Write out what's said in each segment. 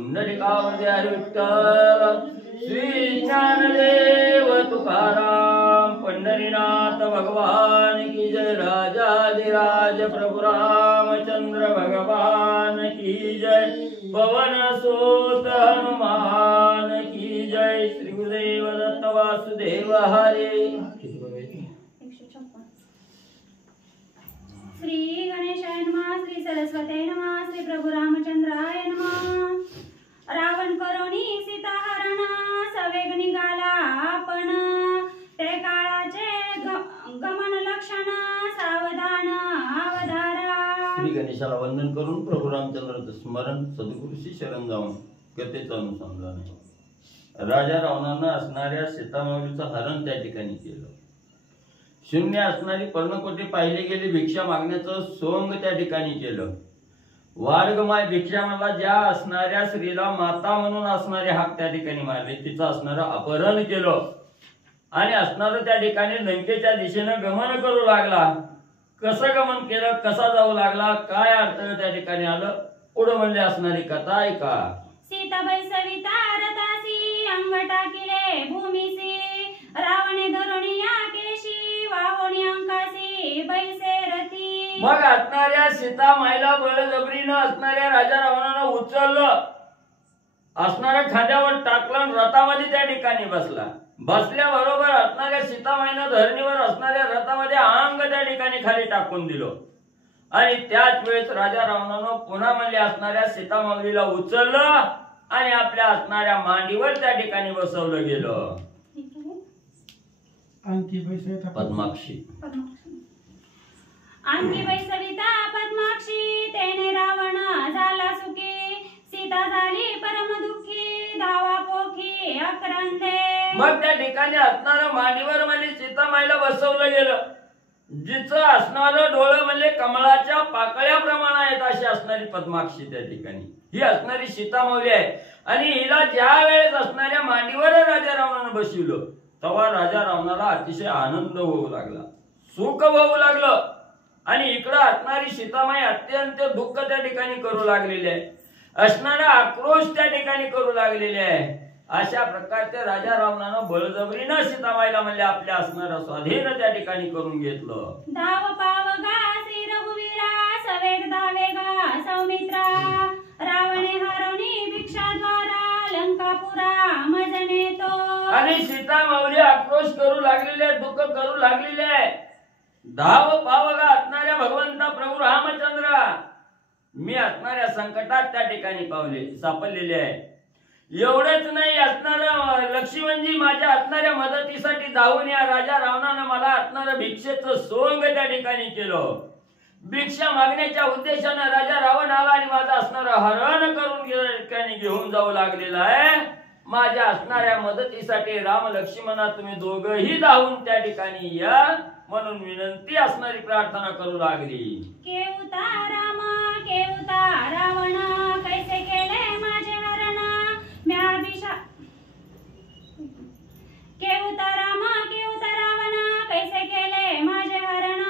पुंडलिकावरती हरी विठ्ठल श्री ज्ञानदेव तुकाराम पंढरीनाथ भगवान की जय राजाधिराज प्रभु रामचंद्र भगवान की जय पवन सुत हनुमान की जय श्री गुरुदेव दत्त वासुदेव हरे श्री गणेशाय नमः श्री सरस्वती नमः श्री प्रभु रामचंद्राय नमः रावण करोनी सीता हरण सवेग निघाला आपण ते काळाचे गमन लक्षण सावधान अवधारा श्री गणेशाला वंदन करून प्रभु रामचंद्राचं स्मरण सद्गुरूशी शरण जाऊन कथेचं अनुसंधान आहे। राजा रावणानं असणाऱ्या सीतामाऊलीचं हरण त्या ठिकाणी केलं। शून्य असणारी पर्णकोटी पाहिले गेली भिक्षा मागण्याचं सोंग त्या ठिकाणी केलं। वार्गमाय भिक्षा मला ज्या असणाऱ्या स्त्रीला माता म्हणून असणारे हाक त्या ठिकाणी मारले तिचं असणारं अपहरण केलं आणि असणारं त्या ठिकाणी लंकेच्या दिशेनं गमन करू लागला। कसं गमन केलं कसा जाऊ लागला काय अडचण त्या ठिकाणी आलं पुढे म्हणले असणारी कथा ऐका। सीताबाई सविता रथासी अंग टाकिले भूमीसी रावणे धरुणी या केशी वाहोणी अंकासी बैसे रथी। मग असणाऱ्या सीता माईला बळजबरीनं असणाऱ्या राजा रावणानं उचललं असणाऱ्या खांद्यावर टाकलं रथामध्ये त्या ठिकाणी बसला। बसल्याबरोबर असणाऱ्या सीतामाईनं धरणीवर असणाऱ्या रथामध्ये अंग त्या ठिकाणी खाली टाकून दिलं आणि त्याच वेळेस राजा रावणानं पुन्हा म्हणले असणाऱ्या सीतामाऊलीला उचललं आणि आपल्या असणाऱ्या मांडीवर त्या ठिकाणी बसवलं गेलं। पद्माक्षी अंकिबाई सविता पद्माक्षी तेने रावण झाला सुखी सीता झाली परम दुःखी धावा पोखी अक्रांते। मग त्या ठिकाणी असणारं मांडीवर म्हणजे सीतामाईला बसवलं गेलं जिचं असणारं डोळं म्हणजे कमळाच्या पाकळ्याप्रमाणे आहेत अशी असणारी पद्माक्षी त्या ठिकाणी ही असणारी सीतामाऊली आहे आणि हिला ज्या वेळेस असणाऱ्या मांडीवर राजा रावणानं बसवलं तेव्हा राजा रावणाला अतिशय आनंद होऊ लागला सुख होऊ लागलं आणि इकडं असणारी सीतामाई अत्यंत दुःख त्या ठिकाणी करू लागलेले आहे असणारा आक्रोश त्या ठिकाणी करू लागलेले आहे। अशा प्रकारच्या राजा रावणानं बळजबरीनं सीतामाईला म्हणजे आपल्या असणारा स्वाधीन त्या ठिकाणी करून घेतलं। धाव पावगा श्री रघुवीरा सवेग धावेगा सौमित्रा रावणे हरवणी भिक्षाद्वारा लंकापुरा मजने तो। आणि सीतामाऊली आक्रोश करू लागलेले दुःख करू लागलेले आहे। धाव पावगा असणाऱ्या भगवंता प्रभू रामचंद्र मी असणाऱ्या संकटात त्या ठिकाणी पावले सापडलेले आहे। एवढंच नाही असणारं लक्ष्मणजी माझ्या असणाऱ्या मदतीसाठी धावून या राजा रावणानं मला असणारं भिक्षेचं सोंग त्या ठिकाणी केलं। भिक्षा मागण्याच्या उद्देशानं राजा रावण आला आणि माझं असणारं हरण करून घेऊन जाऊ लागलेला आहे। माझ्या असणाऱ्या मदतीसाठी राम लक्ष्मणा तुम्ही दोघंही धावून त्या ठिकाणी या म्हणून विनंती असणारी प्रार्थना करू लागली। केवता रावण कैसे केले माझे हरण म्या केवता रावण कैसे केले माझे हरण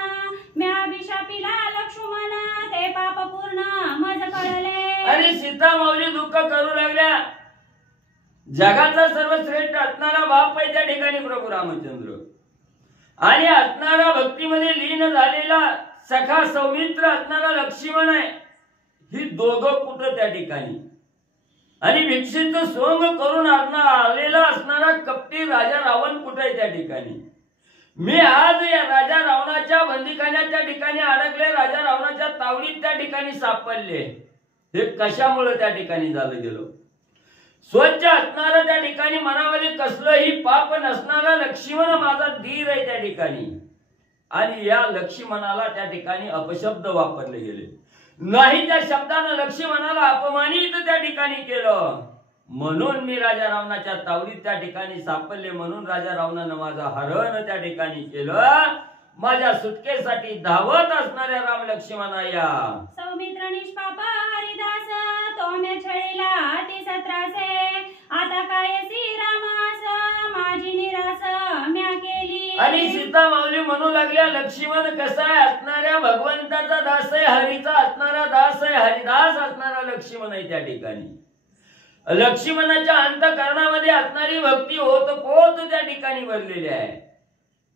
म्या अभिशापिला लक्ष्मण ते पाप पूर्ण मज कळले। आणि सीतामाऊली दुःख करू लागल्या जगाचा सर्वश्रेष्ठ असणारा बाप आहे त्या ठिकाणी प्रभू रामचंद्र आणि असणारा भक्तीमध्ये लीन झालेला सखा सौमित्र असणारा लक्ष्मण आहे ही दोघं कुठं त्या ठिकाणी आणि भिक्षेचं सोंग करून आलेला असणारा कपटी राजा रावण कुठे आहे त्या ठिकाणी। मी आज या राजा रावणाच्या बंदीखान्यात त्या ठिकाणी अडकले राजा रावणाच्या तावडीत त्या ठिकाणी सापडले हे कशामुळे त्या ठिकाणी झालं गेलं। स्वच्छ असणारा त्या ठिकाणी मनामध्ये कसलंही पाप नसणारा लक्ष्मण माझा धीर आहे त्या ठिकाणी आणि या लक्ष्मणाला त्या ठिकाणी अपशब्द वापरले गेले नाही त्या शब्दानं लक्ष्मणाला अपमानित त्या ठिकाणी केलं म्हणून मी राजा रावणाच्या तावडीत त्या ठिकाणी सापडले म्हणून राजा रावणानं माझा हरण त्या ठिकाणी केलं। माझ्या सुटकेसाठी धावत असणाऱ्या राम लक्ष्मणा या सौमित्र निष्पाप हरिदास तोम्या छळीला अति सत्रासे आता काय श्रीरामास माझी निरास म्या केली। आणि सीता माऊली म्हणू लागल्या लक्ष्मण कसा आहे असणाऱ्या भगवंताचा दास आहे हरीचा असणारा दास आहे हरिदास असणारा लक्ष्मण आहे त्या ठिकाणी लक्ष्मणाच्या अंतःकरणामध्ये असणारी भक्ती होत पोत त्या ठिकाणी भरलेली आहे.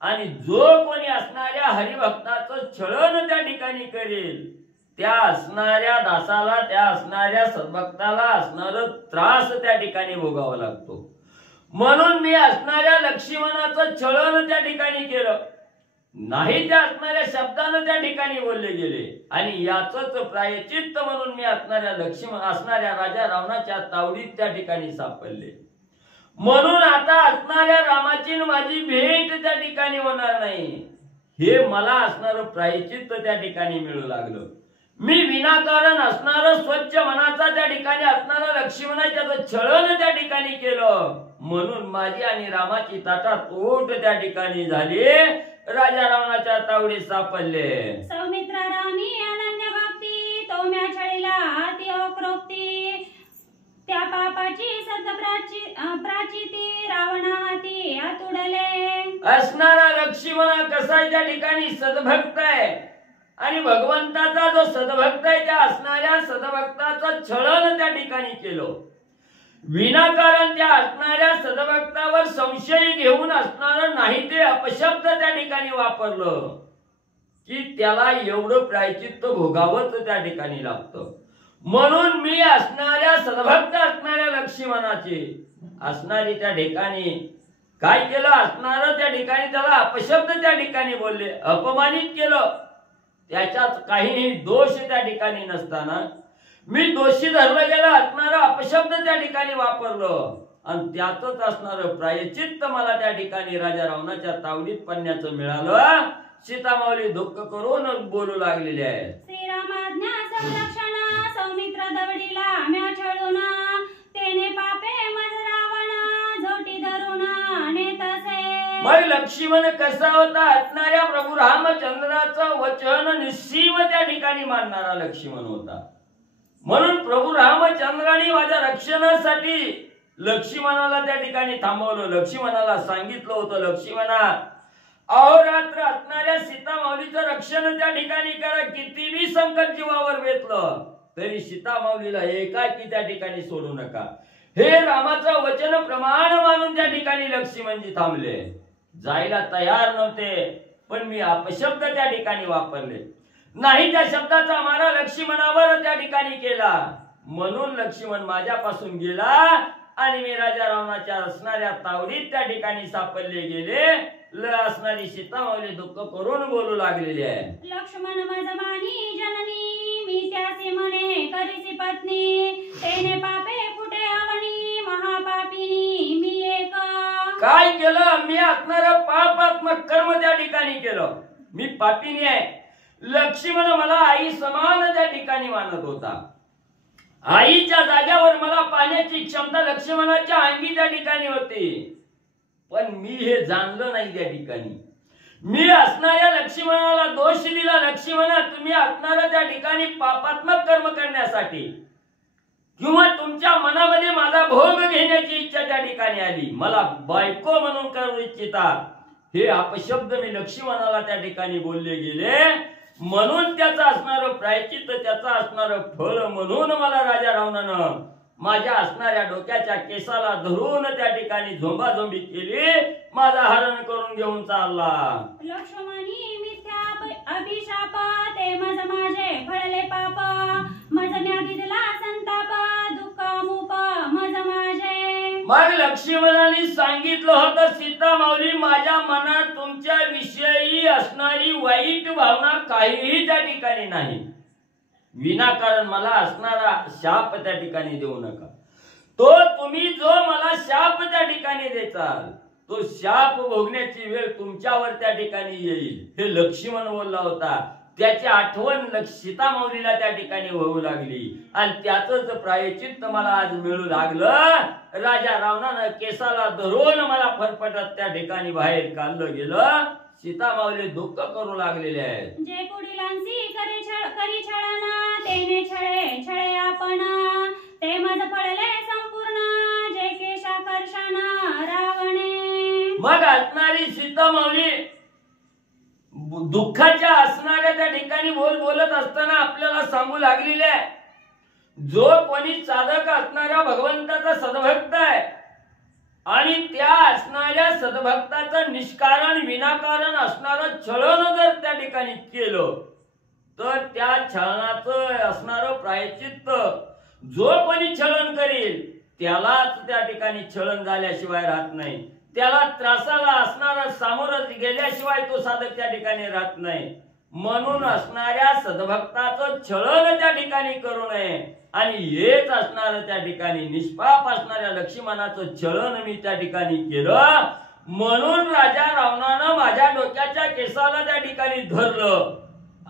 आणि जो कोणी असणाऱ्या हरिभक्ताचं छळण त्या ठिकाणी करेल त्या असणाऱ्या दासाला, त्या असणाऱ्या सद्भक्ताला असणार त्रास त्या ठिकाणी भोगावा लागतो. म्हणून मी असणाऱ्या लक्ष्मणाचं छळण त्या ठिकाणी केलं नाही, त्या असणाऱ्या शब्दानं त्या ठिकाणी बोलले गेले. आणि याचंच प्रायचित्त म्हणून मी असणाऱ्या राजा रावणाच्या तावडीत त्या ठिकाणी सापडले. म्हणून आता असणाऱ्या रामाची माझी भेट त्या ठिकाणी होणार नाही, हे मला असणार प्रायचित्त त्या ठिकाणी मिळू लागलं. मी विनाकारण असणार स्वच्छ मनाचा त्या ठिकाणी असणारा लक्ष्मणाचं छळण त्या ठिकाणी केलं. म्हणून माझी आणि रामाची ताटातूट त्या ठिकाणी झाली, राजा रावणाच्या तावडीत सापडले. सौमित्रा रामी अनन्य भक्ती तोम्या छळीला अति अक्रोक्ती, त्या पापाची प्राचिती रावणा हाती आतुडले. असणारा लक्ष्मण कसा त्या ठिकाणी सद्भक्त आहे आणि भगवंताचा जो सद्भक्त आहे त्या असणाऱ्या सद्भक्ताचं छळण त्या ठिकाणी केलं. विनाकारण त्या असणाऱ्या सद्भक्तावर संशय घेऊन असणार नाही ते अपशब्द त्या ठिकाणी वापरलं की त्याला एवढं प्रायचित्त भोगावंच त्या ठिकाणी लागतं. म्हणून मी असणाऱ्या सद्भक्त असणाऱ्या लक्ष्मणाची असणारी त्या ठिकाणी काय केलं, असणार त्या ठिकाणी त्याला अपशब्द त्या ठिकाणी बोलले, अपमानित केलं. त्याच्यात काहीही दोष त्या ठिकाणी नसताना मी दोषी धरलं गेलं असणारा अपशब्द त्या ठिकाणी वापरलं आणि त्यातच असणार प्रायचित्त मला त्या ठिकाणी राजा रावणाच्या तावडीत पडण्याचं मिळालं. सीतामाऊली दुःख करून बोलू लागलेले आहे. श्रीरामाज्ञा संरक्षण सौमित्र दवडीला म्या छळून, तेने पापे मज रावण झोटी धरून नेतसे. मग लक्ष्मण कसा होता, असणाऱ्या प्रभू रामचंद्राचं वचन निश्चिव त्या ठिकाणी मानणारा लक्ष्मण होता. म्हणून प्रभू रामचंद्राने माझ्या रक्षणासाठी लक्ष्मणाला त्या ठिकाणी थांबवलं. लक्ष्मणाला सांगितलं होतं, लक्ष्मणा अहोरात्र असणाऱ्या सीतामाऊलीचं रक्षण त्या ठिकाणी करा. कितीही संकट जीवावर बेतलं तरी सीतामाऊलीला एकाकी त्या ठिकाणी सोडू नका. हे रामाचं वचन प्रमाण मानून त्या ठिकाणी लक्ष्मणजी थांबले. जायला तयार नव्हते पण मी अपशब्द त्या ठिकाणी वापरले नाही, त्या शब्दाचा मारा लक्ष्मणावर त्या ठिकाणी केला. म्हणून लक्ष्मण माझ्यापासून गेला आणि मी राजा रावणाच्या असणाऱ्या तावडीत त्या ठिकाणी सापडले गेले. असणारी सीतामाऊली दुःख करून बोलू लागलेली आहे. लक्ष्मण मज मानी जननी, मी त्यासी म्हणे करीसी पत्नी, तेने पापे कुठे आवणी महापापिनी मी एक. काय केलं, मी असणारं पापात्मक कर्म त्या ठिकाणी केलं, मी पापिनी आहे. लक्ष्मण मला आई समान त्या ठिकाणी मानत होता. आईच्या जाग्यावर मला पाण्याची क्षमता लक्ष्मणाच्या अंगी त्या ठिकाणी होती. पण मी हे जाणलं नाही त्या ठिकाणी. मी असणाऱ्या लक्ष्मणाला दोष दिला, लक्ष्मणा तुम्ही असणाऱ्या त्या ठिकाणी पापात्मक कर्म करण्यासाठी किंवा तुमच्या मनामध्ये माझा भोग घेण्याची इच्छा त्या ठिकाणी आली, मला बायको म्हणून करू इच्छिता, हे अपशब्द मी लक्ष्मणाला त्या ठिकाणी बोलले गेले. म्हणून त्याचा असणार प्रायचित्त, त्याचा असणार फळ म्हणून मला राजा रावणानं माझ्या असणाऱ्या डोक्याच्या केसाला धरून त्या ठिकाणी झोंबाझोंबी केली, माझा हरण करून घेऊन चालला. लक्ष्मणी मिथ्या अभिशाप, ते मज माझे फळले पाप, मज म्या दिला संताप, दुःख मूप मज माझे. मग लक्ष्मणाने सांगितलं होतं, सीतामाऊली माझ्या मनात तुमच्या विषयी असणारी वाईट भावना काहीही त्या ठिकाणी नाही. विनाकारण मला असणारा शाप त्या ठिकाणी देऊ नका. तो तुम्ही जो मला शाप त्या ठिकाणी देचाल तो शाप भोगण्याची वेळ तुमच्यावर त्या ठिकाणी येईल, हे लक्ष्मण बोलला होता. त्याची आठवण सीतामाऊलीला त्या ठिकाणी होऊ लागली आणि त्याचंच प्रायचित्त मला आज मिळू लागलं. राजा रावणानं केसाला धरून मला फरफटत त्या ठिकाणी बाहेर काढलं गेलं. सीतामाऊली दुःख करू लागलेले आहेत. जे पुढीलांसी करी छळना, तेने छळे छळे आपण, ते मज पडले संपूर्ण, जे केशाकर्षण रावणे. मग असणारी सीतामाऊली दुःखाच्या असणाऱ्या त्या ठिकाणी बोलत असताना आपल्याला सांगू लागलेले आहे, जो कोणी साधक असणारा भगवंताचा सद्भक्त आहे आणि त्या असणाऱ्या सद्भक्ताचं निष्कारण विनाकारण असणारं छळण जर त्या ठिकाणी केलं तर त्या छळणाचं असणारं प्रायश्चित्त जो कोणी छळण करेल त्यालाच त्या ठिकाणी छळण झाल्याशिवाय राहत नाही, त्याला त्रासाला असणारा सामोरं गेल्याशिवाय तो साधक त्या ठिकाणी राहत नाही. म्हणून असणाऱ्या सद्भक्ताचं छळण त्या ठिकाणी करू नये आणि हेच असणार त्या ठिकाणी निष्पाप असणाऱ्या लक्ष्मणाचं छळण मी त्या ठिकाणी केलं. म्हणून राजा रावणानं माझ्या डोक्याच्या केसाला त्या ठिकाणी धरलं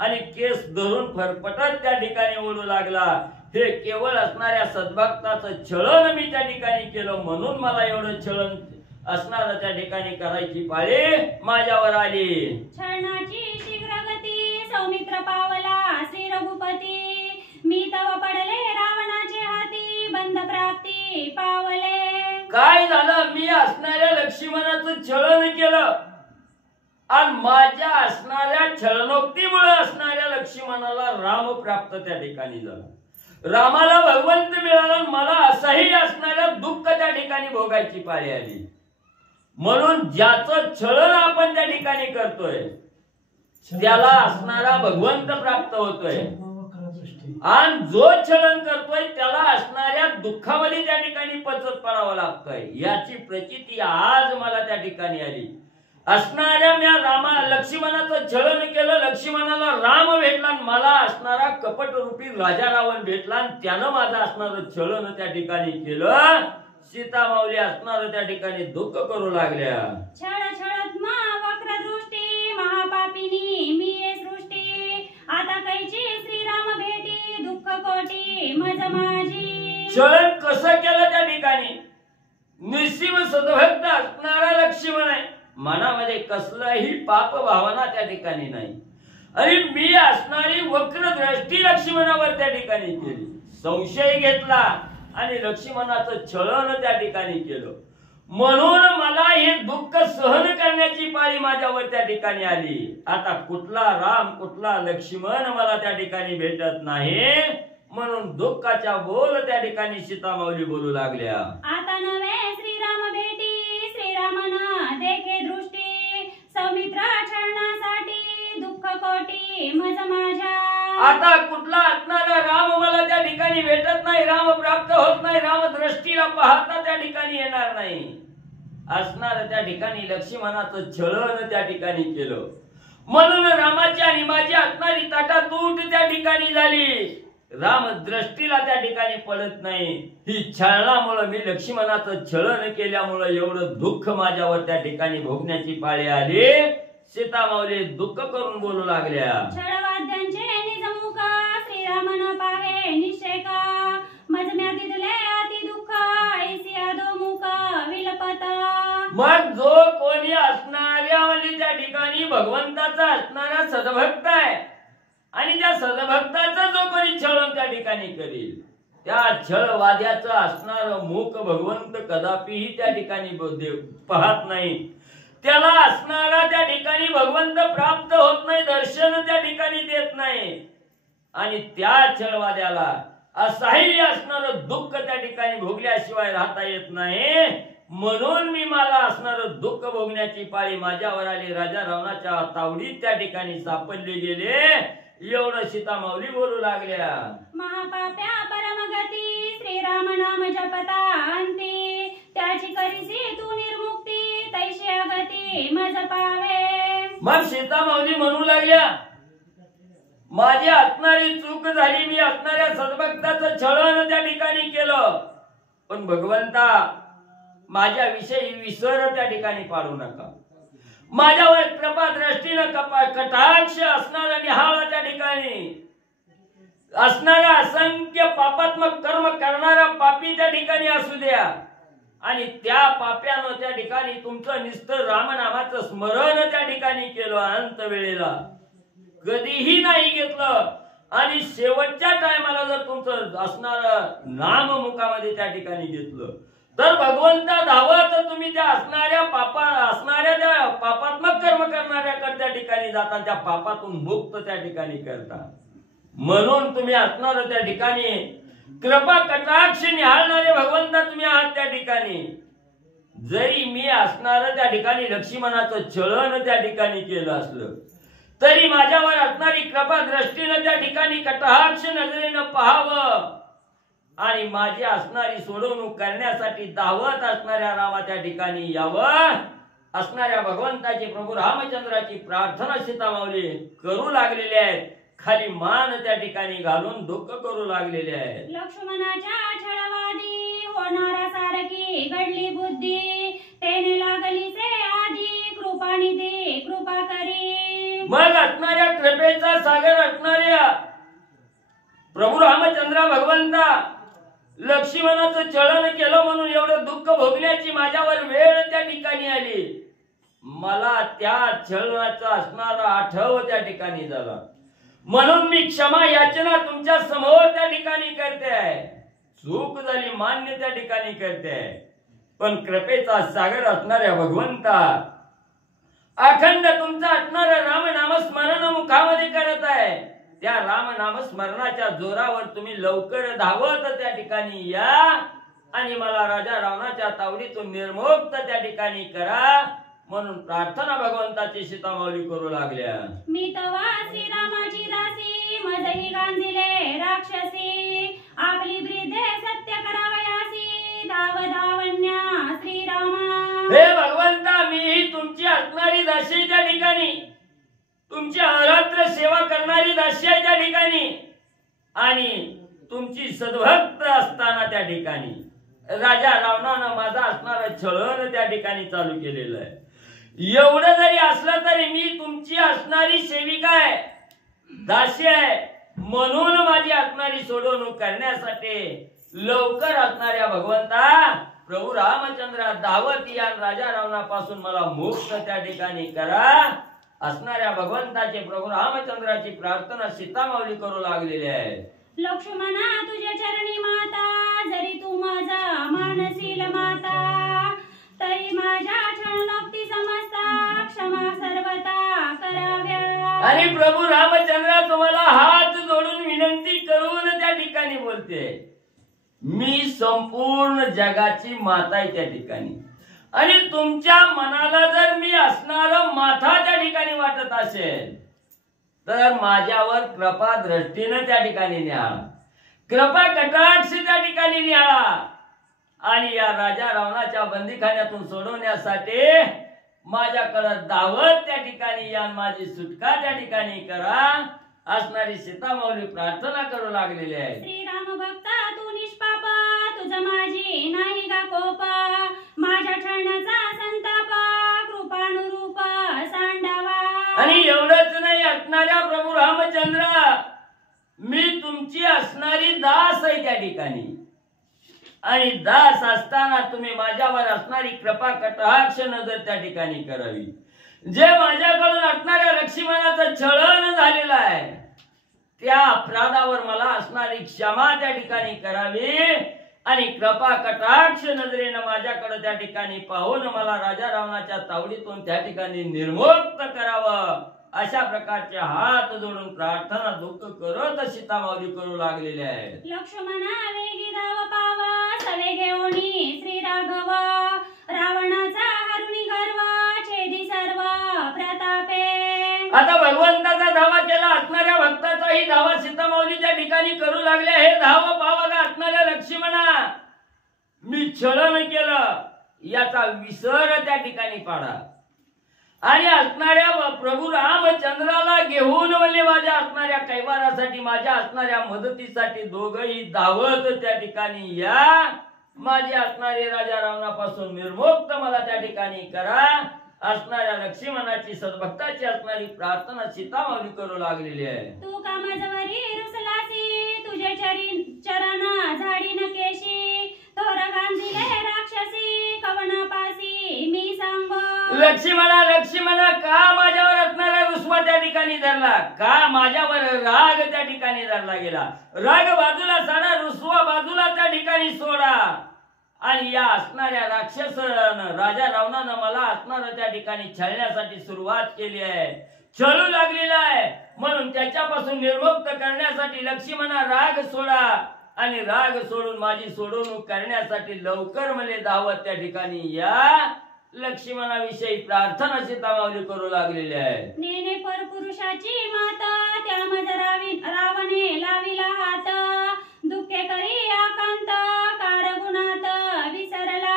आणि केस धरून फरफटत त्या ठिकाणी ओढू लागला. हे केवळ असणाऱ्या सद्भक्ताचं छळण मी त्या ठिकाणी केलं, म्हणून मला एवढं छळण असणार त्या ठिकाणी करायची पाळी माझ्यावर आली. छळणाची शीघ्र गती सौमित्र पावला श्री रघुपती, मी तव पडले रावणाचे हाती बंद प्राप्ती पावले. काय झालं, मी असणाऱ्या लक्ष्मणाचं छळण केलं आणि माझ्या असणाऱ्या छळणोक्तीमुळे असणाऱ्या लक्ष्मणाला राम प्राप्त त्या ठिकाणी झाला. रामाला भगवंत मिळाला, मला असंही असणाऱ्या दुःख त्या ठिकाणी भोगायची पाळी आली. म्हणून ज्याचं छळण आपण त्या ठिकाणी करतोय त्याला असणारा भगवंत प्राप्त होतोय आणि जो छळण करतोय त्याला असणाऱ्या दुःखामध्ये त्या ठिकाणी पचत पडावं लागतोय. याची प्रचिती आज मला त्या ठिकाणी आली. असणाऱ्या मी लक्ष्मणाचं छळण केलं, लक्ष्मणाला राम भेटला, मला असणारा कपट रूपी राजा रावण भेटला आणि त्यानं माझं असणारं छळण त्या ठिकाणी केलं. सीता माऊली असणार त्या ठिकाणी दुःख करू लागल्या. छळ छळत मा वक्र दृष्टी महापापिनी मी ये सृष्टी, आता कैची श्रीराम भेटी दुःख कोटी मज माझी. छळण कसं केलं त्या ठिकाणी, निस्सीम सद्भक्त असणारा लक्ष्मण आहे, मनामध्ये कसलाही पाप भावना त्या ठिकाणी नाही आणि मी असणारी वक्र दृष्टी लक्ष्मणावर त्या ठिकाणी केली. संशय घेतला आणि लक्ष्मणाचं छळण त्या ठिकाणी केलं. म्हणून मला हे दुःख सहन करण्याची पाळी माझ्यावर त्या ठिकाणी आली. आता कुठला राम कुठला लक्ष्मण मला त्या ठिकाणी भेटत नाही, म्हणून दुःखाच्या बोल त्या ठिकाणी सीता माऊली बोलू लागल्या. आता नवे श्रीराम भेटी श्रीरामना देखे दृष्टी, सौमित्र छळणासाठी दुःख कोटी मज माझ्या. आता कुठला असणारा राम मला त्या ठिकाणी भेटत नाही, राम प्राप्त होत नाही, राम दृष्टीला पाहता त्या ठिकाणी येणार नाही. असणार त्या ठिकाणी लक्ष्मणाचं छळण त्या ठिकाणी केलं. म्हणून रामाची आणि माझी असणारी ताटातूट त्या ठिकाणी झाली. राम दृष्टीला त्या ठिकाणी पडत नाही. ही छळणामुळे मी लक्ष्मणाचं छळण केल्यामुळे एवढं दुःख माझ्यावर त्या ठिकाणी भोगण्याची पाळी आली. सीता माऊली दुःख करून बोलू लागल्या. छळवाद्यांचे निजमुख श्रीरामन पाहे निषेका, मज म्या दिदले अति दुःख ऐसी अधोमुख विलपता. मग जो कोणी असणाऱ्या म्हणजे त्या ठिकाणी भगवंताचा असणारा सद्भक्त आहे आणि त्या सद्भक्ताचा जो कोणी छळण त्या ठिकाणी करेल त्या छळवाद्याचं असणार मुख भगवंत कदापिही त्या ठिकाणी पाहत नाही. त्याला असणारा त्या ठिकाणी भगवंत प्राप्त होत नाही, दर्शन त्या ठिकाणी देत नाही आणि त्या छळवाद्याला असह्य असणार दुःख त्या ठिकाणी भोगल्याशिवाय राहता येत नाही. म्हणून मी मला असणार दुःख भोगण्याची पाळी माझ्यावर आली. राजा रावणाच्या तावडीत त्या ठिकाणी सापडले गेले. एवढं सीता माऊली बोलू लागल्या. महापाप्या परमगती श्रीराम नाम जपता अंती, त्याची करीसी तू निर्मुक्ती तैशी अगती मज पावे. मग सीता माऊली म्हणू लागल्या, माझी असणारी चूक झाली, मी असणाऱ्या सद्भक्ताचं छळण त्या ठिकाणी केलं, पण भगवंता माझ्या विषयी विसर त्या ठिकाणी पाडू नका. माझ्यावर कृपा दृष्टीनं कटाक्ष असणारा निहाळा त्या ठिकाणी असणारा असंख्य पापात्मक कर्म करणारा पापी त्या ठिकाणी असू द्या आणि त्या पाप्यानं त्या ठिकाणी तुमचं निस्तर रामनामाचं स्मरण त्या ठिकाणी केलं. अंत वेळेला कधीही नाही घेतलं आणि शेवटच्या टायमाला जर तुमचं असणारं नाम मुखामध्ये त्या ठिकाणी घेतलं तर भगवंता धावत तुम्ही त्या असणाऱ्या त्या पापात्मक कर्म करणाऱ्याकडे त्या ठिकाणी जाता, त्या पापातून मुक्त त्या ठिकाणी करता. म्हणून तुम्ही असणार त्या ठिकाणी कृपा कटाक्ष निहाळणारे भगवंता तुम्ही आहात त्या ठिकाणी. जरी मी असणार त्या ठिकाणी लक्ष्मणाचं छळण त्या ठिकाणी केलं असलं तरी माझ्यावर असणारी कृपा दृष्टीनं त्या ठिकाणी कटाक्ष नजरेनं पाहावं आणि माझी असणारी सोडवणूक करण्यासाठी धावत असणाऱ्या रामा त्या ठिकाणी यावं असणाऱ्या भगवंताची प्रभू रामचंद्राची प्रार्थना सीतामाऊली करू लागलेले आहेत. खाली मान त्या ठिकाणी घालून दुःख करू लागलेले आहेत. लक्ष्मणाच्या छळवादी होणारा सारखी घडली बुद्धी तेने लागली से आधी कृपानिधी कृपा करी. मग असणाऱ्या कृपेचा सागर असणाऱ्या प्रभू रामचंद्र भगवंता लक्ष्मणाचं छळण केलं म्हणून एवढं दुःख भोगण्याची माझ्यावर वेळ त्या ठिकाणी आली. मला त्या छळणाचा असणारा आठव त्या ठिकाणी झाला म्हणून मी क्षमा याचना तुमच्या समोर त्या ठिकाणी करते आहे. चूक झाली मान्य त्या ठिकाणी करते आहे. पण कृपेचा सागर असणाऱ्या भगवंता अखंड तुमचा असणारा रामनाम स्मरण मुखामध्ये करत आहे. त्या रामनाम स्मरणाच्या जोरावर तुम्ही लवकर धावत त्या ठिकाणी या आणि मला राजा रावणाच्या तावडीतून निर्मुक्त त्या ठिकाणी करा म्हणून प्रार्थना भगवंताची सीतामाऊली करू लागल्या. मी तवा श्रीरामाची दासी मजही गांजिले राक्षसी आपली ब्रीदे सत्य करावयासी धाव धावन्या श्रीरामा. हे भगवंता मी तुमची असणारी दासी त्या ठिकाणी तुमची अहोरात्र सेवा करणारी दासी आहे त्या ठिकाणी आणि तुमची सद्भक्त असताना त्या ठिकाणी राजा रावणानं माझा असणारा छळण त्या ठिकाणी चालू केलेलं आहे. एवढं जरी असलं तरी मी तुमची असणारी सेविका आहे दासी आहे म्हणून माझी असणारी सोडवणूक करण्यासाठी लवकर असणाऱ्या भगवंता प्रभू रामचंद्र धावत या राजा रावणापासून मला मुक्त त्या ठिकाणी करा असणाऱ्या भगवंताचे प्रभू रामचंद्राची प्रार्थना सीतामाऊली करू लागलेली आहे. लक्ष्मणा तुझ्या चरणी माता जरी तू माझा मानसील माता तरी माझ्या छळनोक्ती समजता क्षमा सर्वता कराव्या. आणि प्रभू रामचंद्र तुम्हाला हात जोडून विनंती करून त्या ठिकाणी बोलते मी संपूर्ण जगाची माता आहे त्या ठिकाणी आणि तुमच्या मनाला जर मी असणारा माथा त्या ठिकाणी वाटत असेल तर माझ्यावर कृपा दृष्टीनं त्या ठिकाणी न्याळा कृपा कटाक्ष त्या ठिकाणी न्याळा आणि या राजा रावणाच्या बंदीखान्यातून सोडवण्यासाठी माझ्याकडे धावत त्या ठिकाणी या माझी सुटका त्या ठिकाणी करा असणारी सीतामाऊली प्रार्थना करू लागलेली आहे. श्रीराम भक्ता तू निष्पाप तुझ माझी नाही गा कोप माझ्या छळणाचा संताप कृपानुरूप सांडावा. आणि एवढंच नाही असणाऱ्या प्रभू रामचंद्र मी तुमची असणारी दास आहे त्या ठिकाणी आणि दास असताना तुम्ही माझ्यावर असणारी कृपा कटाक्ष नजर त्या ठिकाणी करावी. जे माझ्याकडून असणाऱ्या लक्ष्मणाचं छळण झालेलं आहे त्या अपराधावर मला असणारी क्षमा त्या ठिकाणी करावी आणि कृपा कटाक्ष नजरेनं माझ्याकडे त्या ठिकाणी पाहून मला राजा रावणाच्या तावडीतून त्या ठिकाणी निर्मुक्त करावं अशा प्रकारचे हात जोडून प्रार्थना दुःख करत सीतामाऊली करू लागलेले आहेत. लक्ष्मणा वेगी धाव पाव सवे घेऊनी श्री राघव रावणाचा हरुणी गर्व छेदी सर्व प्रतापे. आता भगवंताचा धावा केला असणाऱ्या भक्ताचाही धावा सीतामाऊलीच्या ठिकाणी करू लागले. हे धाव पावाला असणाऱ्या लक्ष्मणा मी छळण केलं याचा विसर त्या ठिकाणी पाडा आणि असणाऱ्या प्रभू रामचंद्राला घेऊन म्हणजे माझ्या असणाऱ्या कैवारासाठी माझ्या असणाऱ्या मदतीसाठी दोघही धावत त्या ठिकाणी या माझी असणारी राजा रावणापासून निर्मुक्त मला त्या ठिकाणी करा असणाऱ्या लक्ष्मणाची सद्भक्ताची असणारी प्रार्थना सीतामाऊली करू लागलेली आहे. तू कामजवरी रुसलासी तुझे चरण झाडीन केशी थोर गांधिले राक्षसी कवनापासी मी सांग. लक्ष्मणा का माझ्यावर असणारा रुसवा त्या ठिकाणी धरला का माझ्यावर राग त्या ठिकाणी धरला गेला. राग बाजूला साडा रुसवा बाजूला त्या ठिकाणी सोडा आणि या असणाऱ्या राक्षसानं राजा रावणानं मला असणारं त्या ठिकाणी छळण्यासाठी सुरुवात केली आहे छळू लागलेला आहे म्हणून त्याच्यापासून निर्मुक्त करण्यासाठी लक्ष्मणा राग सोडा आणि राग सोडून माझी सोडवणूक करण्यासाठी लवकर मला धावत त्या ठिकाणी या. लक्ष्मणाविषयी प्रार्थना सीतामाऊली करू लागलेली आहे. नेने परपुरुषाची मात त्या मज रावणे लाविला हात दुःखे करी आकांत कारगुणात विसरला.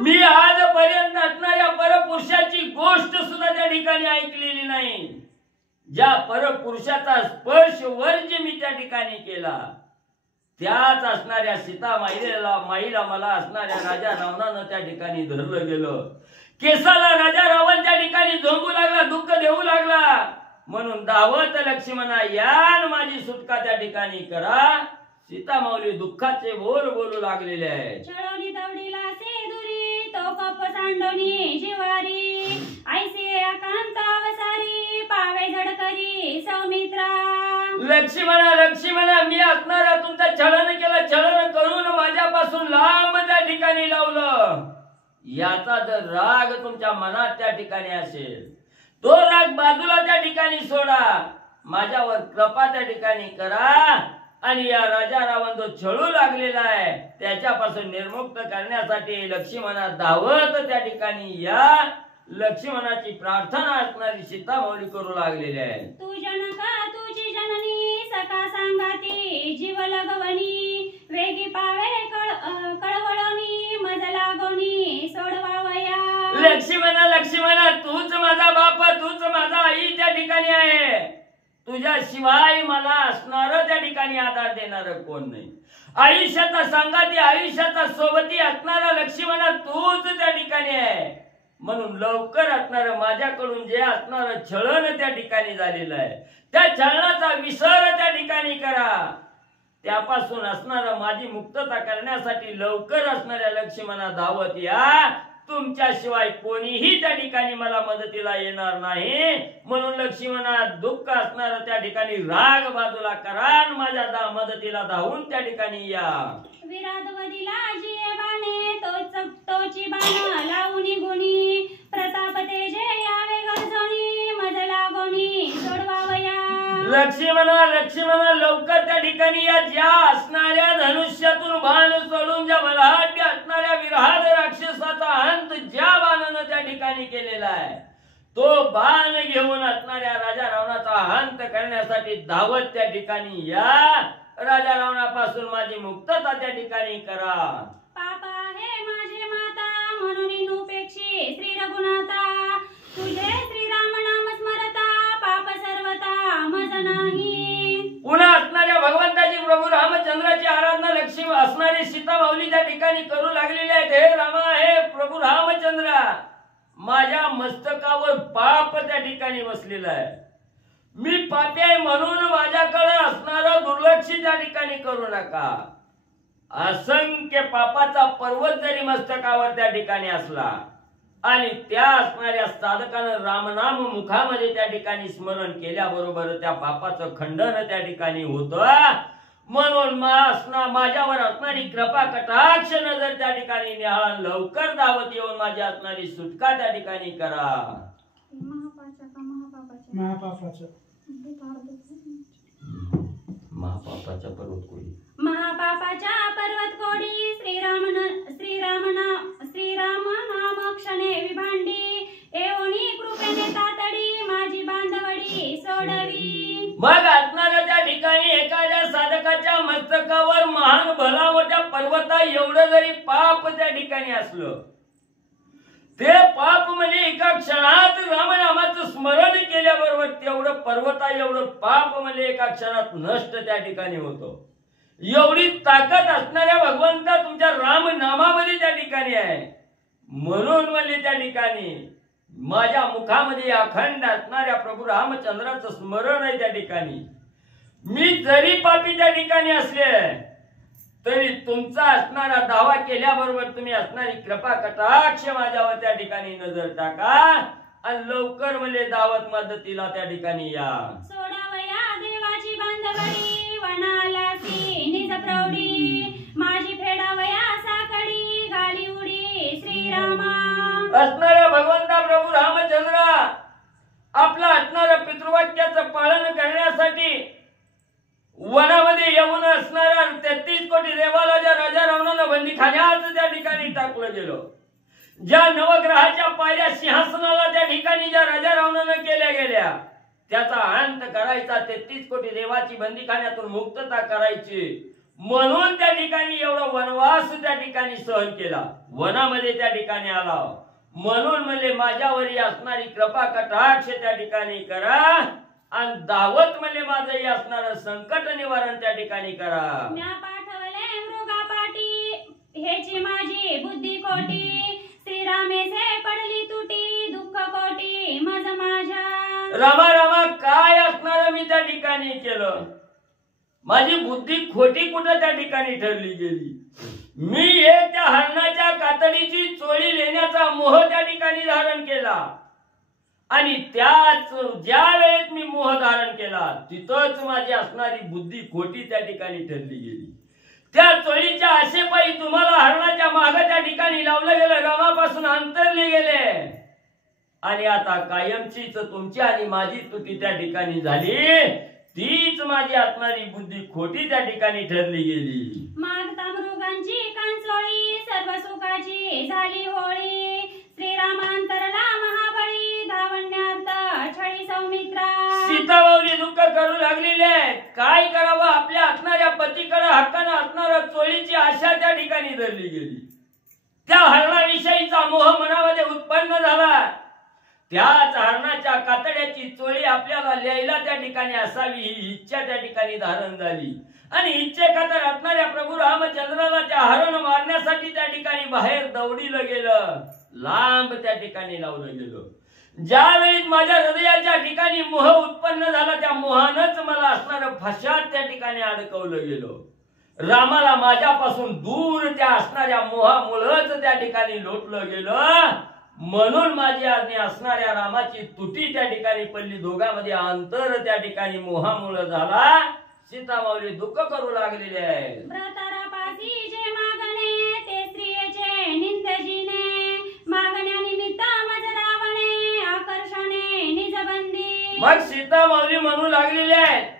मी आजपर्यंत असणाऱ्या परपुरुषाची गोष्ट सुद्धा त्या ठिकाणी ऐकलेली नाही. ज्या परपुरुषाचा स्पर्श वर्ज मी त्या ठिकाणी केला त्याच असणाऱ्या सीता माईला मला असणाऱ्या राजा रावणानं त्या ठिकाणी धरलं गेलं. केसाला राजा रावण त्या ठिकाणी झोंबू लागला, दुःख देऊ लागला. म्हणून धावत लक्ष्मणा यान माझी सुटका त्या ठिकाणी करा. सीता माऊली दुःखाचे बोल बोलू लागलेले आहे. छळोनी दवडीला से दुरी तो कप सांडोनी जिवारी ऐसे आकांत अवसारी पावे झडकरी सौमित्रा. लक्ष्मणा मी असणारा तुमचा छळन केलं, छळन करून माझ्यापासून लांब त्या ठिकाणी लावलं. याचा जर राग तुमच्या मनात त्या ठिकाणी असेल तो राग बाजूला त्या ठिकाणी सोडा. माझ्यावर कृपा त्या ठिकाणी करा आणि या राजा रावण जो छळू लागलेला आहे त्याच्यापासून निर्मुक्त करण्यासाठी लक्ष्मणा धावत त्या ठिकाणी या. लक्ष्मणाची प्रार्थना असणारी सीता माऊली करू लागलेली आहे. तू जनका तुझी जननी सका सांगाती जीव लगवणी वेगी पावे कळवळणी मज लागोनी सोडवावया. लक्ष्मणा तूच माझा बाप, तूच माझा आई त्या ठिकाणी आहे. तुझ्याशिवाय मला असणार त्या ठिकाणी आधार देणार कोण नाही. आयुष्याचा सांगाती आयुष्याचा सोबती असणारा लक्ष्मणा तूच त्या ठिकाणी आहे. म्हणून लवकर असणार माझ्याकडून जे असणार छळण त्या ठिकाणी झालेलं आहे त्या छळणाचा विसर त्या ठिकाणी करा. त्यापासून असणार माझी मुक्तता करण्यासाठी लवकर असणाऱ्या लक्ष्मणा धावत या. तुमच्याशिवाय कोणीही त्या ठिकाणी मला मदतीला येणार नाही. म्हणून लक्ष्मणा दुःख असणार त्या ठिकाणी राग बाजूला करा, माझ्या मदतीला धावून त्या ठिकाणी या. विराधवदीला जिये बाणे तोची बाण लावूनी गुणी प्रताप तेजे यावे गरजोनी मज लागोनी सोडवावया. लक्ष्मणा लवकर त्या ठिकाणी या. ज्या असणाऱ्या धनुष्यातून बाण सोडून ज्या बलाढ्य असणाऱ्या विराध राक्षसाचा अंत ज्या बाणानं त्या ठिकाणी केलेला आहे तो बाण घेऊन असणाऱ्या राजा रावणाचा अंत करण्यासाठी धावत त्या ठिकाणी या. राजा रावणापासून माझी मुक्तता त्या ठिकाणी करा. पाप आहे माझे माता म्हणून नुपेक्षी श्री रघुनाथा तुझे श्रीराम नाम स्मरता पाप सर्वता मज नाही. पुन्हा असणाऱ्या भगवंताची प्रभू रामचंद्राची आराधना लक्ष्मी असणारी सीता माऊली त्या ठिकाणी करू लागलेली आहेत. हे रामा, हे प्रभू रामचंद्रा, माझ्या मस्तकावर पाप त्या ठिकाणी बसलेला आहे. मी पापी आहे म्हणून माझ्याकडे असणारा दुर्लक्ष त्या ठिकाणी करू नका. असंख्य पापाचा पर्वत जरी मस्तकावर त्या ठिकाणी असला आणि त्या असणाऱ्या साधकानं रामनाम मुखामध्ये त्या ठिकाणी स्मरण केल्याबरोबर त्या पापाचं खंडन त्या ठिकाणी होतं. म्हणून माझ्यावर असणारी कृपा कटाक्ष नजर त्या ठिकाणी निहाळा. लवकर धावत येऊन माझी असणारी सुटका त्या ठिकाणी करा. महापापाच्या पर्वत कोडी श्रीराम नाम क्षणे विभांडी एवणी कृपेने तातडी माझी बांधवडी सोडवी. मग असणाऱ्या त्या ठिकाणी एखाद्या साधकाच्या मस्तकावर महान भला मोठ्या पर्वता एवढं जरी पाप त्या ठिकाणी असलं ते पाप म्हणजे एका क्षणात रामनामाचं स्मरण केल्याबरोबर तेवढं पर्वता एवढं पाप म्हणजे एका क्षणात नष्ट त्या ठिकाणी होतो. एवढी ताकद असणाऱ्या भगवंता तुमच्या राम नामामध्ये त्या ठिकाणी आहे. म्हणून म्हणजे त्या ठिकाणी माझ्या मुखामध्ये अखंड असणाऱ्या प्रभू रामचंद्राचं स्मरण आहे. त्या ठिकाणी मी जरी पापी त्या ठिकाणी असले तरी तुमचा असणारा दावा केल्याबरोबर तुम्ही असणारी कृपा कटाक्ष माझ्यावर त्या ठिकाणी नजर टाका आणि लवकर म्हणजे दावत मदतीला त्या ठिकाणी या. सोडावया देवाची बांधवडी वनालासी निज प्रौढी माझी फेडावया साकडी गाली उडी श्रीरामा. असणाऱ्या भगवंता प्रभू रामचंद्र आपला असणाऱ्या पितृवाक्याचं पालन करण्यासाठी वनामध्ये येऊन असणाऱ्या 33 कोटी देवाला ज्या राजा रावणानं बंदीखान्यात त्या ठिकाणी टाकलं गेलं, ज्या नवग्रहाच्या पायऱ्या सिंहासनाला त्या ठिकाणी ज्या राजा रावणानं केल्या गेल्या, त्याचा अंत करायचा, 33 कोटी देवाची बंदीखान्यातून मुक्तता करायची म्हणून त्या ठिकाणी एवढा वनवास त्या ठिकाणी सहन केला, वनामध्ये त्या ठिकाणी आला. म्हणून म्हणले माझ्यावरी असणारी कृपा कटाक्ष त्या ठिकाणी करा आणि दावत म्हणले माझंही असणारं संकट निवारण त्या ठिकाणी करा. म्या पाठवले मृगापाटी हेची माझी बुद्धी कोटी, श्रीरामेचे पडली तुटी दुःख कोटी मज माझ्या. रामा रामा काय असणार मी त्या ठिकाणी केलं, माझी बुद्धी खोटी कुठं त्या ठिकाणी ठरली गेली. मी एक त्या हरणाच्या कातडीची चोळी लेण्याचा मोह त्या ठिकाणी धारण केला आणि त्याच ज्या वेळेत मी मोह धारण केला तिथंच माझी असणारी बुद्धी खोटी त्या ठिकाणी ठरली गेली. त्या चोळीच्या आशेपायी तुम्हाला हरणाच्या माग त्या ठिकाणी लावलं गेलं, रामापासून अंतरले गेले आणि आता कायमचीच तुमची आणि माझी तुटी त्या ठिकाणी झाली. तीच माझी असणारी बुद्धी खोटी त्या ठिकाणी ठरली गेली. मागता मृगांची कांचोळी सर्व सुखाची झाली होळी, श्रीरामांतरला महाबळी धावण्यार्थ छळी सौमित्रा. सीतामाऊली दुःख करू लागलेले आहेत, काय करावं, आपल्या असणाऱ्या पतीकडे हक्कानं असणाऱ्या चोळीची आशा त्या ठिकाणी धरली गेली. त्या हरणाविषयीचा मोह मनामध्ये उत्पन्न झाला. त्याच हरणाच्या कातड्याची चोळी आपल्याला ल्यायला त्या ठिकाणी असावी ही इच्छा त्या ठिकाणी धारण झाली आणि इच्छेखातर असणाऱ्या प्रभू रामचंद्राला त्या हरण मारण्यासाठी त्या ठिकाणी बाहेर दौडीलं गेलं, लांब त्या ठिकाणी लावलं गेलं. ज्यावेळी माझ्या हृदयाच्या ठिकाणी मोह उत्पन्न झाला त्या मोहानच मला असणारं फशात त्या ठिकाणी अडकवलं गेलं. रामाला माझ्यापासून दूर त्या असणाऱ्या मोहामुळेच त्या ठिकाणी लोटलं गेलं. म्हणून माझी आज्ञा असणाऱ्या रामाची तुटी त्या ठिकाणी पडली, दोघांमध्ये अंतर त्या ठिकाणी मोहामुळे झाला. सीतामाऊली दुःख करू लागलेले आहे. व्रतारापासी जे मागणे ते स्त्रियेचे निंदजीने, मागण्या निमित्त मज रावणे आकर्षणे निजबंदी. मग सीतामाऊली म्हणू लागलेले आहेत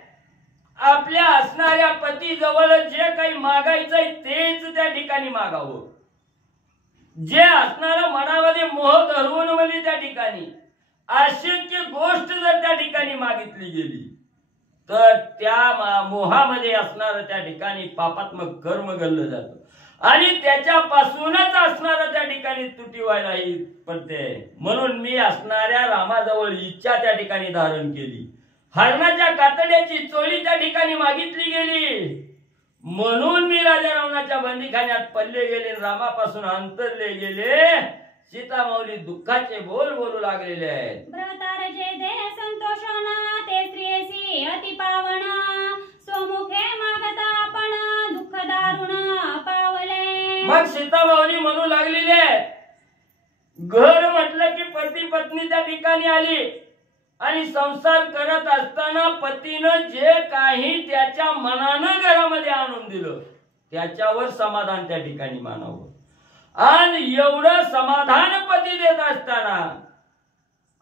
आपल्या असणाऱ्या पती जवळ जे काही मागायचंय तेच त्या ठिकाणी मागावं. जे असणारं मनामध्ये मोह धरून म्हणजे त्या ठिकाणी अशक्य गोष्ट जर त्या ठिकाणी मागितली गेली तर त्या मोहामध्ये असणारं त्या ठिकाणी पापात्मक कर्म घडलं जातं आणि त्याच्यापासूनच असणारं त्या ठिकाणी तुटी व्हायलाही पडते. म्हणून मी असणाऱ्या रामाजवळ इच्छा त्या ठिकाणी धारण केली, हरणाच्या कातड्याची चोळी त्या ठिकाणी मागितली गेली. म्हणून मी राजा रावणाच्या बंदीखान्यात पडले गेले, रामापासून अंतरले गेले. सीतामाऊली दुःखाचे बोल बोलू लागलेले आहेत. व्रतार जे दे संतोषण ते स्त्रियेसी अति पावन, स्वमुखे मागता आपण दुःख दारुण पावले. मग सीतामाऊली म्हणू लागलेले आहेत घर म्हटलं की पती पत्नी त्या ठिकाणी आली आणि संसार करत असताना पतीनं जे काही त्याच्या मनानं घरामध्ये आणून दिलं त्याच्यावर समाधान त्या ठिकाणी मानावं आणि एवढं समाधान पती देत असताना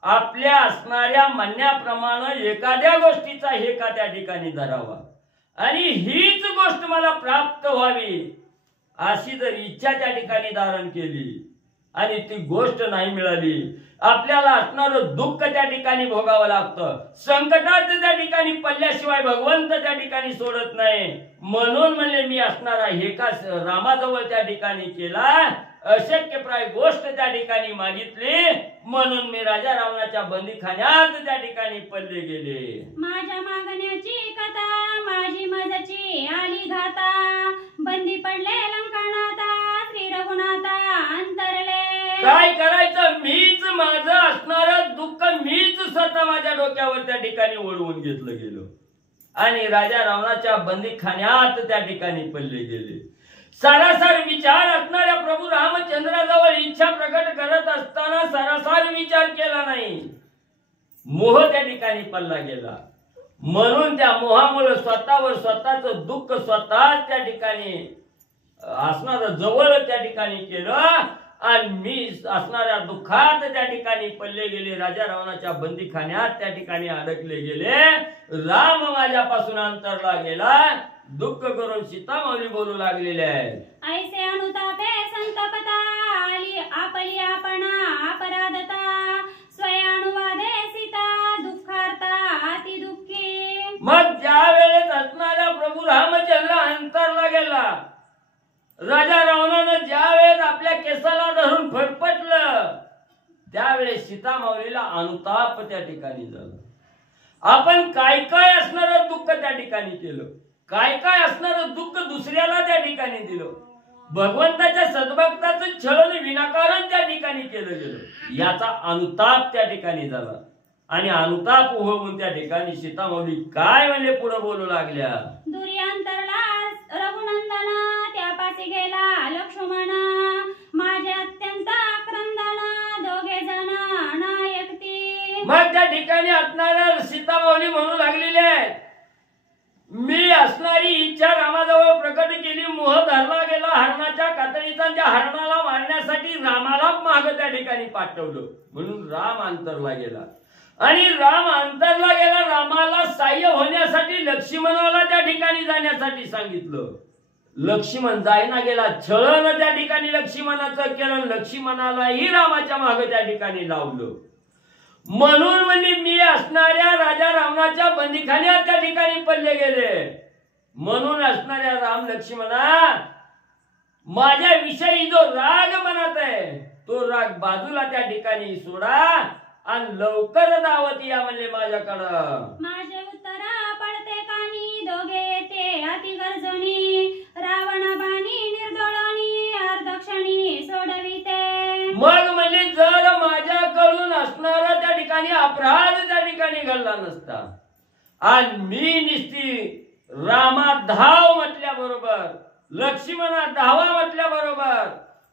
आपल्या असणाऱ्या म्हणण्याप्रमाणे एखाद्या गोष्टीचा हेका त्या ठिकाणी धरावा आणि हीच गोष्ट मला प्राप्त व्हावी अशी जर इच्छा त्या ठिकाणी धारण केली आणि ती गोष्ट नाही मिळाली, आपल्याला असणारं दुःख त्या ठिकाणी भोगावं लागतं. संकटात त्या ठिकाणी पडल्याशिवाय भगवंत त्या ठिकाणी सोडत नाही. म्हणून म्हणले मी असणारा हेका रामाजवळ त्या ठिकाणी केला, अशक्यप्राय गोष्ट त्या ठिकाणी मागितली. म्हणून मी राजा रावणाच्या बंदीखान्यात त्या ठिकाणी पडले गेले. माझ्या मागण्याची कथा माझी मजची आली घाता, बंदी पडले लंकानाता श्री रघुनाथा अंतरले. काय करायचं, मीच माझं असणारं दुःख मीच स्वतः माझ्या डोक्यावर त्या ठिकाणी ओढवून घेतलं गेलो आणि राजा रावणाच्या बंदीखान्यात त्या ठिकाणी पडले गेले. सारासार विचार असणाऱ्या प्रभू रामचंद्राजवळ इच्छा प्रकट करत असताना सारासार विचार केला नाही, मोह त्या ठिकाणी पडला गेला. म्हणून त्या मोहामुळे स्वतःवर स्वतःच दुःख स्वतःच त्या ठिकाणी असणारं जवळ त्या ठिकाणी केलं आणि मी असणाऱ्या दुःखात त्या ठिकाणी पडले गेले, राजा रावणाच्या बंदीखान्यात त्या ठिकाणी अडकले गेले, राम माझ्यापासून अंतरला गेला, दुःख करून सीतामाऊली बोलू लागलेले आहे. ऐसे अनुतापे संतपता आली आपली आपणा अपराधता स्वयानुवादे सीता दुःखार्ता अति दुःखी. मग ज्या वेळेस असणारा प्रभू रामचंद्र अंतरला गेला, राजा रावणानं ज्या वेळेस आपल्या केसाला धरून फटफटलं, त्यावेळेस सीतामाऊलीला अनुताप त्या ठिकाणी झाला. आपण काय काय असणारं दुःख त्या ठिकाणी केलं, काय काय असणारं दुःख दुसऱ्याला त्या ठिकाणी दिलं, भगवंताच्या सद्भक्ताचं छळण विनाकारण त्या ठिकाणी केलं गेलं, याचा अनुताप त्या ठिकाणी झाला. आणि अनुताप होऊन त्या ठिकाणी सीतामाऊली काय म्हणले पुढे बोलू लागल्या. दुर्यांतरला रघुनंदना त्यापासी गेला लक्ष्मण माझे अत्यंत क्रंदन दोघे जण नायकती. मग त्या ठिकाणी असणाऱ्या सीतामाऊली म्हणू लागलेली आहे, मी असणारी इच्छा रामाजवळ प्रकट केली, मोह धरला गेला हरणाच्या कातडीचा, त्या हरणाला मारण्यासाठी रामाला माग त्या ठिकाणी पाठवलं, म्हणून राम अंतरला गेला. आणि राम अंतरला गेला, रामाला साह्य होण्यासाठी लक्ष्मणाला त्या ठिकाणी जाण्यासाठी सांगितलं. लक्ष्मण जायना गेला, छळण त्या ठिकाणी लक्ष्मणाचं केलं, लक्ष्मणालाही रामाच्या मागे त्या ठिकाणी लावलं. म्हणून म्हणजे मी असणाऱ्या राजा रावणाच्या बंदीखान्यात त्या ठिकाणी पडले गेले. म्हणून असणाऱ्या राम लक्ष्मणा, माझ्या विषयी जो राग मनात आहे तो राग बाजूला त्या ठिकाणी सोडा आणि लवकर दावत या म्हणले माझ्याकडं. माझे उत्तर पडते कानी दोघे येते अति गरजणी रावण बाणी निर्दोळणी अर्धक्षणी सोडविते. मग म्हणजे जर माझ्याकडून असणारा त्या ठिकाणी अपराध त्या ठिकाणी घडला नसता आणि मी निस्ती रामा धाव म्हटल्याबरोबर लक्ष्मणा धावा म्हटल्याबरोबर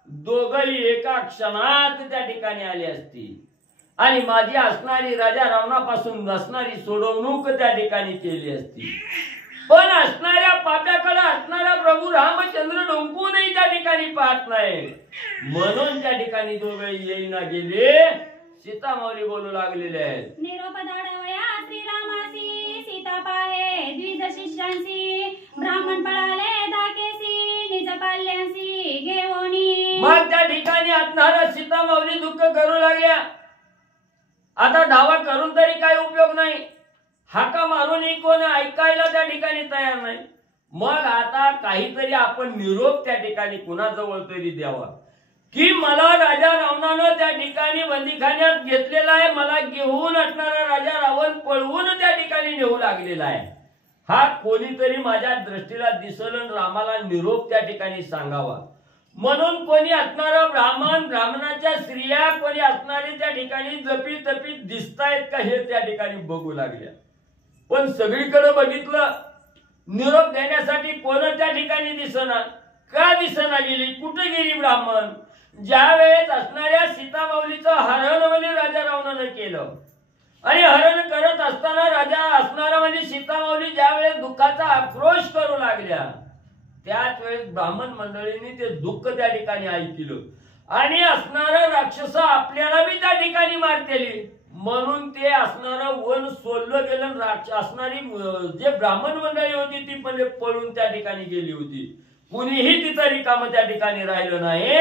दोघही एका क्षणात त्या ठिकाणी आली असती आणि माझी असणारी राजा रावणापासून असणारी सोडवणूक त्या ठिकाणी केली असती. पण असणाऱ्या पाप्याकडे असणारा प्रभू रामचंद्र डोंकूनही त्या ठिकाणी पाहत नाही, म्हणून त्या ठिकाणी दोघेही येईना गेले. सीतामाऊली बोलू लागलेले आहेत, निरोप दाडवया श्रीरामासी सीता पाहे द्विज शिष्यांसी ब्राह्मण पळाले धाकेसी निज पाल्यांसी घेऊनी. मग त्या ठिकाणी असणारा सीतामाऊली दुःख करू लागल्या. आता धावा करून तरी काय उपयोग नाही, हाका मारूनही कोण ऐकायला त्या ठिकाणी तयार नाही. मग आता काहीतरी आपण निरोप त्या ठिकाणी कुणाजवळ तरी द्यावा की मला राजा रावणानं त्या ठिकाणी बंदीखान्यात घेतलेला आहे, मला घेऊन असणारा राजा रावण पळवून त्या ठिकाणी नेऊ लागलेला आहे. हा कोणीतरी माझ्या दृष्टीला दिसल रामाला निरोप त्या ठिकाणी सांगावा. म्हणून कोणी असणारा ब्राह्मण ब्राह्मणाच्या स्त्रिया कोणी असणारे त्या ठिकाणी जपीत तपीत दिसतायत का हे त्या ठिकाणी बघू लागल्या. पण सगळीकडे बघितलं, निरोप देण्यासाठी कोण त्या ठिकाणी दिसना. का दिसना गेली, कुठे गेली ब्राह्मण. ज्या वेळेस असणाऱ्या सीतामाऊलीचं हरण म्हणजे राजा रावणानं केलं आणि हरण करत असताना राजा असणारा म्हणजे सीतामाऊली ज्या वेळेस दुःखाचा आक्रोश करू लागल्या, त्याच वेळेस ब्राह्मण मंडळींनी ते दुःख त्या ठिकाणी ऐकलं आणि असणारा राक्षस आपल्याला बी त्या ठिकाणी मारतेली. म्हणून ते असणारं वन सोडलं गेलं. असणारी जे ब्राह्मण मंडळी होती ती पण पळून त्या ठिकाणी गेली होती. कुणीही तिथं रिकाम त्या ठिकाणी राहिलं नाही.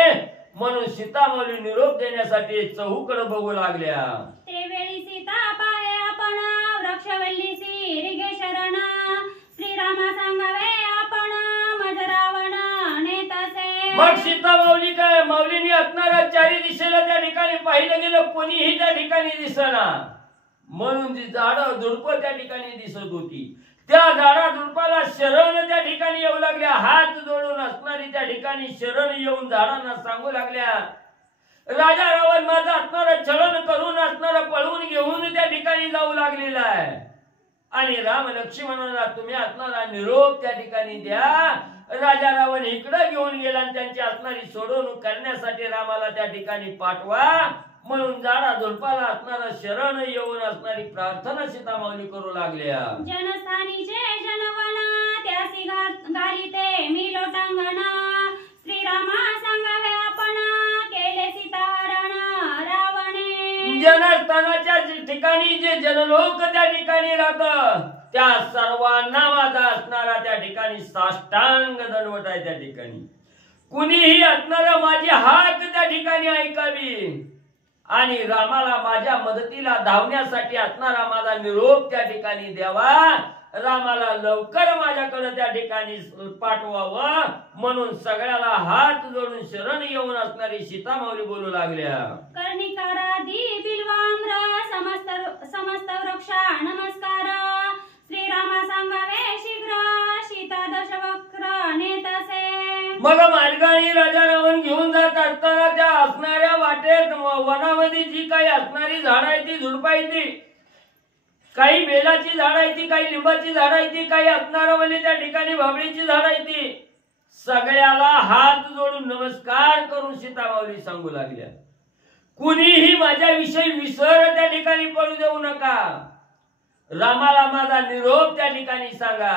म्हणून सीतामाऊली निरोप देण्यासाठी चहूकडे बघू लागल्या. ते वेळी सीता पाहे आपण वृक्षवल्लीसी रिगे शरण श्रीरामा सांगावे आपण मज रावण नेतसे. मग सीतामाऊली काय माऊलीने असणारा चारी दिशेला त्या ठिकाणी पाहिलं गेलं, कोणीही त्या ठिकाणी दिसना. म्हणून जी झाडं झुडपं त्या ठिकाणी दिसत होती त्या झाडा झुडपाला शरण त्या ठिकाणी येऊ लागल्या. हात जोडून असणारी त्या ठिकाणी शरण येऊन झाडांना सांगू लागल्या, राजा रावण माझा असणारं छळण करून असणारं पळवून घेऊन त्या ठिकाणी जाऊ लागलेला आहे आणि राम लक्ष्मणाला तुम्ही असणारा निरोप त्या ठिकाणी द्या. राजा रावण इकडे घेऊन गेला आणि त्यांची असणारी सोडवणूक करण्यासाठी रामाला त्या ठिकाणी पाठवा. म्हणून झाडा झुडपाला असणारा शरण येऊन असणारी प्रार्थना सीतामाऊली करू लागल्या. जनस्थानीचे जनवन त्यासी घालिते मी लोटांगण श्रीरामा सांगावे आपण केले जनस्थानाच्या ठिकाणी जे जनलोक त्या ठिकाणी राहत त्या सर्वांना माझा असणारा त्या ठिकाणी साष्टांग दंडवत आहे। त्या ठिकाणी कुणीही असणारा माझी हाक त्या ठिकाणी ऐकावी आणि रामाला माझ्या मदतीला धावण्यासाठी असणारा माझा निरोप त्या ठिकाणी द्यावा, रामाला लवकर माझ्याकडे त्या ठिकाणी पाठवावं म्हणून सगळ्याला हात जोडून शरण येऊन असणारी सीतामाऊली बोलू लागल्या। कर्णिकारादी बिल्वाम्र समस्त वृक्षा नमस्कार, श्रीरामा सांगावे शीघ्र सीता दशवक्र नेतसे। मग मार्गाने राजा रावण घेऊन जात असताना त्या असणाऱ्या वाटेत वनामध्ये जी काही असणारी झाड आहे ती झुडपं आहे ती, काही बेलाची झाड आहे ती, काही लिंबाची झाड आहे ती, काही असणारा म्हणजे त्या ठिकाणी भाबळीची झाड आहे ती, सगळ्याला हात जोडून नमस्कार करून सीतामाऊली सांगू लागल्या, कुणीही माझ्याविषयी विसर त्या ठिकाणी पडू देऊ नका, रामाला माझा निरोप त्या ठिकाणी सांगा।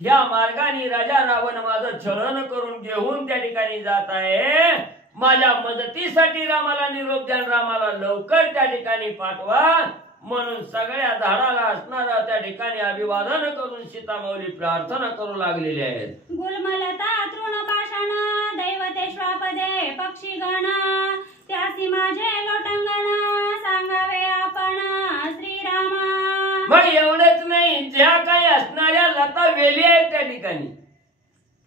ह्या मार्गाने राजा रावण माझं छळण करून घेऊन त्या ठिकाणी जात आहे, माझ्या मदतीसाठी रामाला निरोप द्या, रामाला लवकर त्या ठिकाणी पाठवा म्हणून सगळ्या झाडाला असणारा त्या ठिकाणी अभिवादन करून सीतामाऊली प्रार्थना करू लागलेले आहेत। गुलमलता तृणपाषाण दैवते श्वापदे पक्षीगण, त्यासी माझे लोटंगण सांगावे आपण श्रीरामा। मग एवढंच नाही, ज्या काही असणाऱ्या लता वेली आहेत त्या ठिकाणी,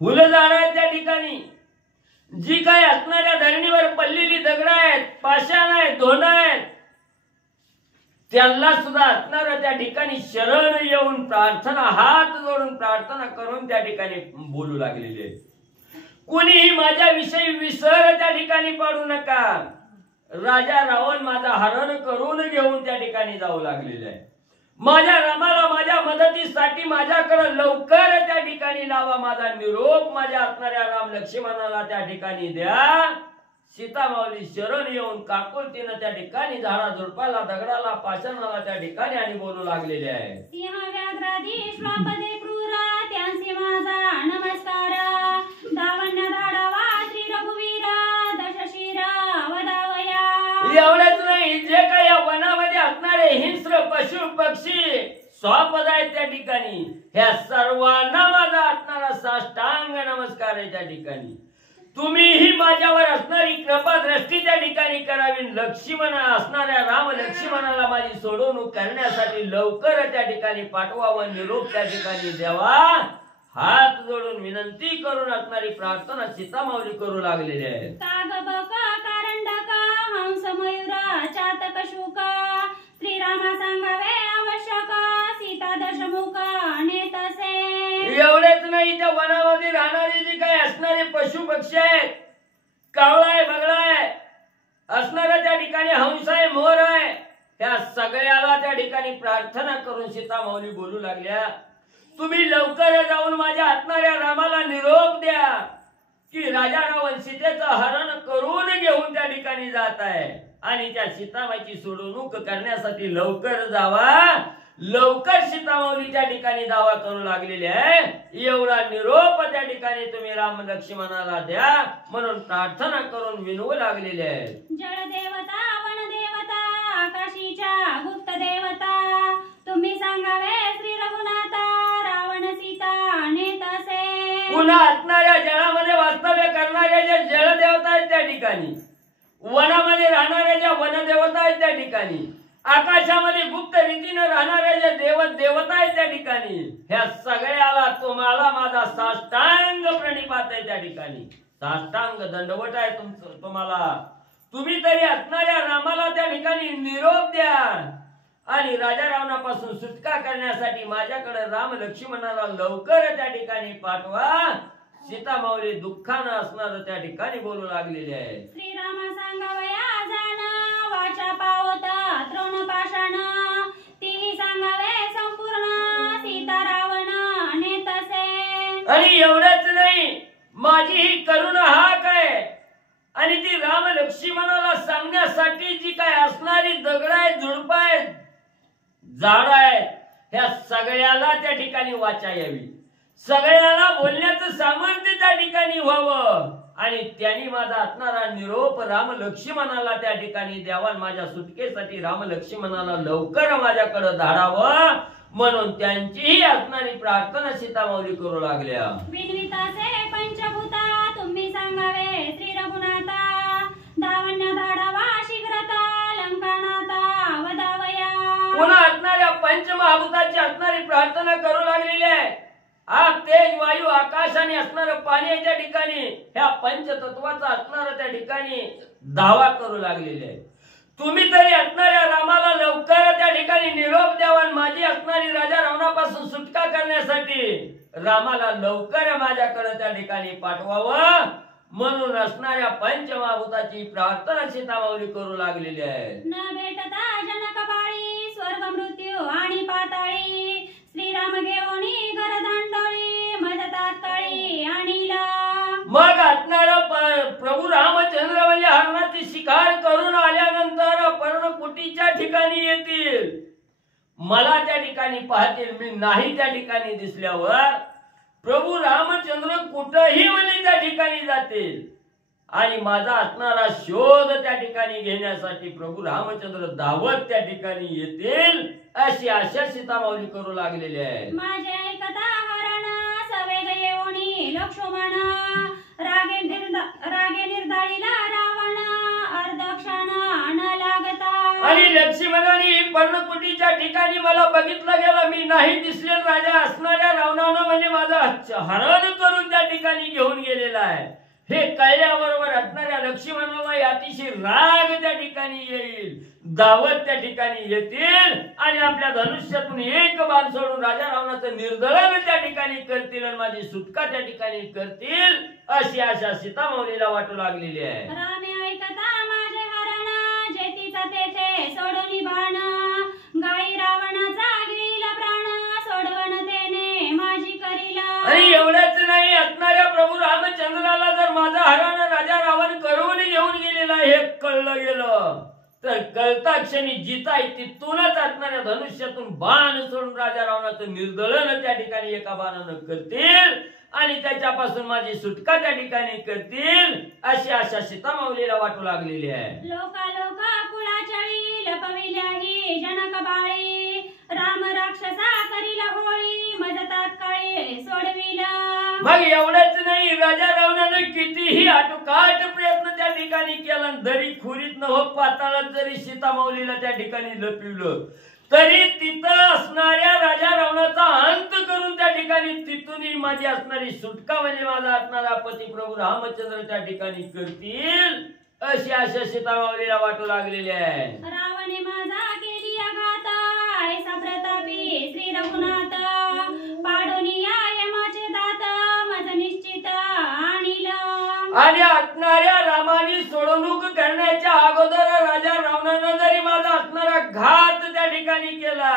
फुलं झाड आहेत त्या ठिकाणी, जी काही असणाऱ्या धरणीवर पडलेली दगड आहेत, पाषाण आहेत, धोंड आहेत, त्यांना सुद्धा असणारा त्या ठिकाणी शरण येऊन प्रार्थना हात जोडून प्रार्थना करून त्या ठिकाणी बोलू लागलेले आहेत, कुणीही माझ्याविषयी विसर त्या ठिकाणी पाडू नका, राजा रावण माझा हरण करून घेऊन त्या ठिकाणी जाऊ लागलेले आहे, माझ्या रामाला माझ्या मदतीसाठी माझ्याकडे लवकर त्या ठिकाणी लावा, माझा निरोप माझ्या असणाऱ्या राम लक्ष्मणाला त्या ठिकाणी द्या। सीतामाऊली शरण येऊन काकुळतीनं त्या ठिकाणी झाडा झुडपाला दगडाला पाषाणाला त्या ठिकाणी आणि बोलू लागलेले आहे। सिंह व्याघ्रादी श्वापदे क्रूर त्यांसी माझा नमस्कार, दावण्य धाडावा श्री रघुवीर दशशिर वदावया। एवढंच नाही, जे काही या वनामध्ये असणारे हिंस्र पशु पक्षी स्वापद आहेत त्या ठिकाणी, ह्या सर्वांना माझा असणारा साष्टांग नमस्कार आहे। त्या ठिकाणी तुम्हीही माझ्यावर असणारी कृपा दृष्टी त्या ठिकाणी करावी, लक्ष्मण असणाऱ्या राम लक्ष्मणाला माझी सोडवणूक करण्यासाठी लवकर त्या ठिकाणी पाठवावं, निरोप त्या ठिकाणी द्यावा, हात जोडून विनंती करून असणारी प्रार्थना सीतामाऊली करू लागलेली आहे। कागबक कारंडक हंस मयूर चातक शुक, श्रीरामा सांगावे आवश्यक सीता दशमुख नेतसे। एवढेच नाही, त्या वनामध्ये राहणारे जे काही असणारे पशु पक्षी आहेत, कावळा आहे, बगळा आहे, असणारा त्या ठिकाणी हंस आहे, मोर आहे, त्या सगळ्याला त्या ठिकाणी प्रार्थना करून सीतामाऊली बोलू लागल्या, तुम्ही लवकर जाऊन माझ्या असणाऱ्या रामाला निरोप द्या की राजा रावण सीतेचं हरण करून घेऊन त्या ठिकाणी जात आहे आणि त्या सीताबाईची सोडवणूक करण्यासाठी लवकर जावा, लवकर सीतामाऊली त्या ठिकाणी दावा करू लागलेली आहे, एवढा निरोप त्या ठिकाणी तुम्ही राम लक्ष्मणाला द्या म्हणून प्रार्थना करून विनवू लागलेले आहेत। जळ देवता वन देवता आकाशीच्या गुप्त देवता, तुम्ही सांगावे श्री रघुनाथा रावण सीता नेतसे। पुन्हा असणाऱ्या जळामध्ये वास्तव्य करणाऱ्या ज्या जळ देवता आहेत त्या ठिकाणी, वनामध्ये राहणाऱ्या ज्या वन देवता आहेत त्या ठिकाणी, आकाशामध्ये गुप्त रीतीने राहणाऱ्या ज्या देवता आहेत त्या ठिकाणी, ह्या सगळ्याला तुम्हाला माझा साष्टांग प्रणिपात आहे। त्या ठिकाणी साष्टांग दंडवट आहे तुम्हाला, तुम्ही तरी असणाऱ्या रामाला त्या ठिकाणी निरोप द्या आणि राजा रावणापासून सुटका करण्यासाठी माझ्याकडे राम लक्ष्मणाला लवकर त्या ठिकाणी पाठवा। सीतामाऊली दुःखानं असणार त्या ठिकाणी बोलू लागलेले आहे। श्रीरामा सांगावया जाण वाचा पावत तृणपाषाण, तिन्ही सांगावे संपूर्ण सीता रावण नेतसे। आणि एवढंच नाही, माझी ही करुण हाक आहे आणि ती राम लक्ष्मणाला सांगण्यासाठी जी काय असणारी दगड आहेत, झुडप आहेत, झाड आहेत, ह्या सगळ्याला त्या ठिकाणी वाचा यावी, सगळ्याला बोलण्याचं सामर्थ्य त्या ठिकाणी व्हावं आणि त्यांनी माझा असणारा निरोप राम लक्ष्मणाला त्या ठिकाणी द्यावा, माझ्या सुटकेसाठी राम लक्ष्मणाला लवकर माझ्याकडे धाडावं म्हणून त्यांचीही असणारी प्रार्थना सीतामाऊली करू लागल्या. विनविताचे पंचभूता तुम्ही सांगावे श्री रघुनाथा, दावण्या धाडावा शीघ्रता लंकानाथा वदावया. पुन्हा असणाऱ्या पंचमहाभूताची असणारी प्रार्थना करू लागलेली आहे. आग तेज वायू आकाश आणि असणारं पाणी याच्या ठिकाणी ह्या पंचतत्वाचा असणारं त्या ठिकाणी दावा करू लागलेले आहे. तुम्ही तरी असणाऱ्या रामाला लवकर त्या ठिकाणी निरोप द्यावा, माझी असणारी राजा रावणापासून सुटका करण्यासाठी रामाला लवकर माझ्याकडे त्या ठिकाणी पाठवावं म्हणून असणाऱ्या पंचमहाभूताची प्रार्थना सीतामाऊली करू लागलेली आहे. न भेटता जनकबाळी स्वर्ग मृत्यू आणि पाताळी, श्रीराम घेऊनी घर दांडोळी मज तात्काळी आणीला. मग असणारा प्रभू रामचंद्र म्हणजे हरणाची शिकार करून आल्यानंतर पर्णकुटीच्या ठिकाणी येतील, मला त्या ठिकाणी पाहतील. मी नाही त्या ठिकाणी दिसल्यावर प्रभू रामचंद्र कुठेही म्हणजे त्या ठिकाणी जातील आणि माझा असणारा शोध त्या ठिकाणी घेण्यासाठी प्रभू रामचंद्र धावत त्या ठिकाणी येतील अशी आशा सीतामाऊली करू लागलेली आहे. माझे ऐकता हरण सवेग येऊनी लक्ष्मण, रागे निर्दाळीला रावण अर्धक्षण न लागता. आणि लक्ष्मणाने पर्णकुटीच्या ठिकाणी मला बघितलं गेलं, मी नाही दिसले राजा असणाऱ्या रावणानं म्हणजे माझा हरण करून त्या ठिकाणी घेऊन गेलेला आहे. हे कळल्याबरोबर असणाऱ्या लक्ष्मणाला अतिशय राग त्या ठिकाणी येईल, धावत त्या ठिकाणी येतील आणि आपल्या धनुष्यातून एक बाण सोडून राजा रावणाचं निर्दलन त्या ठिकाणी करतील आणि माझी सुटका त्या ठिकाणी करतील अशी आशा सीतामाऊलीला वाटू लागलेली आहे. रामे ऐकता माझे हरण, जेतीचा तेथे सोडून बाण, गाई रावणाचा घेईल प्राण, सोडवण तेने माझी करीला. आणि एवढंच नाही, असणाऱ्या प्रभू रामचंद्राला जर माझा हरण राजा रावण करून घेऊन गेलेला हे कळलं गेलं तर कळता क्षणी जिता तिथूनच असणाऱ्या धनुष्यातून बाण सोडून राजा रावणाचं निर्दलन त्या ठिकाणी एका बाणानं करतील आणि त्याच्यापासून माझी सुटका त्या ठिकाणी करतील अशी आशा सीतामाऊलीला वाटू लागलेली आहे. लोका लोका कुळाचळी लपविल्याही जनक बाळी, राम राक्षसा करीला होळी मज तात्काळी सोडविला. मग एवढंच नाही, राजा रावणानं कितीही आटोकाट प्रयत्न त्या ठिकाणी केला, दरी खोरीत न हो पाताळात जरी सीतामाऊलीला त्या ठिकाणी लपविलं तरी तिथं असणाऱ्या राजा रावणाचा अंत करून त्या ठिकाणी तिथूनही माझी असणारी सुटका म्हणजे माझा असणारा पती प्रभू रामचंद्र त्या ठिकाणी करतील अशी आशा सीतामाऊलीला वाटू लागलेली आहे. रावणे माझा केली आघात, ऐसा प्रतापी श्री रघुनाथ, पाडोनिया यमाचे दात मज निश्चित आणीला. आणि असणाऱ्या रामाने सोडवणूक करण्याच्या अगोदर राजा रावणानं जरी माझा असणारा घात त्या ठिकाणी केला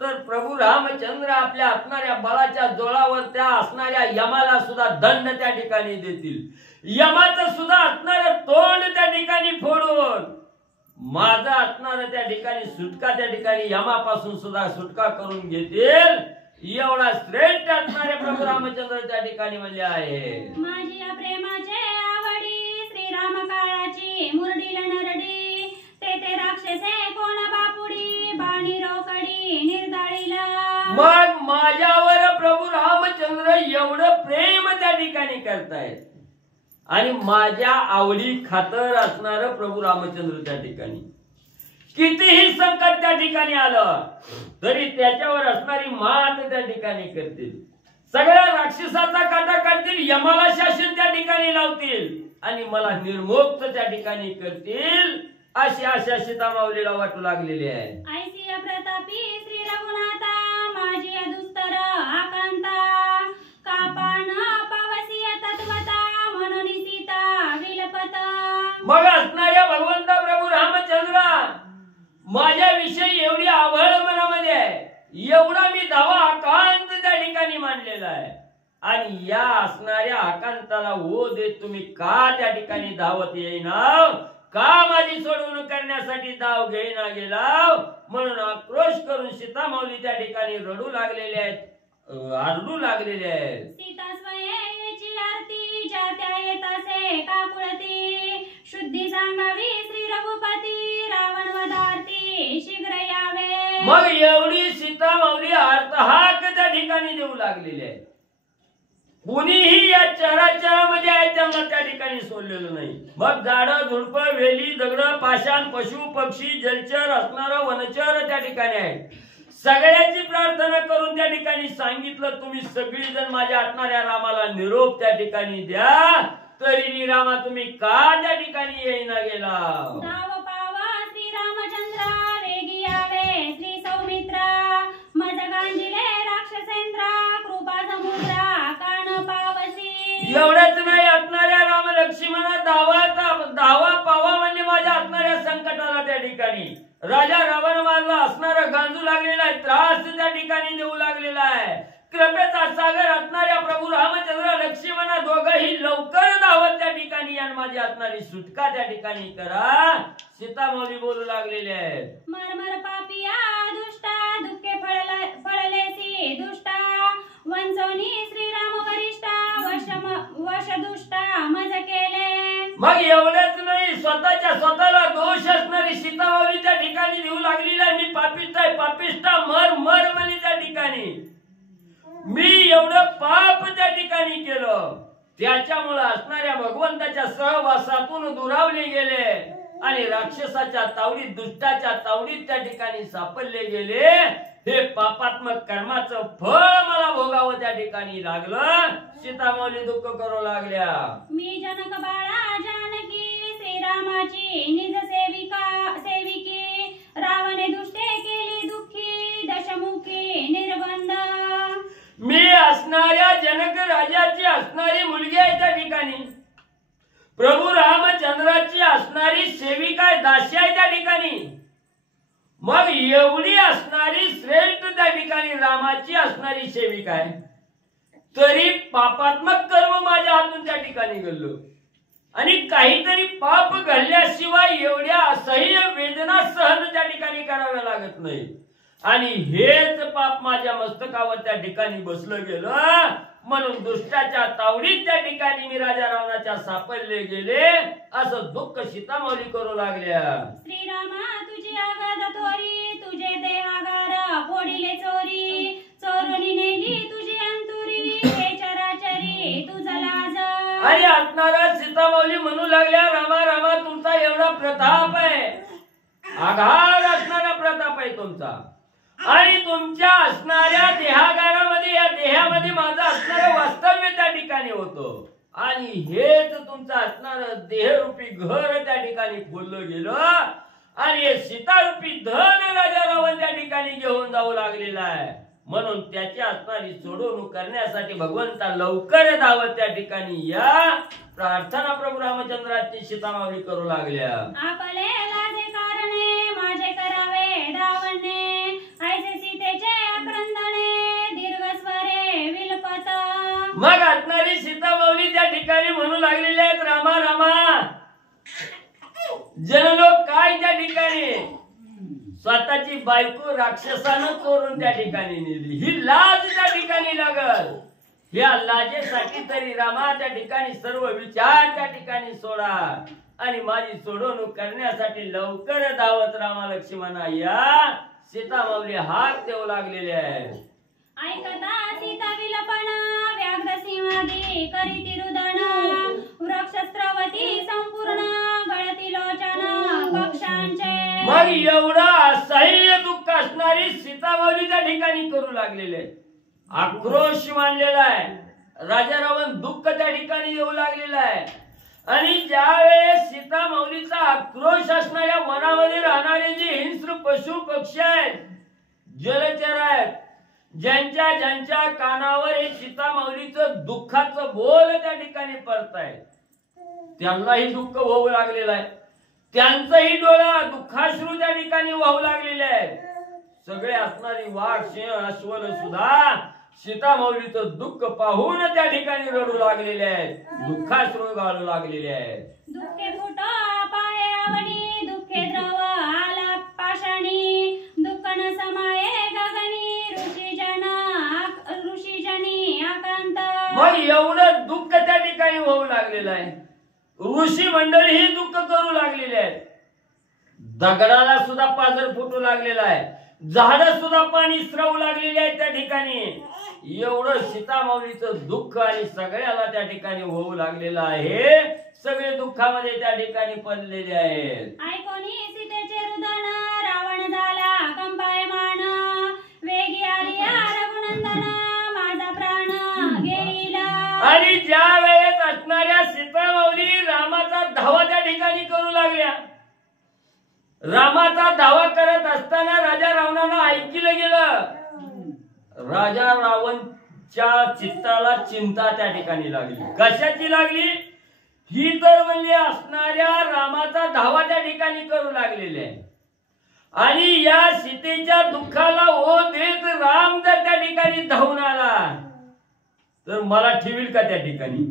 तर प्रभू रामचंद्र आपल्या असणाऱ्या बळाच्या जोरावर त्या असणाऱ्या यमाला सुद्धा दंड त्या ठिकाणी देतील. यमाचं सुद्धा असणारं तोंड त्या ठिकाणी फोडून माझा असणारं त्या ठिकाणी सुटका त्या ठिकाणी यमापासून सुद्धा सुटका करून घेतील. एवढा श्रेष्ठ असणारे प्रभू रामचंद्र त्या ठिकाणी म्हणजे आहे. माझी या प्रेमाचे आवडी श्रीराम काळाची मुरडीला नरडी, ते राक्षसे कोण बापुडी बाणी रोकडी निर्दाळीला. मग माझ्यावर प्रभू रामचंद्र एवढं प्रेम त्या ठिकाणी करतायत आणि माझ्या आवडी खातर असणार प्रभू रामचंद्र त्या ठिकाणी कितीही संकट त्या ठिकाणी आलं तरी त्याच्यावर असणारी मात त्या ठिकाणी करतील. सगळ्या राक्षसाचा काटा करतील, यमाला शासन त्या ठिकाणी लावतील आणि मला निर्मुक्त त्या ठिकाणी करतील अशी आशा सीतामाऊलीला वाटू लागलेली आहे. ऐसिया प्रतापी श्री रघुनाथा, माझी दुस्तर आकांता, कापान पावसिया तत्वता म्हणून सीता विलपता. मग असणाऱ्या भगवंता प्रभू रामचंद्र माझ्याविषयी एवढी आवड मनामध्ये आहे, एवढा मी धावा आकांत त्या ठिकाणी मांडलेला आहे आणि या असणाऱ्या आकांताला ओ देत तुम्ही का त्या ठिकाणी धावत येईना, का माझी सोडवणूक करण्यासाठी धाव घेईना गेला म्हणून आक्रोश करून सीतामाऊली त्या ठिकाणी रडू लागलेले आहेत. आरडू लागलेले आहेत. सीता स्वयेची आरती ज्या त्या येतासे काकुळती शुद्धी सांगावी श्री रघुपती रावण वधारती शीघ्र यावे. मग एवढी सीता माऊली अर्थहाक त्या ठिकाणी देऊ लागलेली आहे. कुणीही या चराचरामध्ये आहे त्यांना त्या ठिकाणी सोडलेलं नाही. मग झाडं झुडपं वेली दगड पाषाण पशु पक्षी जलचर असणारा वनचर त्या ठिकाणी आहे. सगळ्याची प्रार्थना करून त्या ठिकाणी सांगितलं तुम्ही सगळीजण माझ्या असणाऱ्या रामाला निरोप त्या ठिकाणी द्या. तरी रामा तुम्ही का त्या ठिकाणी येईना गेला. धाव पावा श्री रामचंद्रा वेगी यावे श्री सौमित्रा मज गांजिले राक्षसेंद्रा कृपा समुद्रा कान पावसी. एवढंच नाही असणाऱ्या राम लक्ष्मणा धावा पावा म्हणजे माझ्या असणाऱ्या संकटाला त्या ठिकाणी राजा रावण मारला असणारा गांजू लागलेला आहे. त्रास त्या ठिकाणी देऊ लागलेला आहे. कृपेचा सागर असणाऱ्या प्रभू रामचंद्र लक्ष्मणा दोघंही लवकर धावत त्या ठिकाणी आणि माझी असणारी सुटका त्या ठिकाणी करा. सीता माऊली बोलू लागलेले आहेत. मरमर पापिया दुष्टा दुःखे फळलेसी दुष्टा वंचोनी श्रीराम वरिष्ठा वश दुष्टा मज केले. मग एवढंच नाही स्वतःला दोष असणारी सीता माऊली त्या ठिकाणी देऊ लागलेला आहे. मी पापिष्ट आहे पापिष्टा मर मर म्हणे त्या ठिकाणी. मी एवढं पाप त्या ठिकाणी केलं त्याच्यामुळे असणाऱ्या भगवंताच्या सहवासातून दुरावले गेले आणि राक्षसाच्या तावडीत दुष्टाच्या तावडीत त्या ठिकाणी सापडले गेले. हे पापात्मक कर्माचं फळ मला भोगावं त्या ठिकाणी लागलं. सीता माऊली दुःख करू लागल्या. मी जनक बाळा जानकी श्रीरामाची निज सेविकी रावणे दुष्टे केली दुःखी दशमुखी निर्बंध. मी असणाऱ्या जनक राजाची असणारी मुलगी आहे त्या ठिकाणी. प्रभू रामचंद्राची असणारी सेविका आहे दासी आहे त्या ठिकाणी. मग एवढी असणारी श्रेष्ठ त्या ठिकाणी रामाची असणारी सेविका आहे तरी पापात्मक कर्म माझ्या हातून त्या ठिकाणी घडलं आणि काहीतरी पाप घडल्याशिवाय एवढ्या असह्य वेदना सहन त्या ठिकाणी कराव्या लागत नाही. आणि हेच पाप माझ्या मस्तकावर त्या ठिकाणी बसलं गेलं म्हणून दुष्टाच्या तावडीत त्या ठिकाणी मी राजा रावणाच्या सापडले गेले असं दुःख सीता माऊली करू लागल्या. श्रीरामा तुझी आगाध थोरी तुझे देहागार फोडिले चोरी चोरुनी नेली तुझी अंतुरी हे चराचरी तुझा लाज. आणि असणारा सीता माऊली म्हणू लागल्या रामा रामा तुमचा एवढा प्रताप आहे आघार असणारा प्रताप आहे तुमचा आणि तुमच्या असणाऱ्या देहागारामध्ये या देहामध्ये माझं असणारं वास्तव्य त्या ठिकाणी होतं आणि हेच तुमचं असणारं देहरूपी घर त्या ठिकाणी खोललं गेलं आणि हे सीतारूपी धन राजा रावण त्या ठिकाणी घेऊन जाऊ लागलेला आहे. म्हणून त्याची असणारी सोडवणूक करण्यासाठी भगवंता लवकर धावत त्या ठिकाणी या प्रार्थना प्रभू रामचंद्राची सीता माऊली करू लागल्या. आपले लाजे कारणे माझे करावे धावणे ऐसे सीतेचे क्रंदने दीर्घ स्वरे विलपत. मग असणारी सीता माऊली त्या ठिकाणी म्हणू लागलेले आहेत रामा रामा. जनलोक काय त्या ठिकाणी स्वतःची बायको राक्षसानं चोरून त्या ठिकाणी नेली ही लाज त्या ठिकाणी लागल. या लाजेसाठी तरी रामा त्या ठिकाणी सर्व विचार त्या ठिकाणी सोडा आणि माझी सोडवणूक करण्यासाठी लवकर धावत रामा लक्ष्मणा या. सीता माऊली हात देऊ लागलेले आहेत. ऐकता सीता विलपण व्याघ्र सिंहादी करीती रुदन वृक्षस्त्रवती संपूर्ण गळती लोचन पक्षांचे. मग एवढा असह्य दुःख असणारी सीता माऊली त्या ठिकाणी करू लागलेले आक्रोश मांडलेला आहे. राजा रावण दुःख त्या ठिकाणी येऊ लागलेला आहे आणि ज्यावेळेस सीता माऊलीचा आक्रोश असणाऱ्या वनामध्ये राहणारे जे हिंस्र पशु पक्षी आहेत जलचर आहेत ज्यांच्या ज्यांच्या कानावर हे सीता माऊलीचं दुःखाचं बोल त्या ठिकाणी पडताय त्यांनाही दुःख होऊ लागलेलं आहे. त्यांचाही डोळा दुःखाश्रू त्या ठिकाणी वाहू लागलेले आहेत. सगळे असणारी वाघ सिंह अस्वल सुद्धा सीता माऊलीचं दुःख पाहून त्या ठिकाणी रडू लागलेले आहेत दुःखाश्रू गाळू लागलेले आहेत. दुःखे फुट पाहे आवडी दुःखे द्रव आला पाषाणी दुःख न समाये गगनी ऋषी मग एवढं दुःख त्या ठिकाणी होऊ लागलेलं आहे. ऋषी मंडळी ही दुःख करू लागलेले आहेत. दगडाला सुद्धा पाझर फुटू लागलेला आहे. झाड सुद्धा पाणी स्रवू लागलेली आहेत त्या ठिकाणी. एवढं सीतामाऊलीचं दुःख आणि सगळ्याला त्या ठिकाणी होऊ लागलेलं आहे. सगळे दुःखामध्ये त्या ठिकाणी पडलेले आहेत. ऐकोनी सीतेचे रुदन रावण झाला कंपायमान. वेगी आली रघुनंदन माझा प्राण घेईला. आणि ज्या वेळेत असणाऱ्या सीतामाऊली रामाचा धावा त्या ठिकाणी करू लागल्या. रामाचा धावा करत असताना राजा रावणाला ऐकलं गेलं. राजा रावणच्या चित्ताला चिंता त्या ठिकाणी लागली. कशाची लागली? ही तर म्हणजे असणाऱ्या रामाचा धावा त्या ठिकाणी करू लागलेले आहे. आणि या सीतेच्या दुःखाला ओ देत राम जर त्या ठिकाणी धावून आला तर मला ठेवील का त्या ठिकाणी?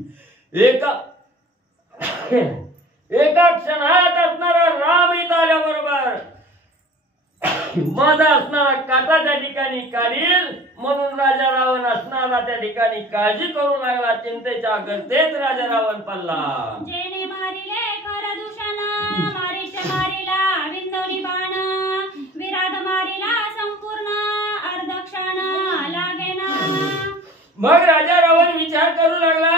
एका क्षणात असणारा राम इथं आल्याबरोबर माझा असणारा काटा त्या ठिकाणी काढील म्हणून राजा रावण असणारा त्या ठिकाणी काळजी करू लागला. चिंतेच्या गर्तेत राजा रावण पडला. जेने मारिले खर दूषण मारीच मारिला विंदोनी बाण. विराध मारिला संपूर्ण अर्धक्षण लागेना. मग राजा रावण विचार करू लागला.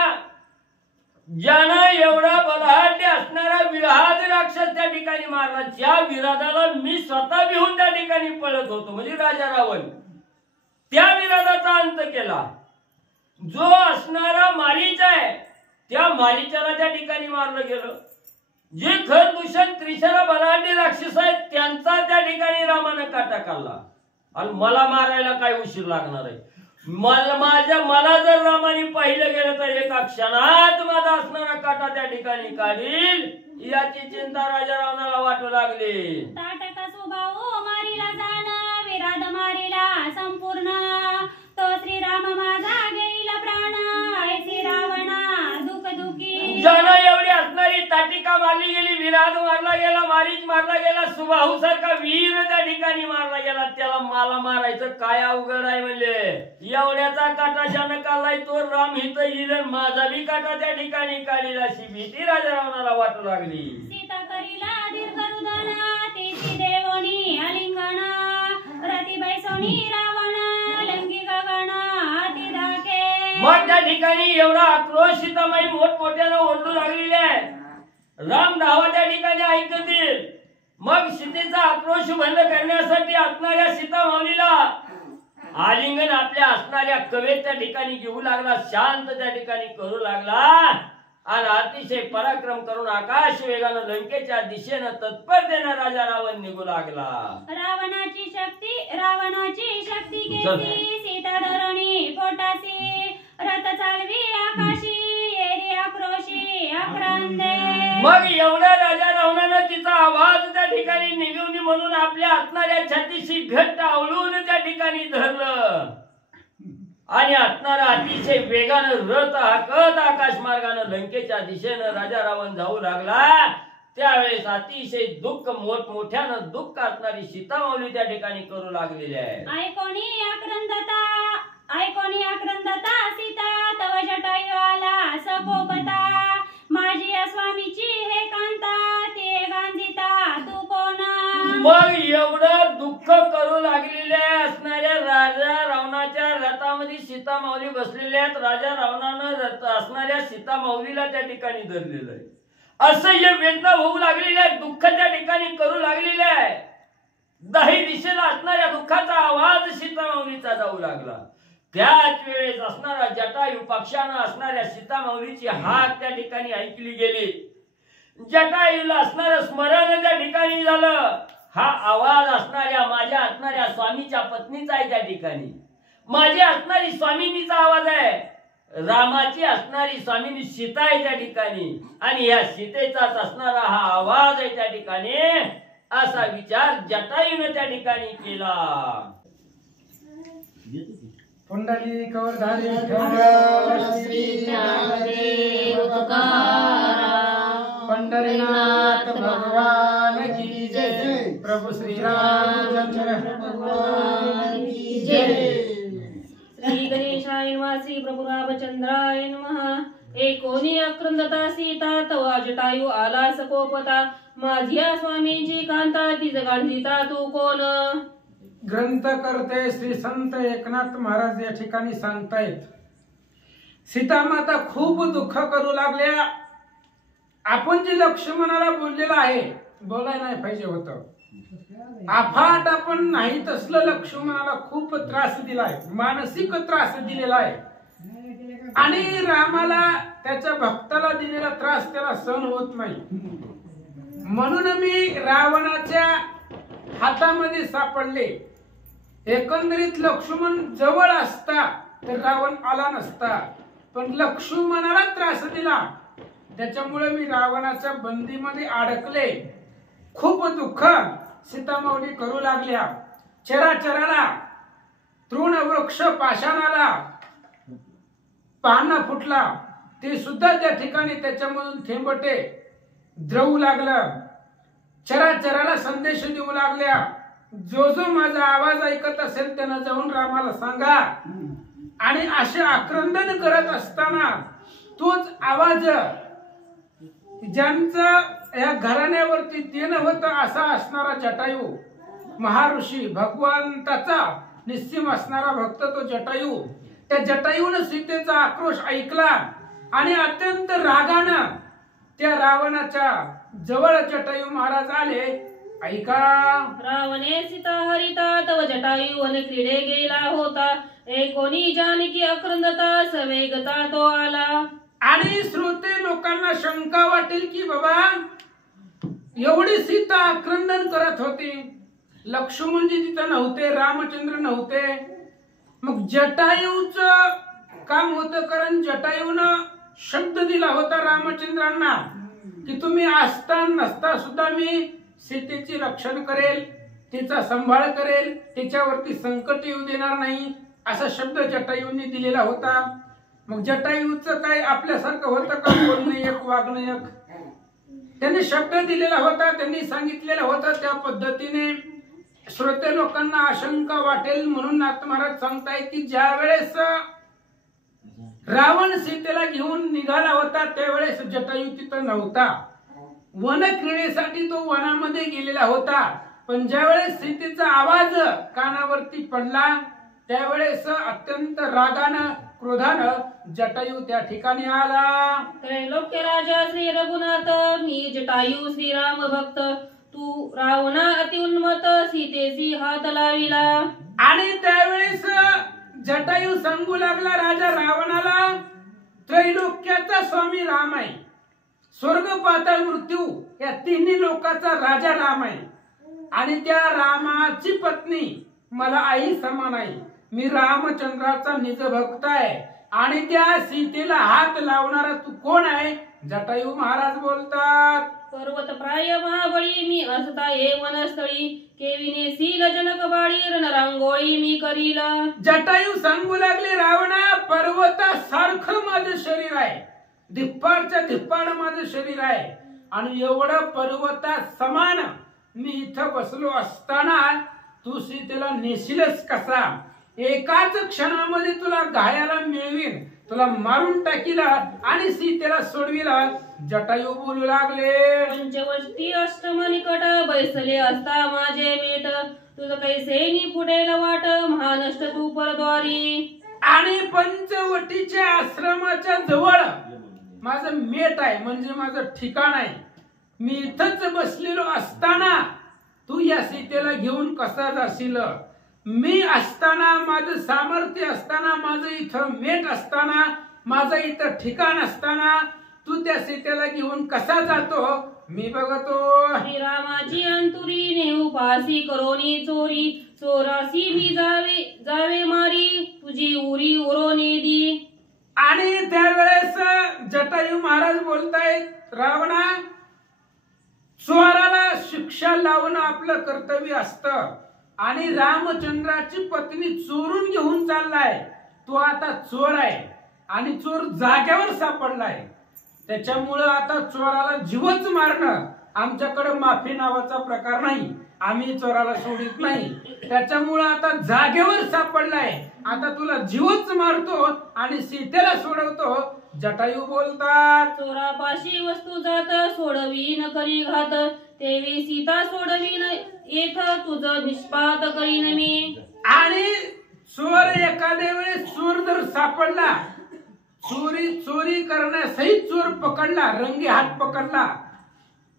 ज्यानं एवढा बलाढ्य असणारा विराध राक्षस त्या ठिकाणी मारला, ज्या विराधाला मी स्वतः भिवून त्या ठिकाणी पळत होतो, म्हणजे राजा रावण, त्या विराधाचा अंत केला. जो असणारा मारीच आहे त्या मारीच्याला त्या ठिकाणी मारलं गेलं. जे खरदूषण त्रिशरा बलाढ्य राक्षस आहेत त्यांचा त्या ठिकाणी रामानं काटा काढला. आणि मला मारायला काय उशीर लागणार आहे? मला जर रामाने पाहिलं गेलं तर एका क्षणात माझा असणारा काटा त्या ठिकाणी काढील याची चिंता राजा रावणाला वाटू लागली. ताटका स्वभाव मारिला जाण विराध मारिला संपूर्ण. तो श्रीराम माझा घेईल प्राण ऐसी रावणा दुःख दुखी. ज्यानं एवढी असणारी ताटिका मारली गेली, विराध मारला गेला, मारीच मारला गेला, सुबाहू सारखा वीर त्या ठिकाणी मारला गेला, त्याला मला मारायचं काय अवघड आहे म्हणले. एवढ्याचा काटा ज्यानं काढलाय तो राम इथं येईल, माझा बी काटा त्या ठिकाणी काढील अशी भीती राजा रावणाला वाटू लागली. सीता करीला दीर्घ रुदन तेची देवोनी आलिंगन. रती बैसोनी रावण लंगी गगन अति धाके. मग त्या ठिकाणी एवढा आक्रोश सीतामाई मोठमोठ्यानं ओरडू लागलेले आहे. राम धावा त्या ठिकाणी ऐकतील. मग सीतेचा आक्रोश बंद करण्यासाठी असणाऱ्या सीतामाऊलीला आलिंगन आपल्या असणाऱ्या कवेत त्या ठिकाणी घेऊ लागला. शांत त्या ठिकाणी करू लागला आणि अतिशय पराक्रम करून आकाश वेगानं लंकेच्या दिशेनं तत्परतेनं राजा रावण निघू लागला. रावणाची शक्ती केली सीता धरणी पोटासी. रथ चालवी आकाशी येरी आक्रोशी आक्रांदे. मग एवढ्या राजा रावणानं तिचा आवाज त्या ठिकाणी निघवणी म्हणून आपल्या असणाऱ्या छातीशी घट्ट आवळून त्या ठिकाणी धरलं आणि असणारा अतिशय वेगानं रथ हाकत आकाश मार्गानं लंकेच्या दिशेनं राजा रावण जाऊ लागला. त्यावेळेस अतिशय दुःख मोठमोठ्यानं दुःख असणारी सीतामाऊली त्या ठिकाणी करू लागलेली आहे. ऐकोनी आक्रंदता सीता तव जटायू आला सकोपता. माझी स्वामीची हे कांता ते गांजिता तू कोण. मग एवढं दुःख करू लागलेल्या असणाऱ्या राजा रावणाच्या रथामध्ये सीतामाऊली बसलेल्या आहेत. राजा रावणानं असणाऱ्या सीतामाऊलीला त्या ठिकाणी धरलेलं आहे. असह्य वेदना होऊ लागलेल्या आहे. दुःख त्या ठिकाणी करू लागलेले आहे. दाही दिशेला असणाऱ्या दुःखाचा आवाज सीतामाऊलीचा जाऊ लागला. त्याच वेळेस असणारा जटायू पक्षानं असणाऱ्या सीतामाऊलीची हाक त्या ठिकाणी ऐकली गेली. जटायूला असणारं स्मरण त्या ठिकाणी झालं. हा आवाज असणाऱ्या माझ्या असणाऱ्या स्वामीच्या पत्नीचा आहे. त्या ठिकाणी माझी असणारी स्वामिनीचा आवाज आहे. रामाची असणारी स्वामिनी सीता आहे त्या ठिकाणी आणि या सीतेचाच असणारा हा आवाज आहे त्या ठिकाणी. असा विचार जटायूने त्या ठिकाणी केला. पुंडली कवरधारी श्री ज्ञानदेव तुकाराम. पंढरीनाथ भगवान की जय. प्रभु श्री रामचंद्र भगवान की जय. श्री गणेशा नारायण वासी प्रभू रामचंद्राय नमः। एकोणी अक्रंदता सीता तवा जटायू आला सकोपता, माझिया स्वामींची कांता तिज गांधीता तू कोण। ग्रंथ करते श्री संत एकनाथ महाराज या ठिकाणी सांगतायत, सीतामाता खूप दुःख करू लागल्या। आपण जे लक्ष्मणाला बोललेलं आहे, बोलायला नाही पाहिजे होतं, अफाट आपण नाही तसलं लक्ष्मणाला खूप त्रास दिलाय, मानसिक त्रास दिलेला आहे। आणि रामाला त्याच्या भक्ताला दिलेला त्रास त्याला सहन होत नाही, म्हणून मी रावणाच्या हातामध्ये सापडले। एकंदरीत लक्ष्मण जवळ असता तर रावण आला नसता, पण लक्ष्मणाला त्रास दिला, त्याच्यामुळे मी रावणाच्या बंदीमध्ये अडकले। खूप दुःख सीतामाऊली करू लागल्या। चराचराला, तृणवृक्ष पाषाणाला पाना फुटला, ते सुद्धा त्या ठिकाणी त्याच्यामधून थेंबटे द्रवू लागलं। चराचराला संदेश देऊ लागल्या, जो जो माझा आवाज ऐकत असेल त्यानं जाऊन रामाला सांगा। आणि असे आक्रंदन करत असताना तोच आवाज ज्यांचं या घराण्यावरती देणं होतं असा असणारा जटायू महाऋषी, भगवंताचा निस्सीम असणारा भक्त तो जटायू, त्या जटायूनं सीतेचा आक्रोश ऐकला आणि अत्यंत रागानं त्या रावणाच्या जवळ जटायू महाराज आले। ऐका, रावणे सीता हरिता तव जटायू वन क्रीडे गेला होता, एकोणी जानकी अक्रंदता सवेगता तो आला। आणि श्रोते लोकांना शंका वाटेल की बाबा एवढी सीता आक्रंदन करत होती, लक्ष्मणजी तिथं नव्हते, रामचंद्र नव्हते, मग जटायूच काम होतं, कारण जटायूनं शब्द दिला होता रामचंद्रांना की तुम्ही असता नसता सुद्धा मी सीतेची रक्षण करेल, तिचा सांभाळ करेल, तिच्यावरती संकट येऊ देणार नाही, असा शब्द जटायूंनी दिलेला होता। मग जटायूचं काय आपल्यासारखं होतं का बोलणं एक वागणं एक? त्यांनी शब्द दिलेला होता, त्यांनी सांगितलेला होता, त्या पद्धतीने श्रोते लोकांना आशंका वाटेल म्हणून नाथ महाराज सांगतायत की ज्या वेळेस रावण सीतेला घेऊन निघाला होता त्यावेळेस जटायू तिथं नव्हता, वन क्रीडेसाठी तो वनामध्ये गेलेला होता। पण ज्यावेळेस सीतेचा आवाज कानावरती पडला त्यावेळेस अत्यंत रागानं क्रोधानं जटायू त्या ठिकाणी आला। त्रैलोक्य राजा श्री रघुनाथ मी जटायू श्रीराम भक्त, तू रावणा अतिउन्मत सीतेची हात लाविला। आणि त्यावेळेस जटायू सांगू लागला राजा रावणाला, त्रैलोक्याचा स्वामी राम आहे, स्वर्ग पाताळ मृत्यू या तिन्ही लोकांचा राजा राम आहे, आणि त्या रामाची पत्नी मला आई समान आहे, मी रामचंद्राचा निज भक्त आहे, आणि त्या सीतेला हात लावणारा तू कोण आहे? जटायू महाराज बोलतात, पर्वत प्राय महाबळी मी असता ये वनस्थळी, केविने सील जनक बाळी रणरांगोळी मी करील। जटायू सांगू लागले, रावणा पर्वतासारखं माझं शरीर आहे, धिप्पाडच्या धिप्पाड माझं शरीर आहे, आणि एवढं पर्वता समान मी इथं बसलो असताना तू सीतेला नेशीलच कसा? एकाच क्षणामध्ये तुला घायाला मिळवीन, तुला मारून टाकीला आणि सीतेला सोडविला। जटायू बोलू लागले, पंचवटी अष्टम निकट बैसले असता माझे मेट, तुझं कैसेनी फुटेल वाट महानष्ट तू परद्वारी। आणि पंचवटीच्या आश्रमाच्या जवळ माझं मेट आहे, म्हणजे माझं ठिकाण आहे, मी इथंच बसलेलो असताना तू या सीतेला घेऊन कसा जाशील? मी असताना, माझं सामर्थ्य असताना, माझं इथं मेट असताना, माझं इथं ठिकाण असताना तू त्या सीतेला घेऊन कसा जातो? मी बघतो श्रीरामाची अंतुरी नेऊ पासी करोनी चोरी, चोरासी मी जावे मारी तुझी उरी उरोनी दी। आणि त्यावेळेस जटायू महाराज बोलतायत, रावणा चोराला शिक्षा लावणं आपलं कर्तव्य असतं, आणि रामचंद्राची पत्नी चोरून घेऊन चाललाय, तो आता चोर आहे आणि चोर जाग्यावर सापडलाय, त्याच्यामुळं आता चोराला जीवच मारणं आमच्याकडे माफी नावाचा प्रकार नाही, आम्ही चोराला सोडित नाही. त्याच्यामुळं आता जागेवर सापडलाय, आता तुला जीवच मारतो आणि सीतेला सोडवतो. जटायू बोलतात, चोरापाशी वस्तू जात सोडवीन करी घात, तेवी सीता सोडवीन येथ तुझं निष्पात करीन मी. आणि चोर एखाद्या वेळेस चोर जर सापडला, चोरी करण्यासहित चोर पकडला, रंगे हात पकडला,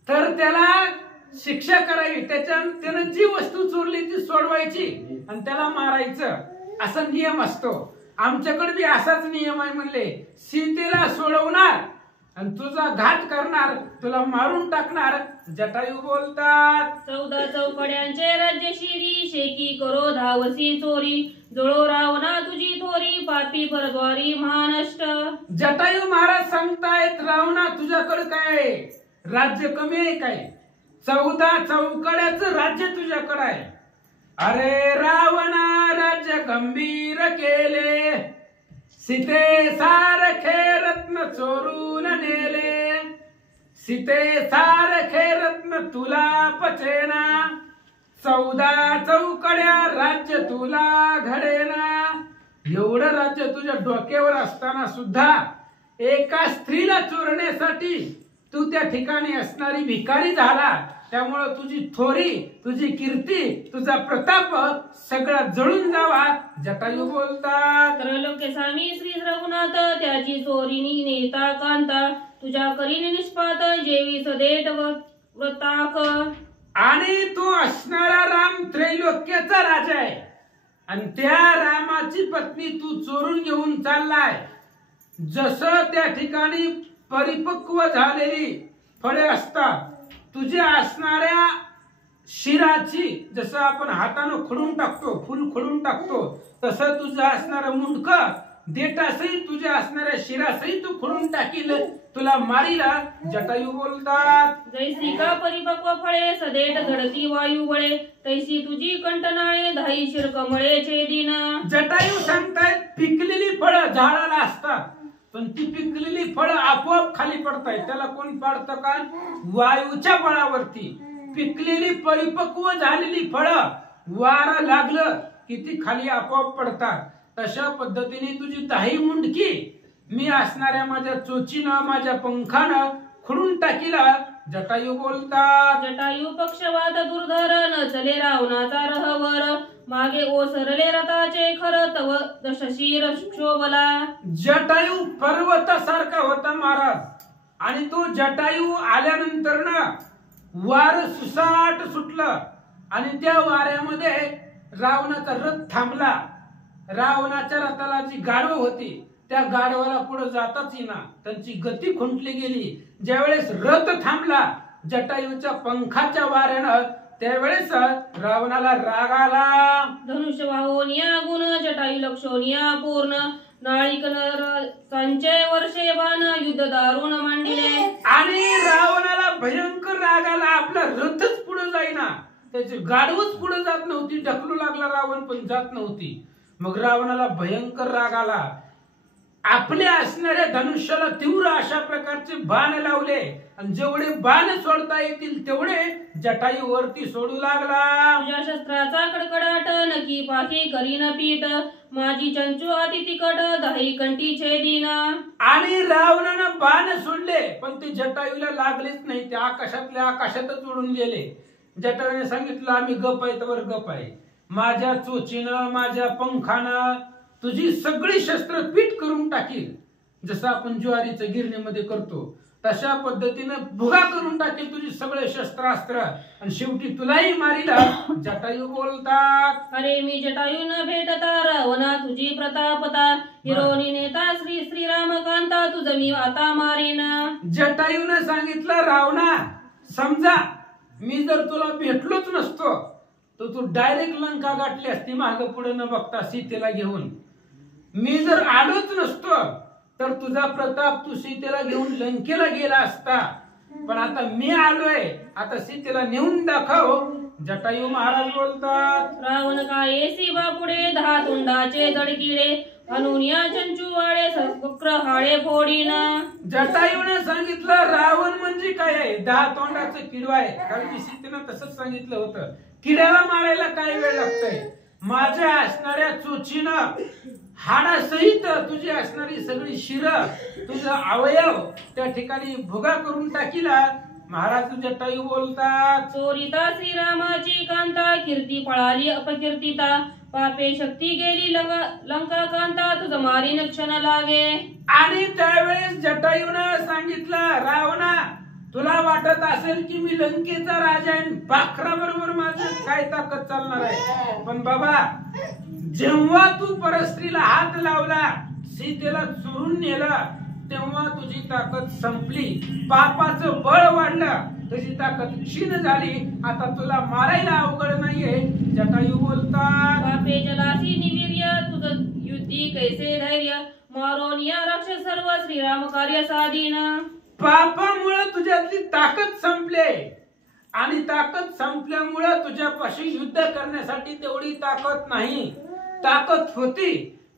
तर त्याला शिक्षा करावी. त्यानं जी वस्तू चोरली ती सोडवायची आणि त्याला मारायचं, असा नियम असतो. आमच्याकडे बी असाच नियम आहे. म्हणले सीतेला सोडवणार आणि तुझा घात करणार, तुला मारून टाकणार. जटायू बोलतात, 14 चौकड्यांचे राज्य शिरी, शेकी करो धावसी चोरी, जळो रावणा तुझी थोरी, पापी परद्वारी महानष्ट. जटायू महाराज सांगतायत, रावणा तुझ्याकडे काय राज्य कमी आहे काय? 14 चौकड्याचं राज्य तुझ्याकडे आहे. अरे रावणा राज्य गंभीर केले, सीते सारखे रत्न चोरून नेले, सीते सारखे रत्न तुला पचेना, 14 चौकड्या राज्य तुला घडेना. एवढं राज्य तुझ्या डोक्यावर असताना सुद्धा एका स्त्रीला चोरण्यासाठी तू त्या ठिकाणी असणारी भिकारी झाला. त्यामुळं तुझी थोरी, तुझी कीर्ती, तुझा प्रताप सगळा जळून जावा. जटायू बोलतात, त्रैलोक्य स्वामी श्री रघुनाथ, त्याची चोरीनी नेता कांता, तुझ्या करीन निष्पात जेवी सदेट व्रताक. आणि तो असणारा राम त्रैलोक्याचा राजा आहे आणि त्या रामाची पत्नी तू चोरून घेऊन चाललाय. जसं त्या ठिकाणी परिपक्व झालेली फळे असतात, तुझ्या असणाऱ्या शिराची, जसं आपण हातानं खडून टाकतो, फुल खडून टाकतो, तसं तुझं असणारं मुंडक देठासहित, तुझ्या असणाऱ्या शिरासहित तू खडून टाकील, तुला मारीला. जटायू बोलतात, जैसी का परिपक्व फळे सदेट झडती वायू बळे, तैसी तुझी कंटनाळे धाई शिरकमळे छेदीन. जटायू सांगतायत, पिकलेली फळं झाडाला असतात, पण ती पिकलेली फळं आपोआप खाली पडतायत. त्याला कोण पाडतं का? वायूच्या बळावरती. पिकलेली परिपक्व झालेली फळं वारा लागलं की ती खाली आपोआप पडतात. तशा पद्धतीने तुझी दाही मुंडकी मी असणाऱ्या माझ्या चोचीनं, माझ्या पंखानं खुडून टाकीला. जटायू बोलतात, जटायू पक्षवात दुर्धर, न चले रावणाचा रहवर, मागे ओसरले रथाचे खर तव दशशीर शोभला. जटायू पर्वतासारखा होता महाराज, आणि तो जटायू आल्यानंतर ना वार सुसाट सुटलं आणि त्या वाऱ्यामध्ये रावणाचा रथ थांबला. रावणाच्या रथाला जी गाढव होती त्या गाढवाला पुढे जाताच येईना, त्यांची गती खुंटली गेली. ज्यावेळेस रथ थांबला जटायूच्या पंखाच्या वाऱ्यानं, त्यावेळेस रावणाला राग आला. धनुष्य वाहोनिया गुण, जटायू लक्षोनिया पूर्ण, नाळिक संचय वर्षे बाण, युद्ध दारुण मांडिले. आणि रावणाला भयंकर राग आला. आपला रथच पुढे जाईना, त्याची गाढवच पुढे जात नव्हती. ढकलू लागला रावण पण जात नव्हती. मग रावणाला भयंकर राग आला. आपल्या असणाऱ्या धनुष्याला तीव्र अशा प्रकारचे बाण लावले आणि जेवढे बाण सोडता येतील तेवढे जटायू वरती सोडू लागला. तुझ्या शस्त्राचा कडकडाट, नकी पाठी करीन पीठ, माझी चंचू अति तिकट, दही कंठी छेदीन. आणि रावणानं बाण सोडले पण ते जटायूला लागलेच नाही. ते आकाशातल्या आकाशातच उडून गेले. जटायूने सांगितलं, आम्ही गप आहे तर गप आहे. माझ्या चोचीनं, माझ्या पंखानं तुझी सगळी शस्त्र पीठ करून टाकील. जसं आपण ज्वारीचं गिरणीमध्ये करतो तशा पद्धतीनं भुगा करून टाकील तुझी सगळे शस्त्रास्त्र आणि शेवटी तुलाही मारीला. जटायू बोलतात, अरे मी जटायू न भेटता रावणा तुझी प्रतापता, हिरोनी नेता श्री श्रीरामकांता, तुझं मी आता मारीन. जटायूने सांगितलं, रावणा समजा मी जर तुला भेटलोच नसतो तर तू डायरेक्ट लंका गाठली असती माग पुढे न बघता सीतेला घेऊन. मी जर आलोच नसतो तर तुझा प्रताप तू सीतेला घेऊन लंकेला गेला असता. पण आता मी आलोय, आता सीतेला नेऊन दाखव. जटायू महाराज बोलतात, रावण काय शिवा पुढे 10 तुंडाचे जडकिडे, हनुनिया चंचुवाडे वक्र हाडे फोडीन. जटायूने सांगितलं रावण म्हणजे काय आहे, 10 तोंडाचं किडा आहे. कारण सीतेनं तसंच सांगितलं होतं, किड्याला मारायला काय वेळ लागतोय, माझ्या असणाऱ्या चोचीनं हाडासहित तुझी असणारी सगळी शिर, तुझं अवयव त्या ठिकाणी भुगा करून टाकीला. महाराज जटायू बोलतात, चोरिता श्रीरामाची कांता, कीर्ती पळाली अपकीर्तिता. पापे शक्ती गेली लंका कांता, तुझ मारीन क्षण लागे. आणि त्यावेळेस जटायूनं सांगितलं, रावणा तुला वाटत असेल की मी लंकेचा राजा आहे, पाखरा बरोबर माझं काय ताकद चालणार आहे. पण बाबा, जेव्हा तू परस्त्रीला हात लावला, सीतेला चोरून नेलं, तेव्हा तुझी ताकद संपली. पापाचं बळ वाढलं, तुझी ताकद क्षीण झाली. आता तुला मारायला अवघड नाहीये. जटायू बोलतात, पापे जलासी निवीर्य, तुझ युद्धी कैसे धैर्य. मारोन या राक्षस सर्व, श्रीराम कार्य साधीन. पापामुळे तुझ्यातली ताकद संपले, आणि ताकद संपल्यामुळे तुझ्यापाशी युद्ध करण्यासाठी तेवढी ताकद नाही. ताकद होती,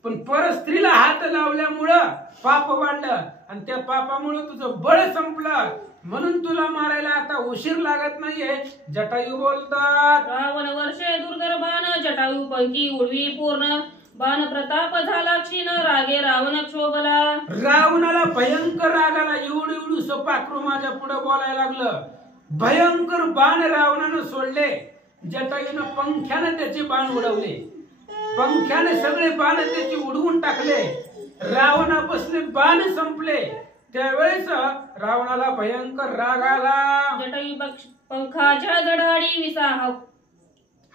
पण परस्त्रीला हात लावल्यामुळं पाप वाढलं, आणि त्या पापामुळे तुझं बळ संपलं. म्हणून तुला मारायला आता उशीर लागत नाहीये. जटायू बोलतात, रावण वर्षे दुर्धर बाण, जटायू पंखी उडवी पूर्ण. बाण प्रताप झाला क्षीण, रागे रावण क्षोभला. रावणाला भयंकर राग आला. एवढू पाखरू माझ्या पुढे बोलायला लागलं. भयंकर बाण रावणानं सोडले. जटायूनं पंख्यानं त्याचे बाण उडवले. पंख्याने सगळे बाण त्याचे उडवून टाकले. रावणापासले बाण संपले. त्यावेळेस रावणाला भयंकर राग आला. जटायू पंखाच्या जडाडी, विसा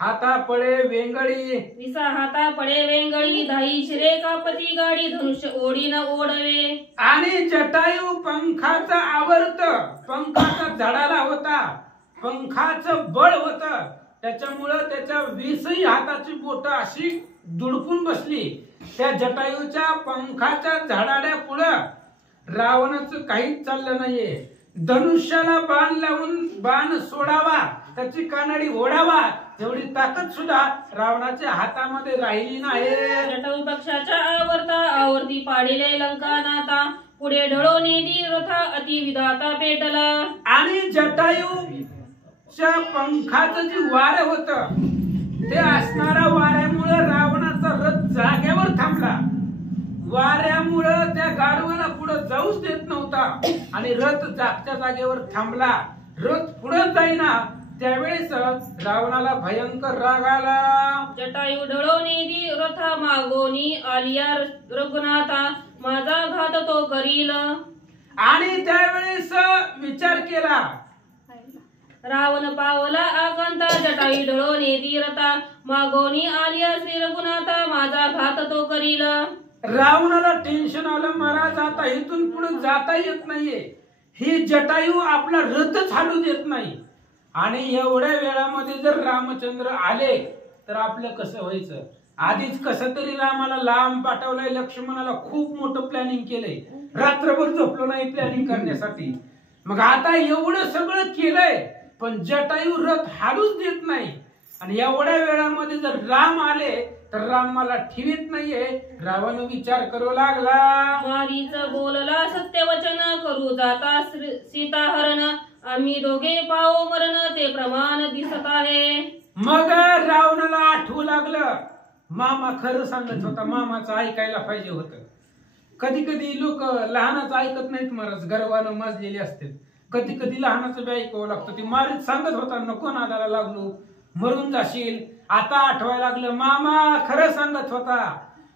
हाता पळे वेंगळी, विसा हाता पडे वेंगळी. धाई शिरे कापती गाडी, धनुष्य ओढीन ओढवे. आणि जटायू पंखाचा आवर्त, पंखाचा झाडाला होता, पंखाचं बळ होत, त्याच्यामुळं त्याच्या 20ही हाताची बोट अशी दुडपून बसली. त्या जटायूच्या पंखाच्या झाडाड्या पुढं रावणाचं काहीच चाललं नाहीये. धनुष्याला बाण लावून बाण सोडावा, त्याची कानडी ओढावा, तेवढी ताकद सुद्धा रावणाच्या हातामध्ये राहिली नाही. जटायू पक्षाच्या आवर्ती पाडिले लंका नाता. पुढे ढळो नेदी रथा, अति विधाता पेटला. आणि जटायूच्या पंखाचं जे वार होत, ते असणाऱ्या वाऱ्यामुळे रावणाचा रथ जागेवर थांबला. वाऱ्यामुळं त्या गाढवाला पुढे जाऊच देत नव्हता, आणि रथ जागच्या जागेवर थांबला. रथ पुढे जाईना. त्यावेळेस रावणाला भयंकर राग आला. जटायू ढळो नेदी रथा, मागोनी आलिया रघुनाथा. माझा घात तो करील. आणि त्यावेळेस विचार केला, रावण पावला आकांता. जटायू ढळो नेदी रथा, मागोनी आलिया श्री रघुनाथा. माझा घात तो करील. रावणाला टेन्शन आलं, महाराज आता इथून पुढे जाता येत नाहीये. ही जटायू आपला रथच हालू देत नाही. आणि एवढ्या वेळामध्ये जर रामचंद्र आले तर आपलं कसं व्हायचं. आधीच कसं तरी रामाला लांब पाठवलंय, लक्ष्मणाला खूप मोठं प्लॅनिंग केलंय, रात्रभर झोपलो नाही प्लॅनिंग करण्यासाठी. मग आता एवढं सगळं केलंय, पण जटायू रथ हालूच देत नाही. आणि एवढ्या वेळामध्ये जर राम आले तर राम मला ठेवीत नाहीये. रावण विचार करू लागला, मारीच बोलला सत्यवचन, करू जाता सीता हरण. आम्ही दोघे पाओ मरण, ते प्रमाण दिसत आहे. मग रावणाला आठवू लागलं, मामा खरं सांगत होता, मामाचं ऐकायला पाहिजे होतं. कधी कधी लोक लहानाचं ऐकत नाहीत महाराज, गर्वानं माजलेले असतात. कधी कधी लहानाचं बी ऐकावं लागतं. ती मारीत सांगत होता, नको नादाला लागलो, मरून जाशील. आता आठवायला लागलं, मामा खरं सांगत होता,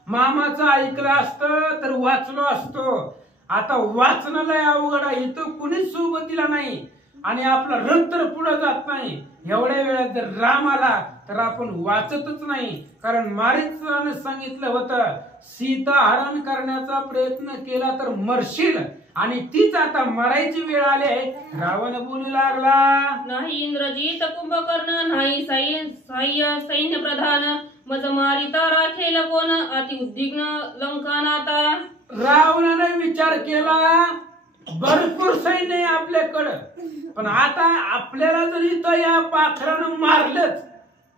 मामाचं ऐकलं असतं तर वाचलो असतो. आता वाचणं लय अवघड आहे, इथं कुणीच सोबतीला नाही, आणि आपला रथ तर पुढे जात नाही. एवढ्या वेळात जर राम आला तर आपण वाचतच नाही. कारण मारीचानं सांगितलं होतं, सीता हरण करण्याचा प्रयत्न केला तर मरशील, आणि तीच आता मरायची वेळ आली. रावण बोलू लागला, नाही इंद्रजित कुंभकर्ण, नाही सैन्य प्रधान. मज मारिता राखेल कोण, अति उद्विग्न लंका नाता. रावणाने विचार केला, भरपूर सैन्य आहे आपल्याकडं, पण आता आपल्याला जर इथं या पाखरानं मारलंच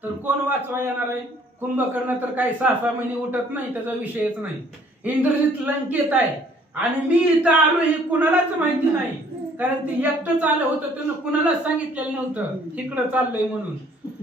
तर कोण वाचवा येणार आहे. कुंभकर्ण तर काही 6-6 महिने उठत नाही, त्याचा विषयच नाही. इंद्रजित लंकेत आहे आणि मी इथं आलो हे कुणालाच माहिती नाही, कारण ते एकटंच आलं होतं, त्यानं कुणालाच सांगितलेलं नव्हतं इकडं चाललंय म्हणून.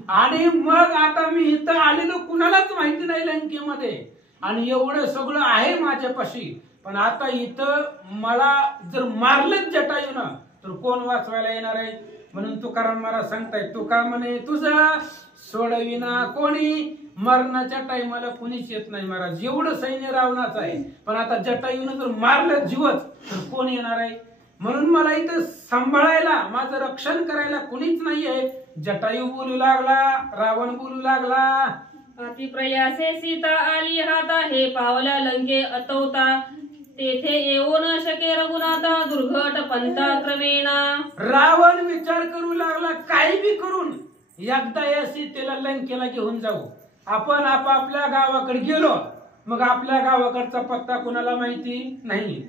आणि मग आता मी इथं आलेलो कुणालाच माहिती नाही लंकेमध्ये, आणि एवढं सगळं आहे माझ्यापाशी, पण आता इथं मला जर मारलंच जटायूनं तर कोण वाचवायला येणार आहे? म्हणून तुकाराम महाराज सांगताय, तुका म्हणे तुझं सोडविना कोणी, मरणाच्या टाइमाला कुणीच येत नाही महाराज. एवढं सैन्य रावणाचं आहे, पण आता जटायूनं जर मारलं जीवच तर कोण येणार आहे? म्हणून मला इथं सांभाळायला, माझं रक्षण करायला कुणीच नाहीये. जटायू बोलू लागला, रावण बोलू लागला, अति प्रयासे सीता आली हाता, हे पावला लंके अतवता, तेथे येऊ न शके रघुनाथा, दुर्घट पंथा क्रमेणा. रावण विचार करू लागला, काही बी करून एकदा या सीतेला लंकेला घेऊन जाऊ. आपण आपापल्या गावाकडे गेलो, मग आपल्या गावाकडचा पत्ता कुणाला माहिती नाही.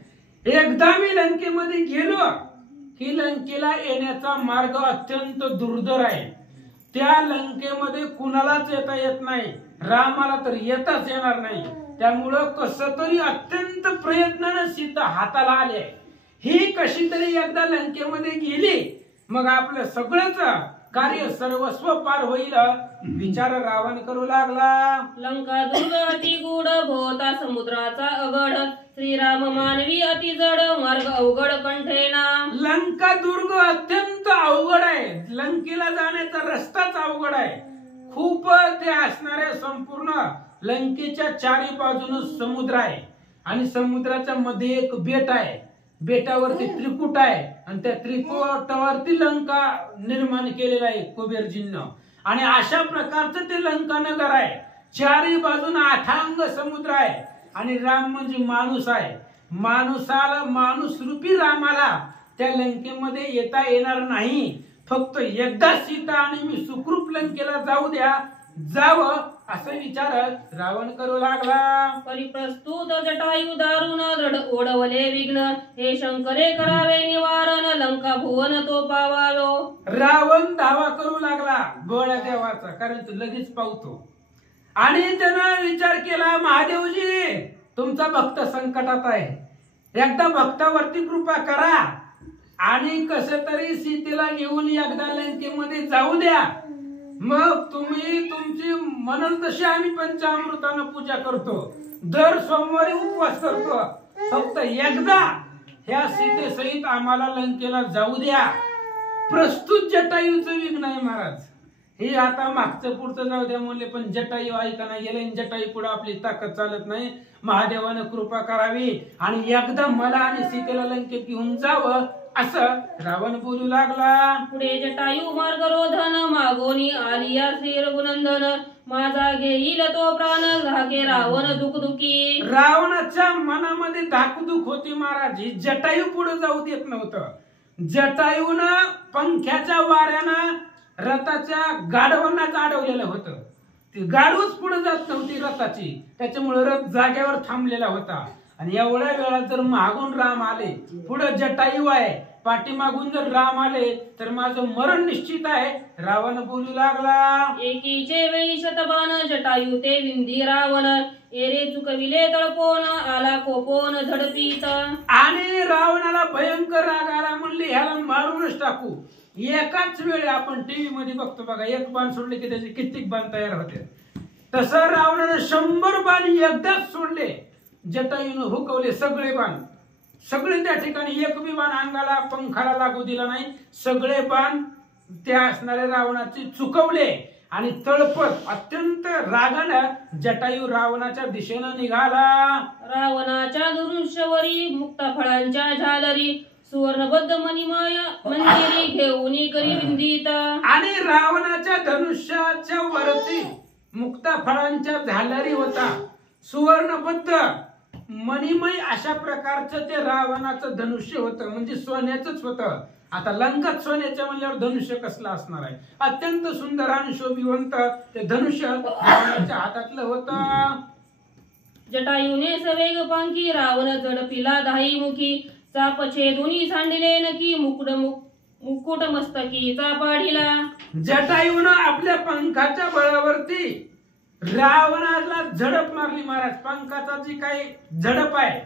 एकदा मी लंकेमध्ये गेलो की लंकेला येण्याचा मार्ग अत्यंत दुर्धर आहे. त्या लंकेमध्ये कुणालाच येता येत नाही, रामाला तर येताच येणार नाही. त्यामुळं कसं तरी अत्यंत प्रयत्नानं सीता हाताला आली आहे. ही कशी तरी एकदा लंकेमध्ये गेली, मग आपलं सगळंच कार्य सर्वस्व पार होईल विचार रावण करू लागला. लंका दुर्ग अति गूढ, भोवता समुद्राचा अगड, श्रीराम मानवी अति जड, मार्ग अवघड कंठेना. लंका दुर्ग अत्यंत अवघड आहे, लंकेला जाण्याचा रस्ताच अवघड आहे. खूप ते असणारे संपूर्ण लंकेच्या चारी बाजून समुद्र आहे, आणि समुद्राच्या मध्ये एक बेट आहे, बेटावरती त्रिकुट आहे, आणि त्या त्रिकुटावरती लंका निर्माण केलेला आहे कुबेरजींनं. आणि अशा प्रकारचं ते लंका नगर आहे. चारी बाजून अथांग समुद्र आहे, आणि राम म्हणजे माणूस आहे. माणूस रूपी रामाला त्या लंकेमध्ये येता येणार नाही. फक्त एकदा सीता आणि मी सुखरूप लंकेला जाऊ द्या, जावं असं विचारत रावण करू लागला. परिप्रस्तुत जटायू दारुण, दृढ ओढवले विघ्न, हे शंकरे करावे निवारण, लंका भुवन तो पावावो. रावण दावा करू लागला बळ देवाचा, कारण तो लगेच पावतो. आणि त्यानं विचार केला, महादेवजी तुमचा भक्त संकटात आहे, एकदा भक्तावरती कृपा करा आणि कसं तरी सीतेला घेऊन एकदा लंकेमध्ये जाऊ द्या. मग तुम्ही तुमची म्हणून तशी आम्ही पंचामृतानं पूजा करतो, दर सोमवारी उपवास करतो. फक्त एकदा ह्या सीतेसहित आम्हाला लंकेला जाऊ द्या. प्रस्तुत जटायूचं विघ्न आहे महाराज. हे आता मागचं पुढचं जाऊ द्या म्हणले, पण जटायू ऐकाना गेले. जटायू पुढे आपली ताकद चालत नाही. महादेवानं कृपा करावी आणि एकदा मला आणि सीतेला लंकेत घेऊन जावं असं रावण बोलू लागला. पुढे जटायू मार्ग रोधन, मागोनी आलिया श्री रघुनंदन, माझा घेईल तो प्राण, घाके रावण दुखदुखी. रावणाच्या मनामध्ये धाकधूक होती महाराज. ही जटायू पुढे जाऊ देत नव्हतं. जटायूनं पंख्याच्या वाऱ्यानं रथाच्या गाढवांना अडवलेलं होतं. ती गाढवच पुढे जात नव्हती रथाची, त्याच्यामुळे रथ जागेवर थांबलेला होता. आणि एवढ्या वेळात जर मागून राम आले, पुढे जटायू आहे, पाठीमागून जर राम आले तर माझं मरण निश्चित आहे. रावण बोलू लागला. एकीचे वेळी शतबाण, जटायू ते विंधी रावण, एरे चुकविले तळपोन, आला कोपोन झडपीत. आणि रावणाला भयंकर राग आला. म्हणले ह्याला मारूनच टाकू. एकाच वेळी आपण टीव्ही मध्ये बघतो बघा, एक बाण सोडले की त्याचे कित्येक बाण तयार होते. तसं रावणाने 100 बाण एकदाच सोडले. जटायूने हुकवले सगळे बाण, सगळे त्या ठिकाणी एक बी बाण अंगाला पंखाला लागू दिला नाही. सगळे बाण त्या असणाऱ्या रावणाचे चुकवले आणि तळपत अत्यंत रागानं जटायू रावणाच्या दिशेनं निघाला. रावणाच्या धनुष्यवरी मुक्ता फळांच्या झालरी, सुवर्णबद्ध मणिमय मंदिरी घेऊन करी विंदित. आणि रावणाच्या धनुष्याच्या वरती मुक्ता फळांच्या झालरी होता. सुवर्णबद्ध मणिमय अशा प्रकारचं ते रावणाचं धनुष्य होतं, म्हणजे सोन्याचंच होतं. आता लंकात सोन्याच्या म्हणल्यावर धनुष्य कसलं असणार आहे. अत्यंत सुंदर आणि शोभिवंत ते धनुष्य रावणाच्या हातातलं होतं. जटायूने सवेग पांकी, रावण जडपिला दाही मुखी, चाप छेदुनी सांडिले नकी, मुकुट मस्तकी चापाढीला. जटायूनं आपल्या पंखाच्या बळावरती रावणाला झडप मारली महाराज. पंखाचा जी काही झडप आहे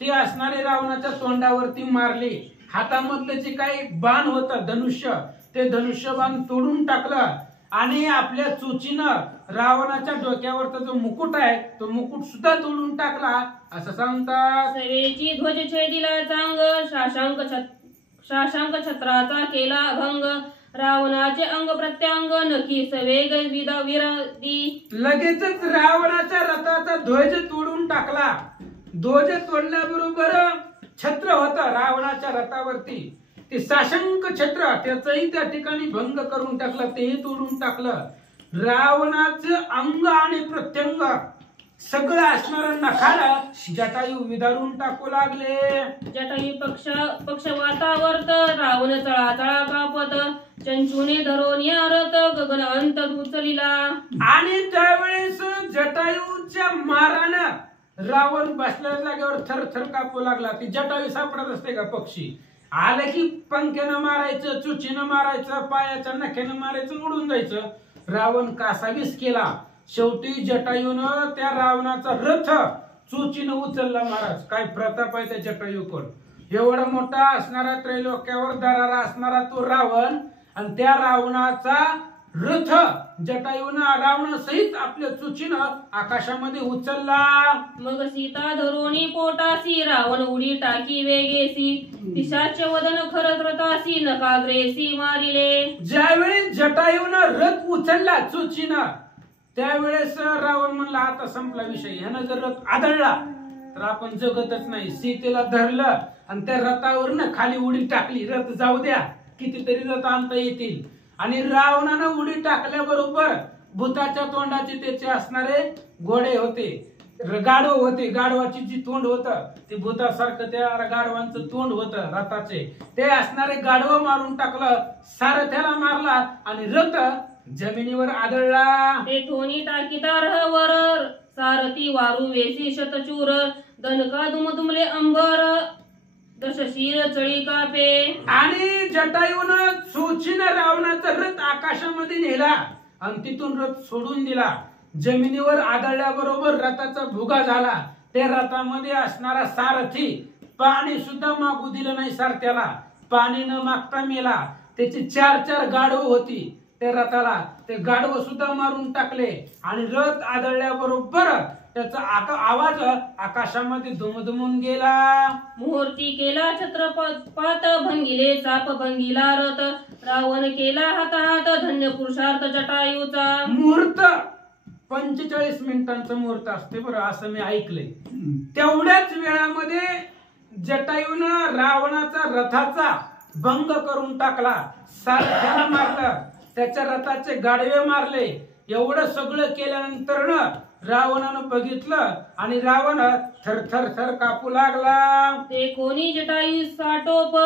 ती असणारी रावणाच्या तोंडावरती मारली. हातामधलं जे काही बाण होतं धनुष्य, ते धनुष्यबाण तोडून टाकलं आणि आपल्या चोचीनं रावणाच्या डोक्यावरचा जो मुकुट आहे तो मुकुट सुद्धा तोडून टाकला असं सांगतात. सवेची ध्वज छेदिला चांग, शाशांक छत्राचा केला भंग, रावणाचे अंग प्रत्यांग नखी सवेग विरदी. लगेचच रावणाच्या रथाचा ध्वज तोडून टाकला. ध्वज तोडल्याबरोबर छत्र होतं रावणाच्या रथावरती, ते साशंक छत्र त्याचंही त्या ठिकाणी भंग करून टाकलं, तेही तोडून टाकलं. रावणाचं अंग आणि प्रत्यंग सगळं असणारं नखाला जटायू विदारून टाकू लागले. जटायू पक्षवातावर्त, रावण चळाचळा कापत, चंचुने धरून या रथ गगन अंत उचलिला. आणि त्यावेळेस जटायूच्या मारानं रावण बसल्या जागेवर थरथर कापू लागला. ती जटायू सापडत असते का पक्षी, आलं की पंख्यानं मारायचं, चुचीनं मारायचं, पायाच्या नख्यानं मारायचं, उडून जायचं. रावण कासावीस केला. शेवटी जटायूनं त्या रावणाचा रथ चुचीनं उचलला महाराज. काय प्रताप आहे त्या जटायूकडं. एवढा मोठा असणारा त्रैलोक्यावर दरारा असणारा तो रावण, आणि त्या रावणाचा रथ जटायूनं रावण सहित आपल्या चुचीनं आकाशामध्ये उचलला. मग सीता धरोणी पोटासी, रावण उडी टाकी वेगेसी, पिशाच्य वदन खरत रथासी, नकाग्रेसी मारिले. ज्यावेळी जटायूनं रथ उचलला चुचीनं, त्यावेळेस रावण म्हणला आता संपला विषय, ह्यानं जर रथ आदळला तर आपण जगतच नाही. सीतेला धरलं आणि त्या रथावरनं खाली उडी टाकली. रथ जाऊ द्या, कितीतरी रथ आणता येतील. आणि रावणानं उडी टाकल्याबरोबर भूताच्या तोंडाचे त्याचे असणारे घोडे होते, गाढव होते. गाढवाची जी तोंड होतं ते भूतासारखं त्या गाढवांचं तोंड होतं रथाचे, ते असणारे गाढव मारून टाकलं. सारथ्याला मारला आणि रथ जमिनीवर आदळला. तेथोनी टाकीता रहवर, सारथी वारू वेसी शतचूर, दनका दुमदुमले अंबर, दशशीर चळी कापे. आणि जटायूनं चोचीनं रावणाचा रथ आकाशामध्ये नेला आणि तिथून रथ सोडून दिला. जमिनीवर आदळल्याबरोबर रथाचा भुगा झाला. त्या रथामध्ये असणारा सारथी पाणी सुद्धा मागू दिलं नाही सारथ्याला. पाणी न मागता मेला. त्याची 4 गाढव होती त्या रथाला, ते गाढव सुद्धा मारून टाकले. आणि रथ आदळल्याबरोबर त्याचा आवाज आकाशामध्ये दुमदुमून गेला. मुहूर्ती केला छत्रपात, भंगिले चाप भंगिला रथ, रावण केला हातात धन्य पुरुषार्थ जटायूचा. मुहूर्त 45 मिनिटांचा मुहूर्त असते बरं, असं मी ऐकलंय. तेवढ्याच वेळामध्ये जटायूनं रावणाचा रथाचा भंग करून टाकला. सारथ्याला मारलं, त्याच्या रथाचे गाडवे मारले. एवढं सगळं केल्यानंतर रावणानं बघितलं आणि रावण थरथर थर कापू लागला. ते कोणी जटायू साटोप,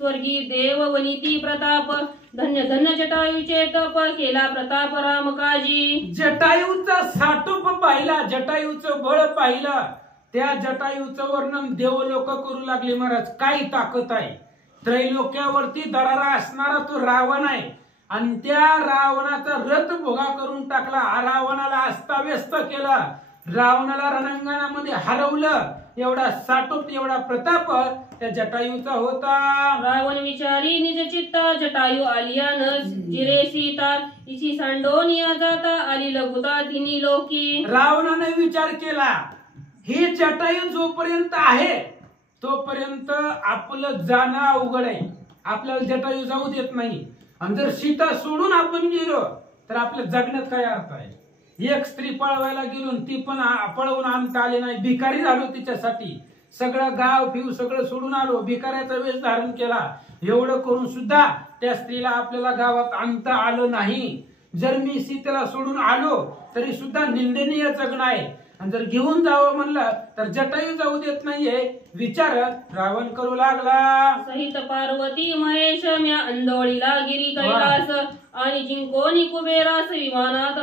स्वर्गी देव वनिती प्रताप, धन्य धन्य जटायूचे तप, केला प्रताप राम काजी. जटायूचा साटोप पाहिला, जटायूचं बळ पाहिलं. त्या जटायूचं वर्णन देवलोक करू लागले महाराज. काय ताकद आहे. त्रैलोक्यावरती दरारा असणारा तो रावण आहे आणि त्या रावणाचा रथ भोगा करून टाकला. रावणाला अस्ताव्यस्त केला, रावणाला रणांगणामध्ये हरवलं. एवढा साटोप, एवढा प्रताप त्या जटायूचा होता. रावण विचारी निज चित्ता, जटायू आलिया न जिरे सीता, इसी सांडोनिया जाता आली लघुता तिनी लोकी. रावणाने विचार केला, ही जटायू जोपर्यंत आहे तोपर्यंत आपलं जाणं अवघड आहे. आपल्याला जटायू जाऊ देत नाही. आणि जर सीता सोडून आपण गेलो तर आपल्या जगण्यात काय अर्थ आहे. एक स्त्री पळवायला गेलो, ती पण पळवून आणता आली नाही. भिकारी झालो तिच्यासाठी. सगळं गाव फिव सगळं सोडून आलो, भिकाऱ्याचा वेश धारण केला. एवढं करून सुद्धा त्या स्त्रीला आपल्याला गावात आणता आलं नाही. जर मी सीतेला सोडून आलो तरी सुद्धा निंदनीय जगणं आहे. आणि जर घेऊन जावं म्हणलं तर जटायू जाऊ देत नाहीये. विचार रावण करू लागला. सहित पार्वती महेश, म्या अंधोळीला गिरी कैलास, आणि जिंकोनी कुबेरास विमानात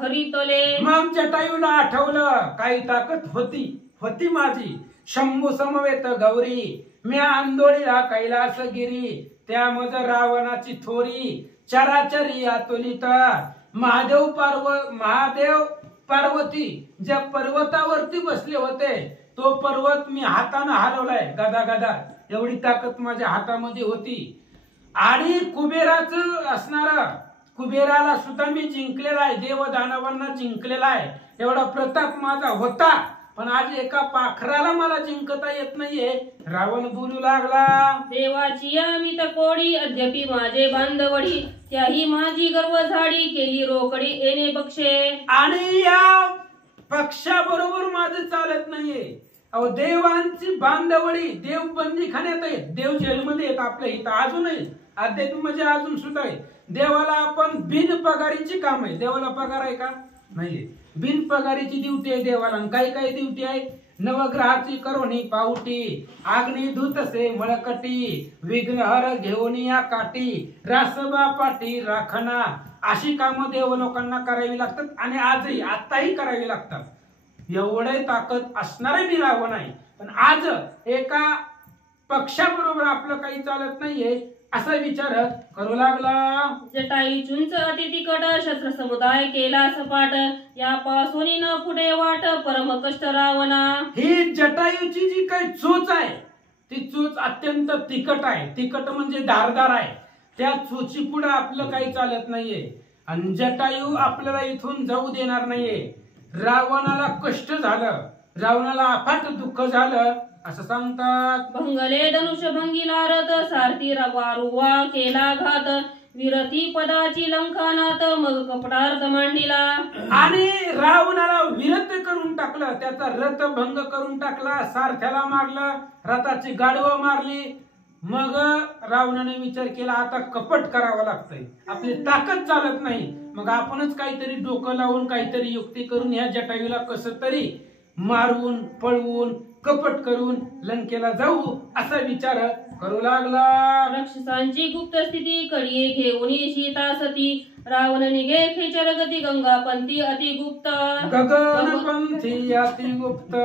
हरितले. मग जटायूला आठवलं काही ताकद होती माझी. शंभू समवेत गौरी, म्या आंदोळीला कैलास गिरी, त्या मज रावणाची थोरी. चराचरी आतुलित, महादेव पार्वती ज्या पर्वतावरती बसले होते तो पर्वत मी हाताने हलवलाय गदा एवढी ताकद माझ्या हातामध्ये होती. आणि कुबेराचं असणारा कुबेराला सुद्धा मी जिंकलेला आहे, देव दानवांना जिंकलेला आहे, एवढा प्रताप माझा होता. पण आज एका पाखराला मला जिंकता येत नाहीये. रावण बोलू लागला, देवाची अमित कोडी अद्यापि माझे बांधवडी, त्याही माझी गर्व झाडी केली रोकडी येणे बक्षे. आणि या पक्षाबरोबर माझं चालत नाहीये. अहो देवांची बांधवडी, देव बंदीखान्यात आहेत, देव जेलमध्ये आहेत आपल्या इथं अजूनही. अध्यात्म म्हणजे अजून सुद्धा आहे. देवाला आपण बिन पगारीची काम आहे. देवाला पगार आहे का? नाहीये. बिन पगारीची ड्युटी आहे देवाला. काय काय ड्युटी आहे? नवग्रहाची करोनी पावटी, आग्नी धुतसे मळकटी, विघ्नहर घेऊन या काठी, रासबा पाठी राखणा, अशी कामं देव लोकांना करावी लागतात. आणि आजही आताही करावी लागतात. एवढे ताकद असणारे मी रावण आहे. पण आज एका पक्षाबरोबर आपलं काही चालत नाहीये असा विचार करू लागला. जटाई चुंच अति तिकट, शस्त्र समुदाय केला सपाट, या पासून न पुढे वाट परम कष्ट रावणा. ही जटायूची जी काही चोच आहे ती चोच अत्यंत तिखट आहे. तिखट म्हणजे धारदार आहे. त्या चोची पुढे आपलं काही चालत नाहीये. आणि जटायू आपल्याला इथून जाऊ देणार नाहीये. रावणाला कष्ट झालं, रावणाला अफाट दुःख झालं असं सांगतात. भंगले धनुष भंगीला रथ, सारथी वारुवा केला घात, विरती पदाची लंकानात, मग कपटार्थ मांडिला. आणि रावणाला विरत करून टाकलं, त्याचा रथ भंग करून टाकला, सारथ्याला मारलं, रथाची गाडवं मारली. मग रावणाने विचार केला आता कपट करावं लागतंय, आपली ताकद चालत नाही. मग आपणच काहीतरी डोकं लावून काहीतरी युक्ती करून ह्या जटायूला कसं तरी मारून पळवून कपट करून लंकेला जाऊ असा विचार करू लागला. राक्षसांची गुप्त स्थिती कळी घेऊन सीता सती, रावण निघे खेचर गती गंगापंथी अतिगुप्त. गगनपंथी अतिगुप्त.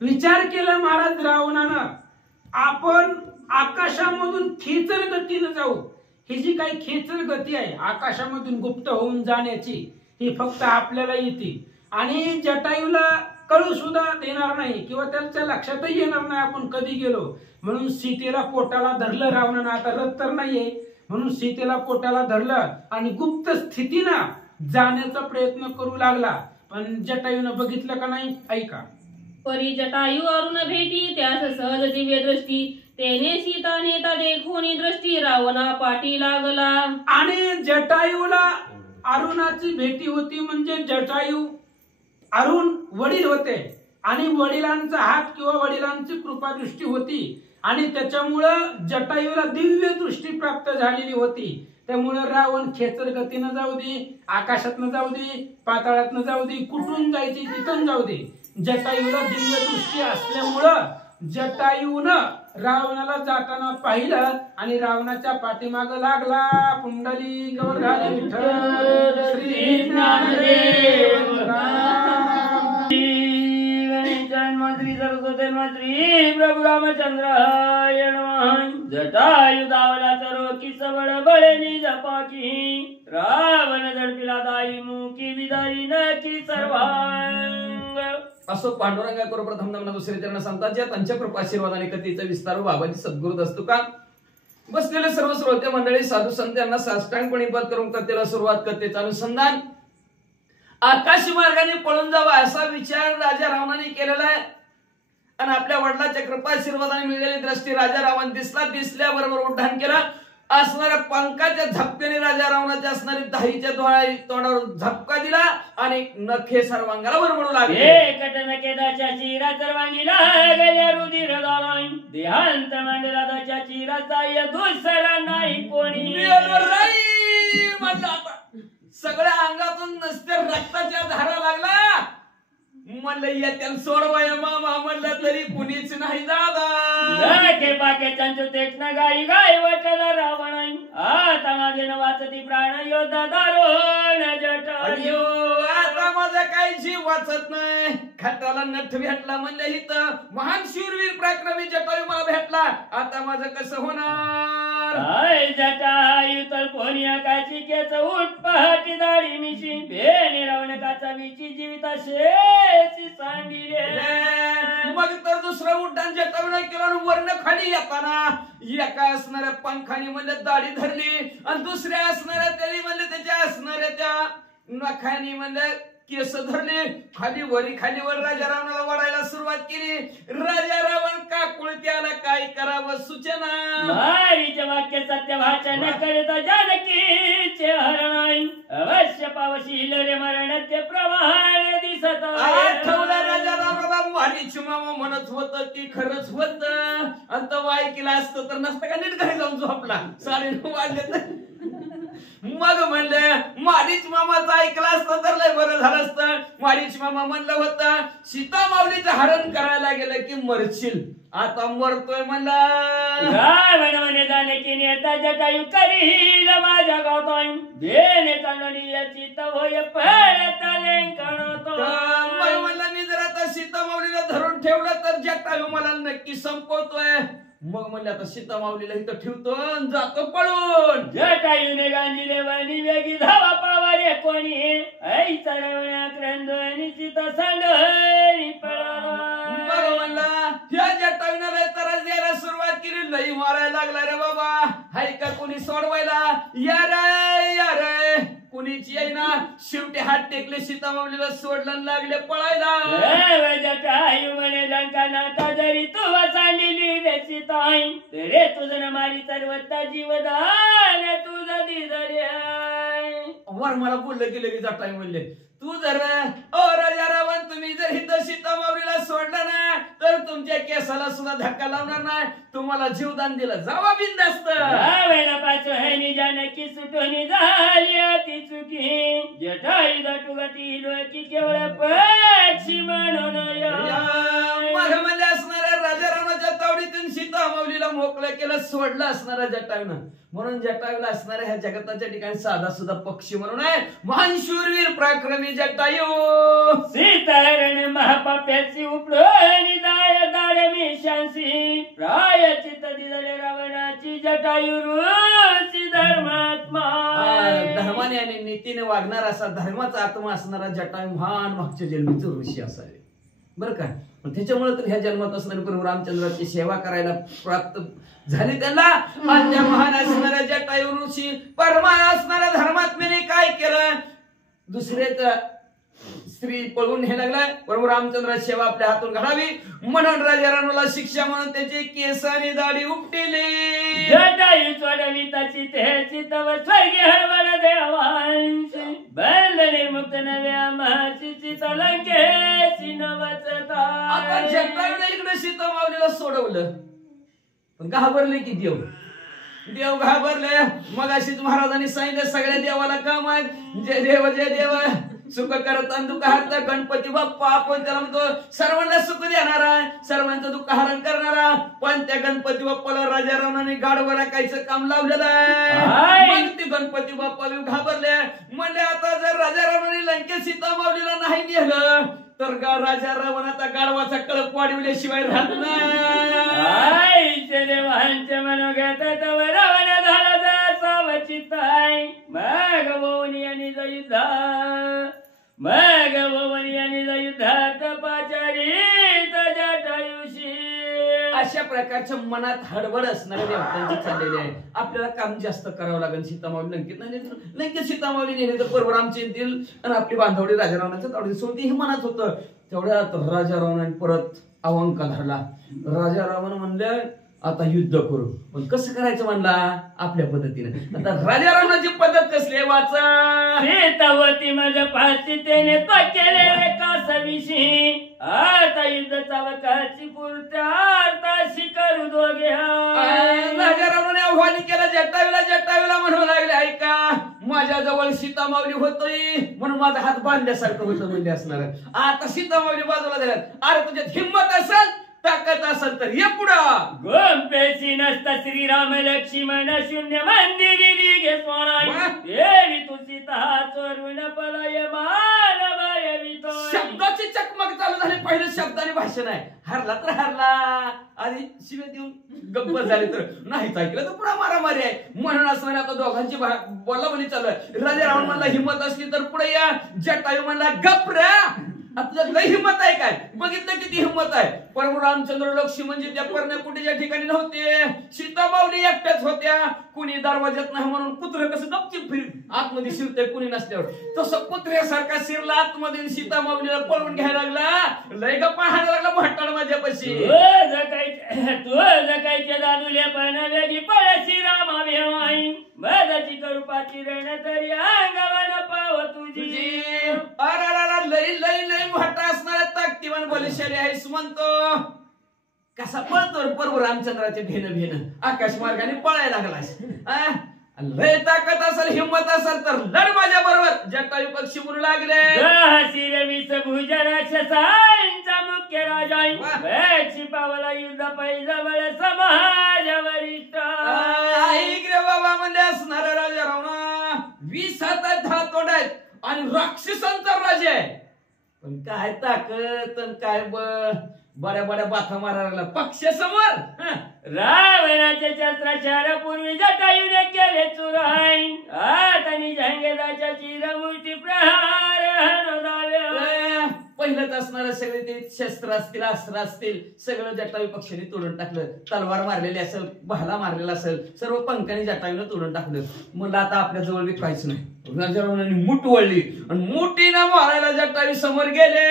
विचार केला महाराज रावणानं, आपण आकाशामधून खेचर गतीनं जाऊ. ही जी काही खेचर गती आहे आकाशामधून गुप्त होऊन जाण्याची, ही फक्त आपल्याला येते. आणि जटायूला कळू सुद्धा देणार नाही किंवा त्याच्या लक्षातही येणार नाही आपण कधी गेलो. म्हणून सीतेला पोटाला धरलं रावणानं. आता रथ तर नाहीये म्हणून सीतेला पोटाला धरलं आणि गुप्त स्थितीनं जाण्याचा प्रयत्न करू लागला. पण जटायूनं बघितलं का नाही? ऐका. परी जटायू अरुण भेटी, त्यास सहज दिव्य दृष्टी, तेने सीता नेता देखोनी दृष्टी, रावणा पाठी लागला. आणि जटायूला अरुणाची भेटी होती. म्हणजे जटायू अरुण वडील होते आणि वडिलांचा हात किंवा वडिलांची कृपादृष्टी होती आणि त्याच्यामुळं जटायूला दिव्य दृष्टी प्राप्त झालेली होती. त्यामुळे रावण खेचर गतीनं जाऊ दे, आकाशातनं जाऊ दे, पाताळातनं जाऊ दे, कुठून जायची तिथून जाऊ दे, जटायूला दिव्य दृष्टी असल्यामुळं जटायूनं रावणाला जाताना पाहिलं आणि रावणाच्या पाठीमाग लागला. पुंडलिक वरदानी विठ्ठल श्री ज्ञानदेव श्री सरस्वती प्रभू रामचंद्राय नमः. जटायू दावला चरो की सबळ बळणी जपाकी, रावण दडपिला दाई मुकी विदाई नकी सर्वांग. असो पांडुरंगा करो प्रथम नमन दुसरे त्यांना सांगतात ज्या त्यांच्या कृपा आशीर्वादाने कथेचा विस्तार बाबाजी सद्गुरू असतो का. बसलेले सर्व श्रोते मंडळी साधू संत यांना साष्टांगपणे पद करून कथेला सुरुवात, कथेचं अनुसंधान. आकाशी मार्गाने पळून जावा असा विचार राजा रावणाने केलेला आहे. आणि आपल्या वडिलांच्या कृपा आशीर्वादाने मिळालेली दृष्टी राजा रावण दिसल्याबरोबर उड्डाण केला. असणाऱ्या पंखाच्या झपक्याने राजा रावणाच्या असणारी दाहीच्या तोंडावर झपका दिला आणि नखे सर्वांगाला बरबडू लागले. एकट नकेदाच्या चिरा सर्वांगीला गेल्या रुधिर दाराई, देहांत मांडला दाच्या चिरा साह्य दुसरा नाही कोणी. म्हणलं आता सगळ्या अंगातून नसते रक्ताच्या धारा लागला. म्हणलं येत्या सोडवाय मामा म्हणलं तरी कुणीच नाही दादा. के पाके चंचू तेक्न गाई गाय वाटला रावण, आता माझे न वाचती प्राण योद्धा दारुण जटायू. आता माझा काही जीव वाचत नाही. खटाला नठ भेटला म्हणलं इथं महान शूरवीर पराक्रमी जटायू मला भेटला. आता माझं कसं होणार? असणार आय जटायू तर कोणी आकाची केस उठ पहाटी दाढी मिशी भेने रावणकाचा विची जीविता शेची सांडिले मग तर दुसरं उड्डाण जटायूला केलं आणि वर्ण खाली येताना एका असणाऱ्या पंखानी म्हणले दाढी धरली आणि दुसऱ्या असणाऱ्या तळी म्हणले त्याच्या असणाऱ्या त्या नखानी म्हणले केस धरले खाली वर राजा रावणाला वाढायला सुरुवात केली. राजा रावण काकुळ त्याला काय करावं सुचना. मारीचे वाक्य सत्य वाचन करीत जानकीचे हरण अवश्य पावशी हिलरे मरण ते प्रमाण दिसत आठवला राजा रावणाला मारीची मामा म्हणत होत ती खरंच होत आणि तो ऐकला असतं तर नसतं का नीट घरी जाऊन झोपला 9:30 वाजले. मग म्हणलं मारीच मामाचं ऐकलं असतं तर लय बरं झालं असतं. मारीच मामा म्हणलं होतं सीता माऊलीचं हरण करायला गेलं की मरशील आता मरतोय म्हणलं. रावण म्हणे जानकी नेता जटायू करील माझ्या गावतोय देणे काढणी याची तवय पळतले कणतो. मग म्हणलं मी जर आता सीता माऊलीला धरून ठेवलं तर जटायू मला नक्की संपवतोय. मग म्हणले आता सीता माऊलीला इथं ठेवतो आणि जातो पळून. जटायूने गांजीले वाणी वेगी धावा पावारे कोणी ऐचा रावणा क्रंदनी सीता सांडणी पळाला. मग म्हणला ह्या जटायूने लय त्रास द्यायला सुरुवात केली. लई मारायला लागला रे बाबा. हाय का कोणी सोडवायला या रे कुणीची येईना. शेवटी हात टेकले सीता माऊलीला सोडलं लागले पळायला. जटायू म्हणे लंका नाता जरी तू सांडिली सीताई रे तुझं मारी सर्वता जीवदान तुझं दिदरे. वर मला बोललं की लगेच जटायू म्हणले तू जर राजा रावण तुम्ही जर इथं सीता माऊलीला सोडलं ना तर तुमच्या केसाला सुद्धा धक्का लावणार नाही. तुम्हाला जीवदान दिलं जावा बिनधास्त. पाचोनी जानकी सुटोनी झाली ती चुकी जटायू दटुगती लोकी केवळ पक्षी म्हणून मग म्हणजे असणाऱ्या राजा रावणाच्या तावडीतून सीता माऊलीला मोकळं केलं सोडलं असणाऱ्या जटायूनं. म्हणून जटायूला असणाऱ्या ह्या जगताच्या ठिकाणी साधा सुद्धा पक्षी म्हणून आहे महान शूरवीर पराक्रमी जटायू. सीतारण महापाप्याची उपडोनी दाय दाडमी शांसी प्रायचित दिले रावणाची जटायू ऋषी धर्मात्मा. धर्माने आणि नीतीने वागणारा असा धर्माचा आत्मा असणारा जटायू महान मागच्या जन्मीचं ऋषी असावे बरं का. त्याच्यामुळे तर ह्या जन्मात असणारे प्रभू रामचंद्राची सेवा करायला प्राप्त झाली त्यांना. आणि महान असणाऱ्या जटायू ऋषी परमा असणाऱ्या धर्मात्म्याने काय केलं दुसरेच स्त्री पळून हे लागलाय प्रभू रामचंद्राची सेवा आपल्या हातून घडावी म्हणून राजा रावणाला शिक्षा म्हणून त्याची केस आणि दाढी उपटिली. जटायू चढवी त्याची त्याची तव स्वर्गी हरवण देवांशी बंधने मुक्त नव्या महाची तलंकेची नवचता. आता जटायूने इकडे सीता माऊलीला सोडवलं पण घाबरले की देव घाबरले. मग अशीच महाराजांनी सांगितलं सगळ्या देवाला काम आहे जय देव सुख करता दुःख हरता गणपती बाप्पा. आपण त्याला म्हणतो सर्वांना सुख देणारा सर्वांचं दुःख हरण करणारा. पण त्या गणपती बाप्पाला राजा रावणाने गाडवर राखायचं काम लावलेलं आहे. मग ते गणपती बाप्पा घाबरले म्हणले आता जर राजा रावणाने लंकेत सीता माऊलीला नाही नेलं तर राजा रावण आता गाढवाचा कळप वाढविल्याशिवाय राहत नाही. देवांचे मनोगत तव रावण झाला जसा वचित आहे मग बोवनी आणि युद्धा मग बोवनी आणि युद्धात पाचारित जटायूशी. अशा प्रकारच्या मनात हडबड असणाऱ्या देवतांची चाललेली आहे. आपल्याला काम जास्त करावं लागेल. सीतामाऊली लंकेत सीतामाऊली नेले तर परवरामचे येतील आणि आपली बांधवडी राजा रावणाच्या तावडी सोडती हे मनात होतं. तेवढ्यात राजा रावणाने परत अवंक धरला. राजा रावण म्हणले आता युद्ध करू पण कसं करायचं म्हणला आपल्या पद्धतीने. आता राजा रावणाची पद्धत कसली वाचा सीतावती माझ्या फाशी त्याने तो केले कासविशी आता युद्धाचा वकाची पूर्ताशी करू दोघे. राजा रावणाने आव्हान केलं जटायूला म्हणू लागले ऐका माझ्या जवळ सीता माऊली होतोय म्हणून माझा हात बांधल्यासारखं होतं म्हणजे असणार. आता सीता माऊली बाजूला झाल्यात. अरे तुझ्यात हिंमत असेल ताकद असेल तर ये पुढं. गोंपेशी नसता श्रीराम लक्ष्मण शून्य मंदिरी घे सोनाई देवी तू सीता चोरून पलाय मान शब्दाची चकमक चालू झाली. पहिल्या शब्दाने भाषण आहे. हरला तर हरला आणि शिव्या देऊन गप्प झाले तर नाहीच ऐकलं तर पुन्हा मारामारी आहे. म्हणून असणारे आता दोघांची बोलाबोली चालू आहे. राजा रावण म्हणला हिंमत असली तर पुढे या. जटायू म्हणला गप रे, आपल्यात लय हिंमत आहे काय? बघितलं किती हिंमत आहे. प्रभू रामचंद्र लक्ष्मी म्हणजे त्या पर्णकुटीच्या ठिकाणी नव्हते. सीतामाऊली एकट्याच होत्या. कुणी दरवाजात नाही म्हणून कुत्र कसं गपचिप फिर आतमध्ये शिरते कुणी नसल्यावर, तसं कुत्र्यासारखा शिरला आतमध्ये. सीतामाऊलीला पळवून घ्यायला लागला. लय गप्पा हाणायला लागला म्हटाळ माझ्यापाशी. तू जगायच्या दादुल्या पण वेगी पळशी रामा भेवाई मदाची करूपाची रण तरी अंगावाना पाव तुझी. अरे लय लय लय मोठा असणारा ताकदीवान बलशाली आहेस म्हणतो. कसा पळतो प्रभू रामचंद्राचे भेन आकाश मार्गाने पळायला लागलास. लय ताकद असेल हिंमत असेल तर लढ माझ्या बरोबर. जटायू पक्षी बोलू लागले भुज राक्षसांचा मुख्य राजा पावला युद्ध पैजवळ समाज वरिष्ठ. ऐक रे बाबा म्हणले असणारा राजा रावणा 20 हातात 10 तोंड आहेत आणि राक्षसांचा राजा आहे. पण काय ताकद काय बड्या बड्या बाथा मारायला पक्षासमोर. रावणाच्या शस्त्राचार पूर्वी जटायूने केले चुराई. आता जहांगीराच्या चिरमूर्ती प्रहार हणदाव्या. पहिलंच असणार सगळे ते शस्त्र असतील अस्त्र असतील सगळं जटायू पक्षाने तोडून टाकलं. तलवार मारलेली असेल, भाला मारलेला असेल, सर्व पंखाने जटायूने तोडून टाकलं. म्हणलं आता आपल्या जवळ विकायचं नाही. राजारावणाने मूठ वळली आणि मुठीनं मारायला जटायू समोर गेले.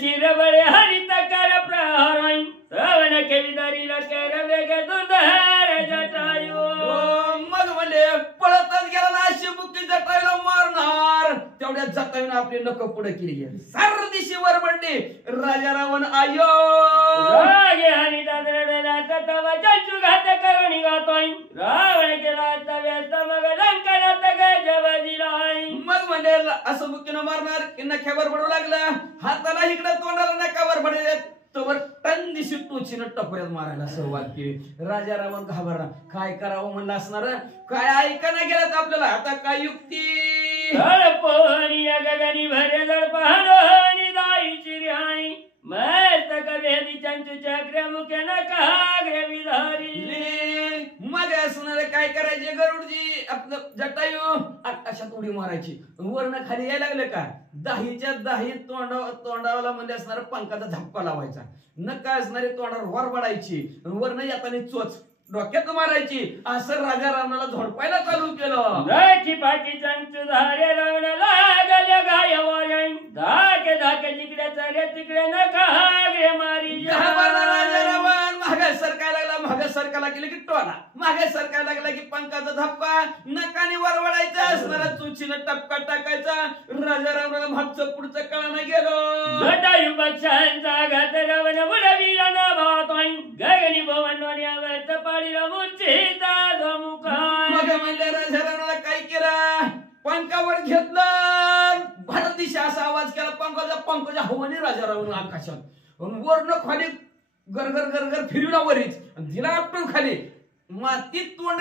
शिरबळे हरित कर प्रहार श्रवण केविदारीला कर वेग दुर्धर जटायू. मग म्हणले पळतच गेला ना अशी बुकी जटायूला मारणार. तेवढ्यात जटायूने आपली नख पुढे केली. सार दिशी वर पडली. राजा रावण आयो आणि दादरा तवा चंचू घात करुणी गातोय. रावण केला व्यस्त मग लंकनात गजबजीला. मग म्हणजे असं बुकीनं मारणार की नख्यावर पडू लागला. हाताला इकडे तोंडाला नखावर पडले. तोवर टन दिशी टोचीनं टपऱ्यात मारायला सुरुवात केली. राजा रावण घाबरला. काय करावं म्हणलं असणार. काय ऐकायला गेलं आपल्याला. आता काय युक्ती. गगनी भरे जड पहाणी दाईची रिहाई मस्तक वेदी चंचू चक्र मुख्य नकाग्र विधारी. मग असणार काय करायचे गरुडजी आपलं जटायू आकाशात उडी मारायची. वरनं खाली यायला लागलं का 10च्या 10 तोंडावाला म्हणजे असणार पंखाचा झप्पा लावायचा. नका असणारे तोंडावर वर पडायची. वरनं येताना चोच डोक्यात मारायची. असं राजा रावणाला झोडपायला चालू केलं. पाठी चंचू धारे रावणाला लागल्या गायवाऱ्या धाके धाके जिकडे चरे तिकडे नकाग्रे मारी. राजा रावण मागे सरकायला लागला. मागे सरकायला गेलं की टोला. मागे सरकायला लागला की पंखाचा धप्पा. नकाने वरवडायचा. असणारा चुचीनं टपका टाकायचा. राजा रावणाला मागचं पुढचं कळानं गेलो. जटायू पक्षांचा घात रावण उडविला ना भावतोय. गगनी भवनवाण्यावर तपाडीला मुच्छिता धमुका. मग म्हणलं राजा रावणाला काय केलं. पंखावर घेतलं. भारत दिशा असा आवाज केला. पंखाच्या हवाने राजा रावण आकाशात वरनं खाली गरगर गरगर फिरवला वरीच दिला आपटून खाली. मातीत तोंड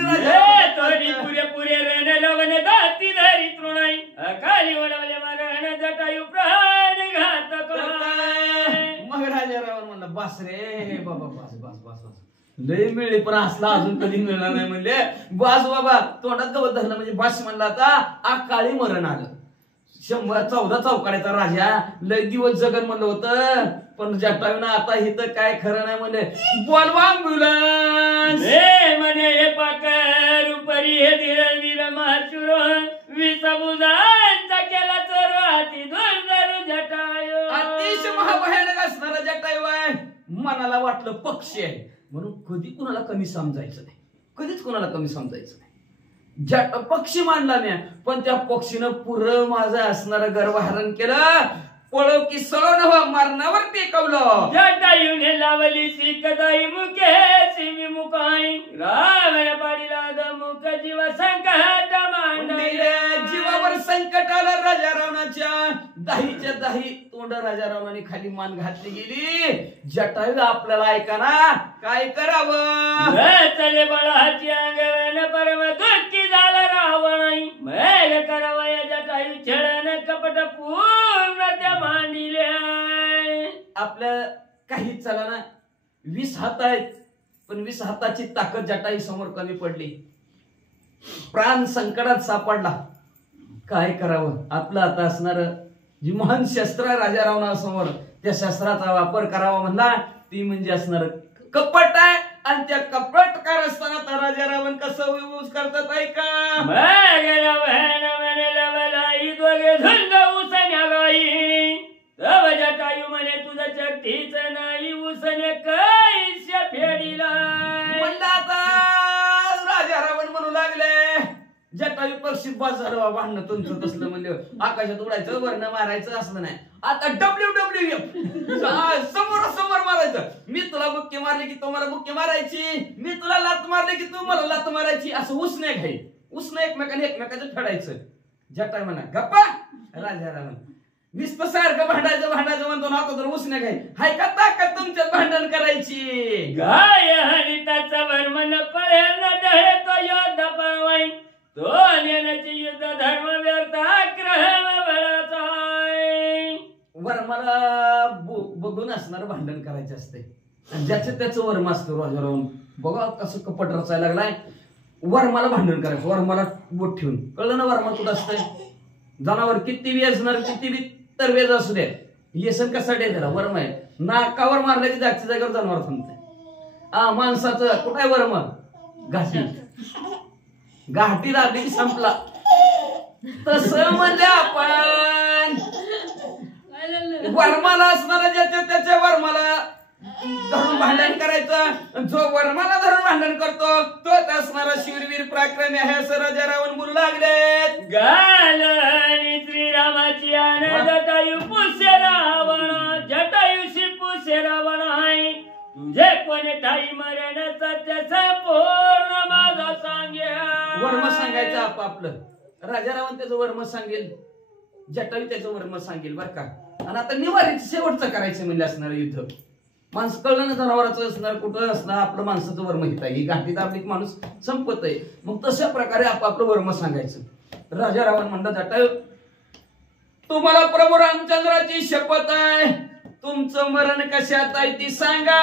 पुरे रण लवण दाती धरी तृणाई खाली वडवले मारण जटायू प्राण घातक. मग राजा रावण म्हणलं बस रे बाबा बस बस बस बस लय मिळले पण असला अजून कधी मिळणार नाही. म्हणले बस बाबा तोंडात गवत धरलं म्हणजे बस म्हणला. आता अकाळी मरण आलं. 114 चौकाड्याचा राजा लय दिवस जगन म्हणलं होतं. पण जटायूनं आता हिथं काय खरं नाही म्हणले. बोलवा अँब्युलन्स म्हणे हे पाकर उपरी हे धीर धीर महाचुर विषबुजांचा केला चोर हाती दुर्धर जटायू. अतिशय महाभयानक असणारा जटायू आहे. मनाला वाटलं पक्षी आहे म्हणून कधी कुणाला कमी समजायचं नाही. कधीच कुणाला कमी समजायचं नाही. पक्षी मानला नाही पण त्या पक्षीनं पुरं माझं असणारं गर्वहरण केलं. पळव की सळो नव मरणावर टेकवलं. जटायूने लावली सिकदाई मुखे सिमी मुखाई रावण पाडीला दमुख जीव संकट मांडले. जीवावर संकट आलं राजा रावणाच्या. 10च्या 10 तोंड राजा रावणाने खाली मान घातली गेली. जटायू आपल्याला ऐका ना काय करावं. चले बळाची अंगण परम दुःखी झाला रावण. मेल करावं या जटायू छळण कपट पूर्ण त्या मांडिले. आपल्या काहीच चाला ना. 20 हात आहेत, पण 20 हाताची ताकद जटायू समोर कमी पडली. प्राण संकटात सापडला. काय करावं? आपलं आता असणार जी महान शस्त्र आहे राजा रावणासमोर, त्या शस्त्राचा वापर करावा म्हणला. ती म्हणजे असणार कपट आहे. आणि त्या कपटकार असताना तर राजा रावण कसं यूज करतात ऐका. जटायू म्हणे तुझं चट्टीच नाही उसने कैश्य फेडीला. म्हणलं आता राजा रावण म्हणू लागले जटायू पक्षी बाजार भांडणं तुमचं तसलं म्हणलं आकाशात उडायचं वर्ण मारायचं असलं नाही. आता WWF समोर मारायचं. मी तुला बुक्की मारली की तू मला बुक्की मारायची, मी तुला लात मारली की तू मला लात मारायची. असं उसने घाई उसने एकमेकाचं फेडायचं. जटायू म्हणा गप्पा. राजा रावण नुसतं सारखं भांडायचं म्हणतो ना. आता तर उसने घाई हाय का ताकद तुमच्यात भांडण करायची. गाय हरिताचा वर्मन पळेल डहे तो योद्धा पळवाई. तो नेण्याचे युद्ध धर्म व्यर्थ आग्रह बळाचा. वर्माला बघून असणार भांडण करायचे असते. ज्याचं त्याचं वर्म असतं. राजा रावण बघा कसं कपट रचायला लागलाय. वर्माला भांडण करायचं, वर्माला बोट ठेवून. कळलं ना वर्मा कुठं असतंय. जनावर किती बी असणार, किती बी तर वेज असू द्या, येसन कशासाठी आहे त्याला वर्म आहे. नाकावर मारलं की जागच्या जागेवर जनावर थांबतंय. माणसाचं कुठं आहे वर्म? घाटी दाबली की संपला. तसं म्हणजे आपण वर्माला असणारा ज्याच्या त्याच्या वर्माला धरून भांडण करायचं. जो वर्माला धरून भांडण करतो तोच असणारा शिववीर पराक्रमी आहे असं राजा रावण बोलू लागले. गाल आणि श्रीरामाची आन जटायू पुष्य रावण. जटायूशी पुष्य रावण आहे. तुझे कोणी ठाई मरण सत्य संपूर्ण माझा सांगे. वर्म सांगायचं आपापलं. राजा रावण त्याचं वर्म सांगेल, जटायू त्याचं वर्म सांगेल बरं का. आणि आता निवारीचं शेवटचं करायचं म्हणजे असणार युद्ध. माणसं कळलं ना जनावरांचं असणार कुठं असणार आपलं माणसाचं वर्म हित आहे. गाठीत आपली माणूस संपत आहे. मग तशा प्रकारे आपापलं वर्म सांगायचं. राजा रावण म्हणलं जटायू तुम्हाला प्रभू रामचंद्राची शपथ आहे, तुमचं मरण कशात आहे ती सांगा.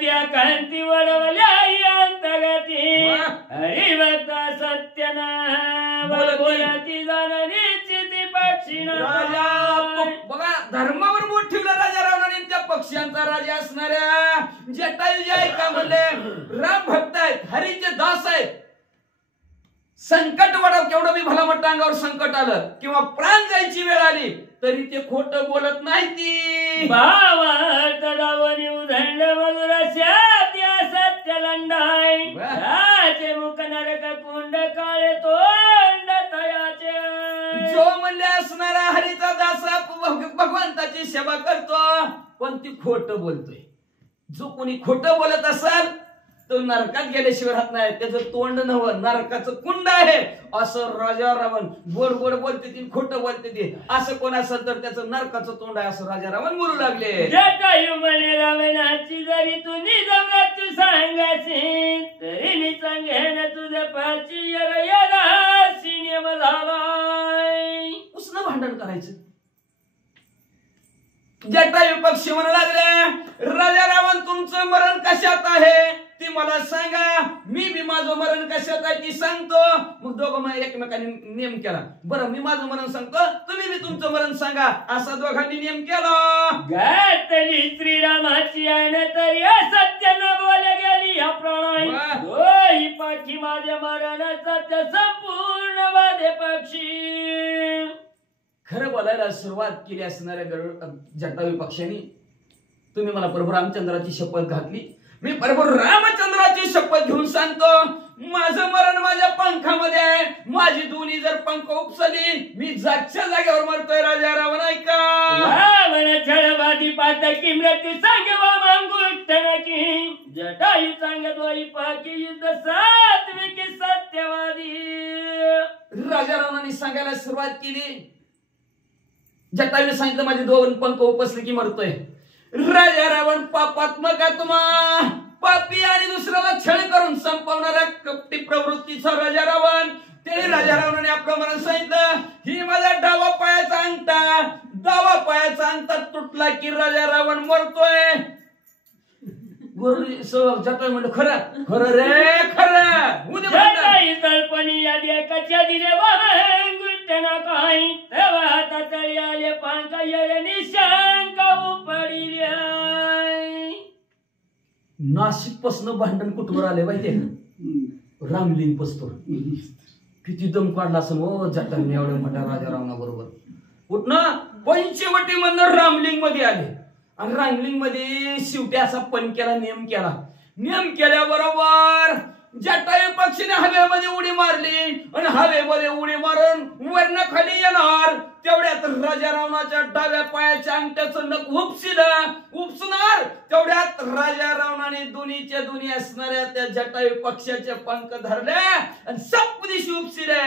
त्या कांती वडवल्या अंतगती हरिवता सत्यना बोलती जाणनीची ती पक्षी. बघा धर्मावर बोट ठेवलं राजा रावणाने. त्या पक्ष्यांचा राजा असणाऱ्या जटायू जे आहे का म्हणले राम भक्त आहेत, हरीचे दास आहेत. संकट वाढव केवढं मी भला मोठं अंगावर संकट आलं किंवा प्राण जायची वेळ आली तरी ते खोटं बोलत नाही. ती भावार्थ लावणी उधंड मधुरस्या त्या सत्य लंडाय. त्याचे मुख नरक कुंड काळे तोंड तयाचे. जो म्हणले असणारा हरीचा दास भगवंताची सेवा करतो पण ती खोटं बोलतोय. जो कोणी खोटं बोलत असेल तो नरकात गेल्याशिवाय राहत नाही. त्याचं तोंड नव्हतं नरकाचं कुंड आहे असं राजा रावण गोड गोड बोलते ती खोटं बोलते ती. असं कोण असेल तर त्याचं नरकाचं तोंड आहे असं राजा रावण बोलू लागले. जटायू म्हणे रावणाची जरी तू निजमरात तू सांगायची तरी मी सांगेन तुझ्या पाची नियम झालाय. उसनं भांडण करायचं. जटायू पक्षी म्हणू लागले राजा रावण तुमचं मरण कशात आहे ती मला सांगा. मी बी माझं मरण कशात आहे ती सांगतो. मग दोघं मग एकमेकांनी नियम केला. बरं मी माझं मरण सांगतो तुम्ही बी तुमचं मरण सांगा. असा दोघांनी नियम केला. गातली श्रीरामाची आन तरी असत्य न बोल गेली या प्राणाई. दोही पाठी माझे मरण सत्य संपूर्ण वादे पक्षी. खरं बोलायला सुरुवात केली असणाऱ्या जटायू पक्षांनी तुम्ही मला प्रभू रामचंद्राची शपथ घातली. मी प्रभू रामचंद्राची शपथ घेऊन सांगतो माझं मरण माझ्या पंखामध्ये आहे. माझी दोन्ही जर पंख उपसली मी जागच्या जागेवर मरतोय. राजा रावण ऐका. रावण छळवादी पातकी मृत्यू सांगवा मांगुष्ट नकी. जटायू सांग दोही पाकी युद्ध सात्विकी सत्यवादी. राजा रावणाने सांगायला सुरुवात केली. जटायूने सांगितलं माझे दोन पंख उपसले की मरतोय. राजा रावण पापात्मक आत्मा पापी आणि दुसऱ्याला छळ करून संपवणाऱ्या कपटी प्रवृत्तीचा राजा रावण. त्याने राजा रावणाने आपलं मरण सांगितलं. ही माझा डावा पायाचा अंगठा तुटला की राजा जटायू म्हणलं खरं खरं रे खरं उद्या म्हणतात. जटाई तळपणी आली कच्च्या दिले गुंटना काही तेव्हा हातात तळी आले पांका येळे निशांक उपडिले. नाशिक पासन भांडण कुठवर आले पाहिजे रामलिंग पस्तोर किती दम काढला असं हो जटाने एवढ्या मोठ्या राजा रावणा बरोबर कुठनं पंचवटी मधनं रामलिंग मध्ये आले आणि रामलिंग मध्ये शेवटी असा पण केला नियम केल्याबरोबर जटायू पक्षीने हवेमध्ये उडी मारली आणि हवेमध्ये उडी मारून वरनं खाली येणार तेवढ्यात राजा रावणाच्या डाव्या पायाच्या अंगठ्याचं नख उपसणार तेवढ्यात राजा रावणाने दोन्हीच्या दोन्ही असणाऱ्या त्या जटायू पक्षाचे पंख धरले आणि सपदिशी उपसिले.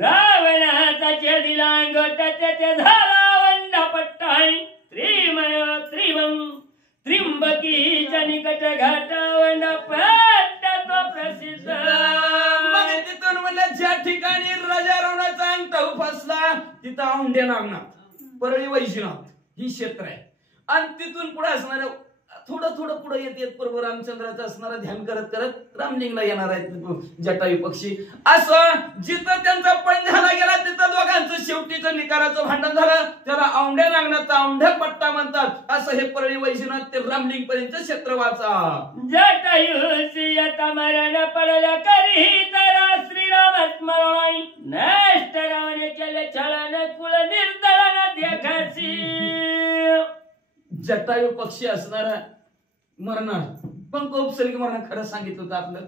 रावणाचा दिला अंगठ्यात झाला वंडा पट्टाई त्रिंबकीच्या निकट घाटावंडा पट्टा तो प्रसिद्ध. मग तिथून म्हणलं ज्या ठिकाणी राजा रावणाचा अंगठा उपसला तिथं औंढे नागनाथ परळी वैजनाथ ही क्षेत्र आहे आणि तिथून पुढे असणार थोडं पुढे येत प्रभू रामचंद्राचं असणारं ध्यान करत करत रामलिंगला येणार आहेत जटायू पक्षी. असं जिथं त्यांचा पण झाला गेला तिथं दोघांचं शेवटीचं निकाराचं भांडण झालं त्याला औंढ्या नागनाथचा औंढ्या पट्टा म्हणतात. असं हे परळी वैजनाथ ते रामलिंग पर्यंत क्षेत्र वाचा. जटायूसी आता मरण पडला करी तर श्रीराम स्मरण नष्ट रावणे केले छळन कुळ निर्दळन देखासी. जटायू पक्षी असणारा मरणार पण उपसर्ग मरण खरं सांगितलं होतं आपलं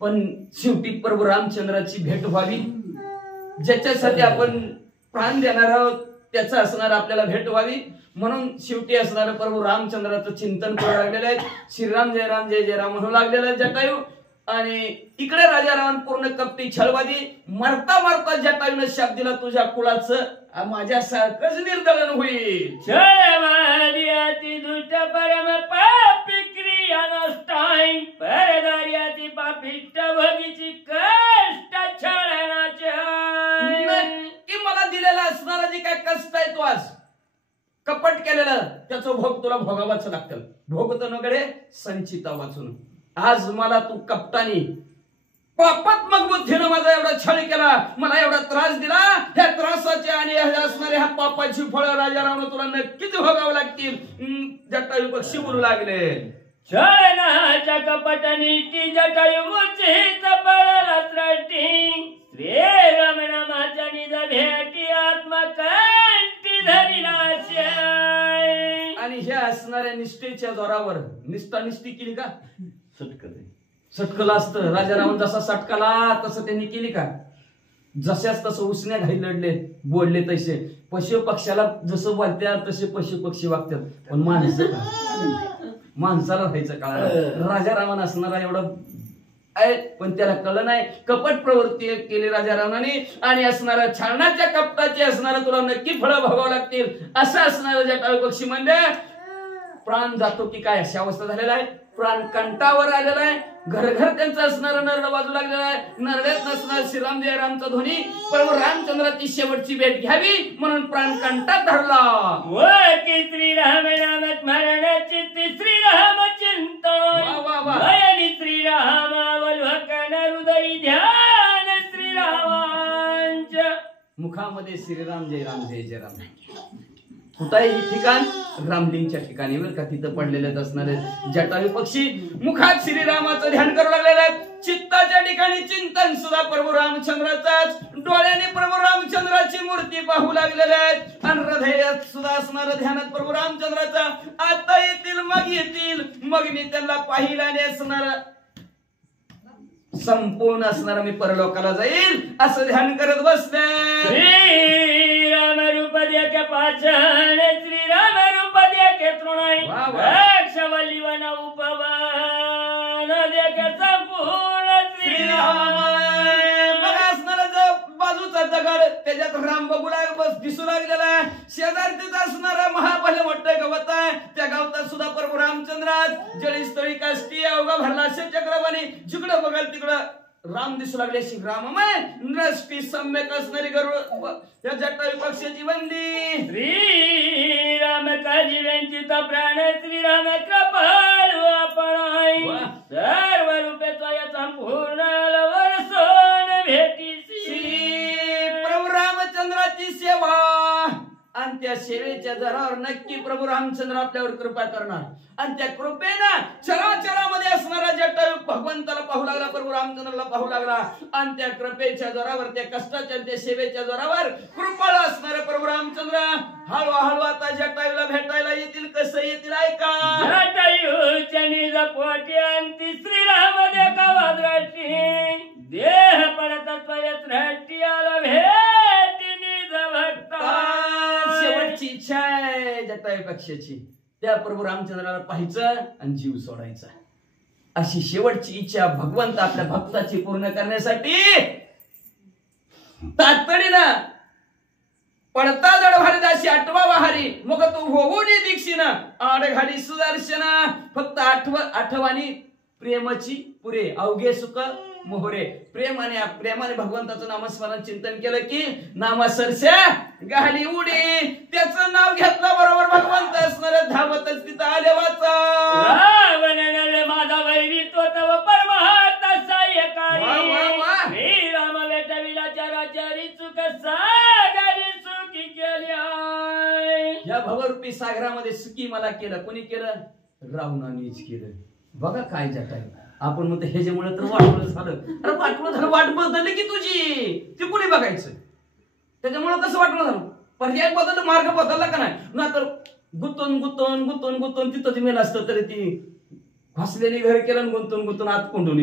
पण शेवटी प्रभू रामचंद्राची भेट व्हावी ज्याच्यासाठी आपण प्राण देणार आहोत त्याचं असणार आपल्याला भेट व्हावी म्हणून शेवटी असणारं प्रभू रामचंद्राचं चिंतन करू लागलेलं आहे. श्रीराम जय राम जय जय राम म्हणू लागलेलं आहे जटायू आणि इकडे राजा रावण पूर्ण कपटी छळवादी मरता जटायूने शाप दिला तुझ्या कुळाचं माझ्यासारखंच निर्दळन होईल. छळवादी अति दुष्ट परम पापी क्रिया नष्टाई परदारी अति पापिष्ट भोगीची कष्ट छळनाचे. की मला दिलेला असणारा जे काय कष्ट आहे तो आज कपट केलेलं त्याचं भोग तुला भोगावाच लागतं. भोगतो नकडे संचिता वाचून आज मला तू कपटानी पापात्मक बुद्धीनं माझा एवढा छळ केला मला एवढा त्रास दिला ह्या त्रासाचे आणि असणारे ह्या पापाची फळं राजा रावण तुला नक्कीच भोगावं लागतील. जटायू पक्षी बोलू लागले छळनाच्या कपट नीती जटायू मुचीत पळला त्राटी श्रीराम नामाच्या निज भेटी आत्मकंठी धरिला. आणि ह्या असणाऱ्या निष्ठेच्या जोरावर निष्ठी केली का सटकलं असतं. राजा रावण जसा सटकला तसं त्यांनी केली का जशाच तसं उसण्या घाई लढले बोलले तसे पशु पक्षाला जसं बोलतात तसे पशु पक्षी वागतात पण माणसाला व्हायचं काळ राजा रावण असणारा एवढा आहे पण त्याला कळलं नाही. कपट प्रवृत्ती केली राजा रावणाने आणि असणारा छानाच्या कपटाची असणारा तुला नक्की फळं भोगावं लागतील असं असणारा जटायू पक्षी म्हणजे प्राण जातो की काय अशी अवस्था झालेला आहे. प्राण कंठावर आलेला आहे. घर त्यांचं असणारं नरड बाजू लागलेलं आहे. नरड्यात नसणार श्रीराम जय रामचा ध्वनी प्रभू रामचंद्राची शेवटची भेट घ्यावी म्हणून प्राण कंठात धरला. व की श्रीराम नाम स्मरण चित्ती श्रीराम चिंतन श्रीराम अवलोकन हृदय ध्यान श्रीरामांच्या मुखामध्ये श्रीराम जय राम जय जय राम. कुठं आहे हे ठिकाण रामलिंगच्या ठिकाणी बरं का तिथं पडलेले असणारे जटायू पक्षी मुखात श्रीरामाचं ध्यान करू लागलेलं आहे. चित्ताच्या ठिकाणी चिंतन सुद्धा प्रभू रामचंद्राचाच डोळ्याने प्रभू रामचंद्राची मूर्ती पाहू लागलेले आहेत आणि हृदयात सुद्धा असणारं ध्यानात प्रभू रामचंद्राचा आता येतील मग मी त्यांना पाहिलं आणि असणार संपूर्ण असणारा मी परलोकाला जाईल असं ध्यान करत बसले. श्रीराम रूप द्या पाचन श्रीराम रूप द्या तृणाई रक्षवल्ली वन उपवन द्या संपूर्ण श्रीराम. बघा असणारा जो बाजूचा दगड त्याच्यात राम बघू दिसू लागलेला आहे. शेजारतीच असणारा महाभले मोठं गवत आहे त्या गवतात सुद्धा प्रभू रामचंद्रात जळीस्थळी काष्टी अवघा भरला असे चक्रवाणी जिकडं बघाल तिकडं राम दिसू लागले. अशी राममय नष्टी सम्यक असणारी गरुड त्या जटायू पक्षाची बंदी. श्रीराम काजी व्यंचित प्राण श्रीराम कृपाळू आपण वाह. सर्व रूपे त्वया संपूर्ण वर्षोन भेटीसी श्री प्रभू रामचंद्राची सेवा आणि त्या सेवेच्या दरावर नक्की प्रभू रामचंद्र आपल्यावर कृपा करणार आणि त्या कृपेनं चराचरामध्ये असणारा जटायू भगवंताला पाहू लागला, प्रभू रामचंद्राला पाहू लागला आणि त्या कृपेच्या जोरावर, त्या कष्टाच्या त्या सेवेच्या जोरावर कृपाळ असणारे प्रभू रामचंद्र हळूहळू आता जटायूला भेटायला येतील. कसं येतील ऐका. जटायूच्या निज पोटी अंती श्रीराम देखावा दृष्टी देह पडत त्वया दृष्टी आला भेटी निज भक्ता. शेवटची इच्छा आहे जटायू पक्षाची, त्या प्रभू रामचंद्राला पाहायचं आणि जीव सोडायचा. अशी शेवटची इच्छा भगवंत आपल्या भक्ताची पूर्ण करण्यासाठी तातडीनं पडता जड भारी आठवा वाहारी मग तू होऊ दे दीक्षिना आडघाडी सुदर्शना. फक्त आठवानी प्रेमाची पुरे अवघे सुख मोहरे. प्रेमाने भगवंताचं नामस्मरण चिंतन केलं की नामा सरस्या गाली उडी. त्याचं नाव घेतलं बरोबर भगवंत असणार धावतच तिथं आले वाचा. रावण माझा वैरी तो तव परमार्थ सहाय्यकारी. वा, वा, वा. श्री राम भेटविला चराचरी चुक सागरी सुखी केली. या भवरूपी सागरामध्ये सुखी मला केलं. कोणी केलं? रावणानेच केलं. बघा काय जटायू. आपण म्हणतो ह्याच्यामुळे तर वाटवलं झालं. अरे वाटवलं झालं, वाट बदलली की तुझी, ती कुणी बघायचं. त्याच्यामुळे कसं वाटवलं झालं. पर्याय बदलला, मार्ग बदलला का नाही ना तर गुंतून तिथंच मेलं असतं तरी ती हसलेली घर केलं आणि गुंतून आत कोंडून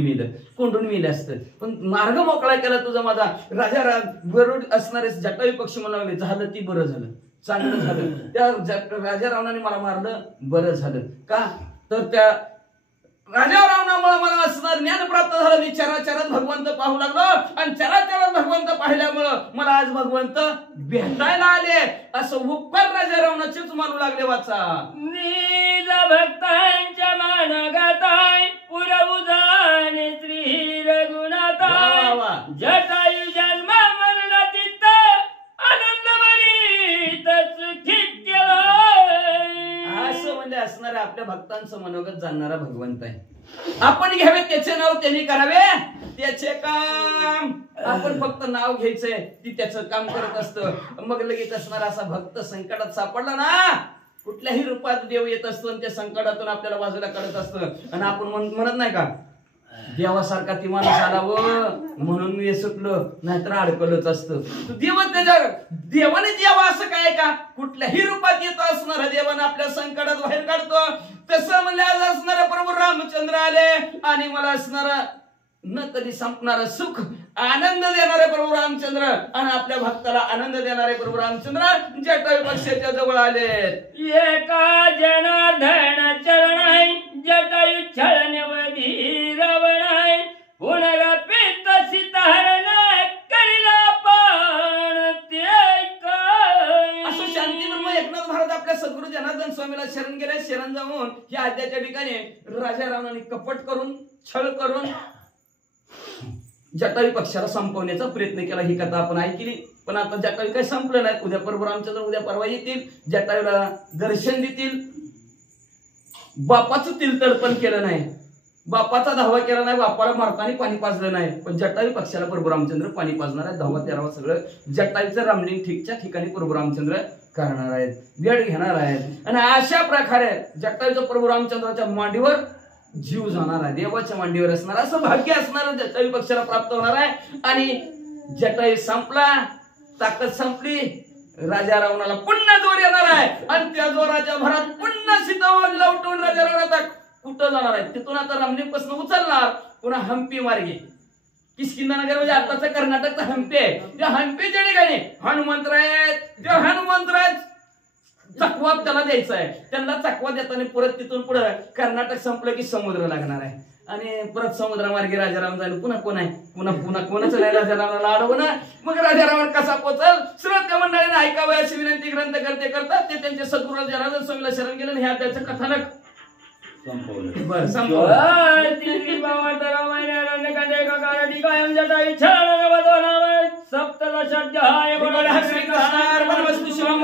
मेलं असतं. पण मार्ग मोकळा केला तुझा माझा राजा गरुड असणारे जटायू पक्षी मला लागले. झालं ती बरं झालं, चांगलं झालं. त्या राजा रावणाने मला मारलं, बरं झालं. का तर त्या राजा रावणामुळे मला असणार ज्ञान प्राप्त झालं. मी चराचरात भगवंत पाहू लागलो आणि चराचरात भगवंत पाहिल्यामुळं मला आज भगवंत भेटायला आले. असं उपकार राजा रावणाचेच मानू लागले वाचा. निज भक्तांच्या मानगताय पुरवू जाणे श्री रघुनाथाय. वा, वा. जटायू जन्म मरणातीत आनंद भरीत सुखी केला. असं म्हणजे असणाऱ्या आपल्या भक्तांचं मनोगत जाणणारा भगवंत आहे. आपण घ्यावे त्याचे नाव, त्यांनी करावे त्याचे काम. आपण फक्त नाव घ्यायचंय, ती त्याचं काम करत असतं. मग लगेच असणारा असा भक्त संकटात सापडला ना, कुठल्याही रूपात देव येत असतो आणि त्या संकटातून आपल्याला बाजूला काढत असतं. आणि आपण म्हणत नाही का देवासारखा ती माणूस आला व म्हणून मी सुटलो, नाहीतर अडकलच असतं. देवाने द्यावा असं काय का? कुठल्याही रूपात येत असणारा देवाने आपल्या संकटात बाहेर काढतो. तसं म्हणलं आज असणारा प्रभू रामचंद्र आले आणि मला असणारा न कधी संपणारा सुख आनंद देणारे प्रभू रामचंद्र आणि आपल्या भक्ताला आनंद देणारे प्रभू रामचंद्र जटायू पक्षाच्या जवळ आले. एका जनार्दन चरणाय जटायू छळण्यवधी रावणाय पुनरपित सीताहरण करिला पण ते काय. असं शांतीब्रह्म एकनाथ महाराज आपल्या सद्गुरू जनार्दन स्वामीला शरण गेले. शरण जाऊन या आद्याच्या ठिकाणी राजा रावणाने कपट करून छळ करून जटायू पक्षाला संपवण्याचा प्रयत्न केला. ही कथा आपण ऐकली. पण आता जटायू काही संपलं नाही. उद्या प्रभू रामचंद्र उद्या परवा येतील, जटायूला दर्शन देतील. बापाचं तिलतडपण केलं नाही, बापाचा धावा केला नाही, बापाला मारताना पाणी पाजलं नाही. पण जटायू पक्षाला प्रभू रामचंद्र पाणी पाजणार आहे. 10वा 13वा सगळं जटायूचं रामलिंग ठीकच्या ठिकाणी प्रभू रामचंद्र करणार आहेत, वेळ घेणार आहेत. आणि अशा प्रकारे जटायूचं प्रभू रामचंद्राच्या मांडीवर जीव जाणार आहे, देवाच्या मांडीवर असणार असं भाग्य असणार जटायू पक्षाला प्राप्त होणार आहे. आणि जटायू संपला, ताकद संपली, राजा रावणाला पुन्हा जोर येणार आहे. आणि त्या जोराच्या भरात पुन्हा सीतावर लवटून राजा रावण आता कुठं जाणार आहे? तिथून आता रामलिंगपासून उचलणार पुन्हा हम्पी मार्गे. किष्किंधानगर म्हणजे आताचा कर्नाटकचा हम्पी आहे. त्या हम्पीच्या ठिकाणी हनुमंतराय आहेत. त्या हनुमंतराय चकवा त्याला द्यायचा आहे. त्यांना चकवा देताना परत तिथून पुढे कर्नाटक संपलं की समुद्र लागणार आहे. आणि परत समुद्रामार्गे राजाराम जाईल. पुन्हा कोण आहे? पुन्हा कोणाचं नाही राजारामाला अडवणं. मग राजाराम कसा पोचल? श्रोत्या मंडळीने ऐकावे अशी विनंती ग्रंथ करतात. ते त्यांच्या सद्गुरू जनार्दन स्वामीला शरण गेले. ह्या त्याचं कथानक बरं संपवलं. सप्तदशाध्याय. श्रीकृष्ण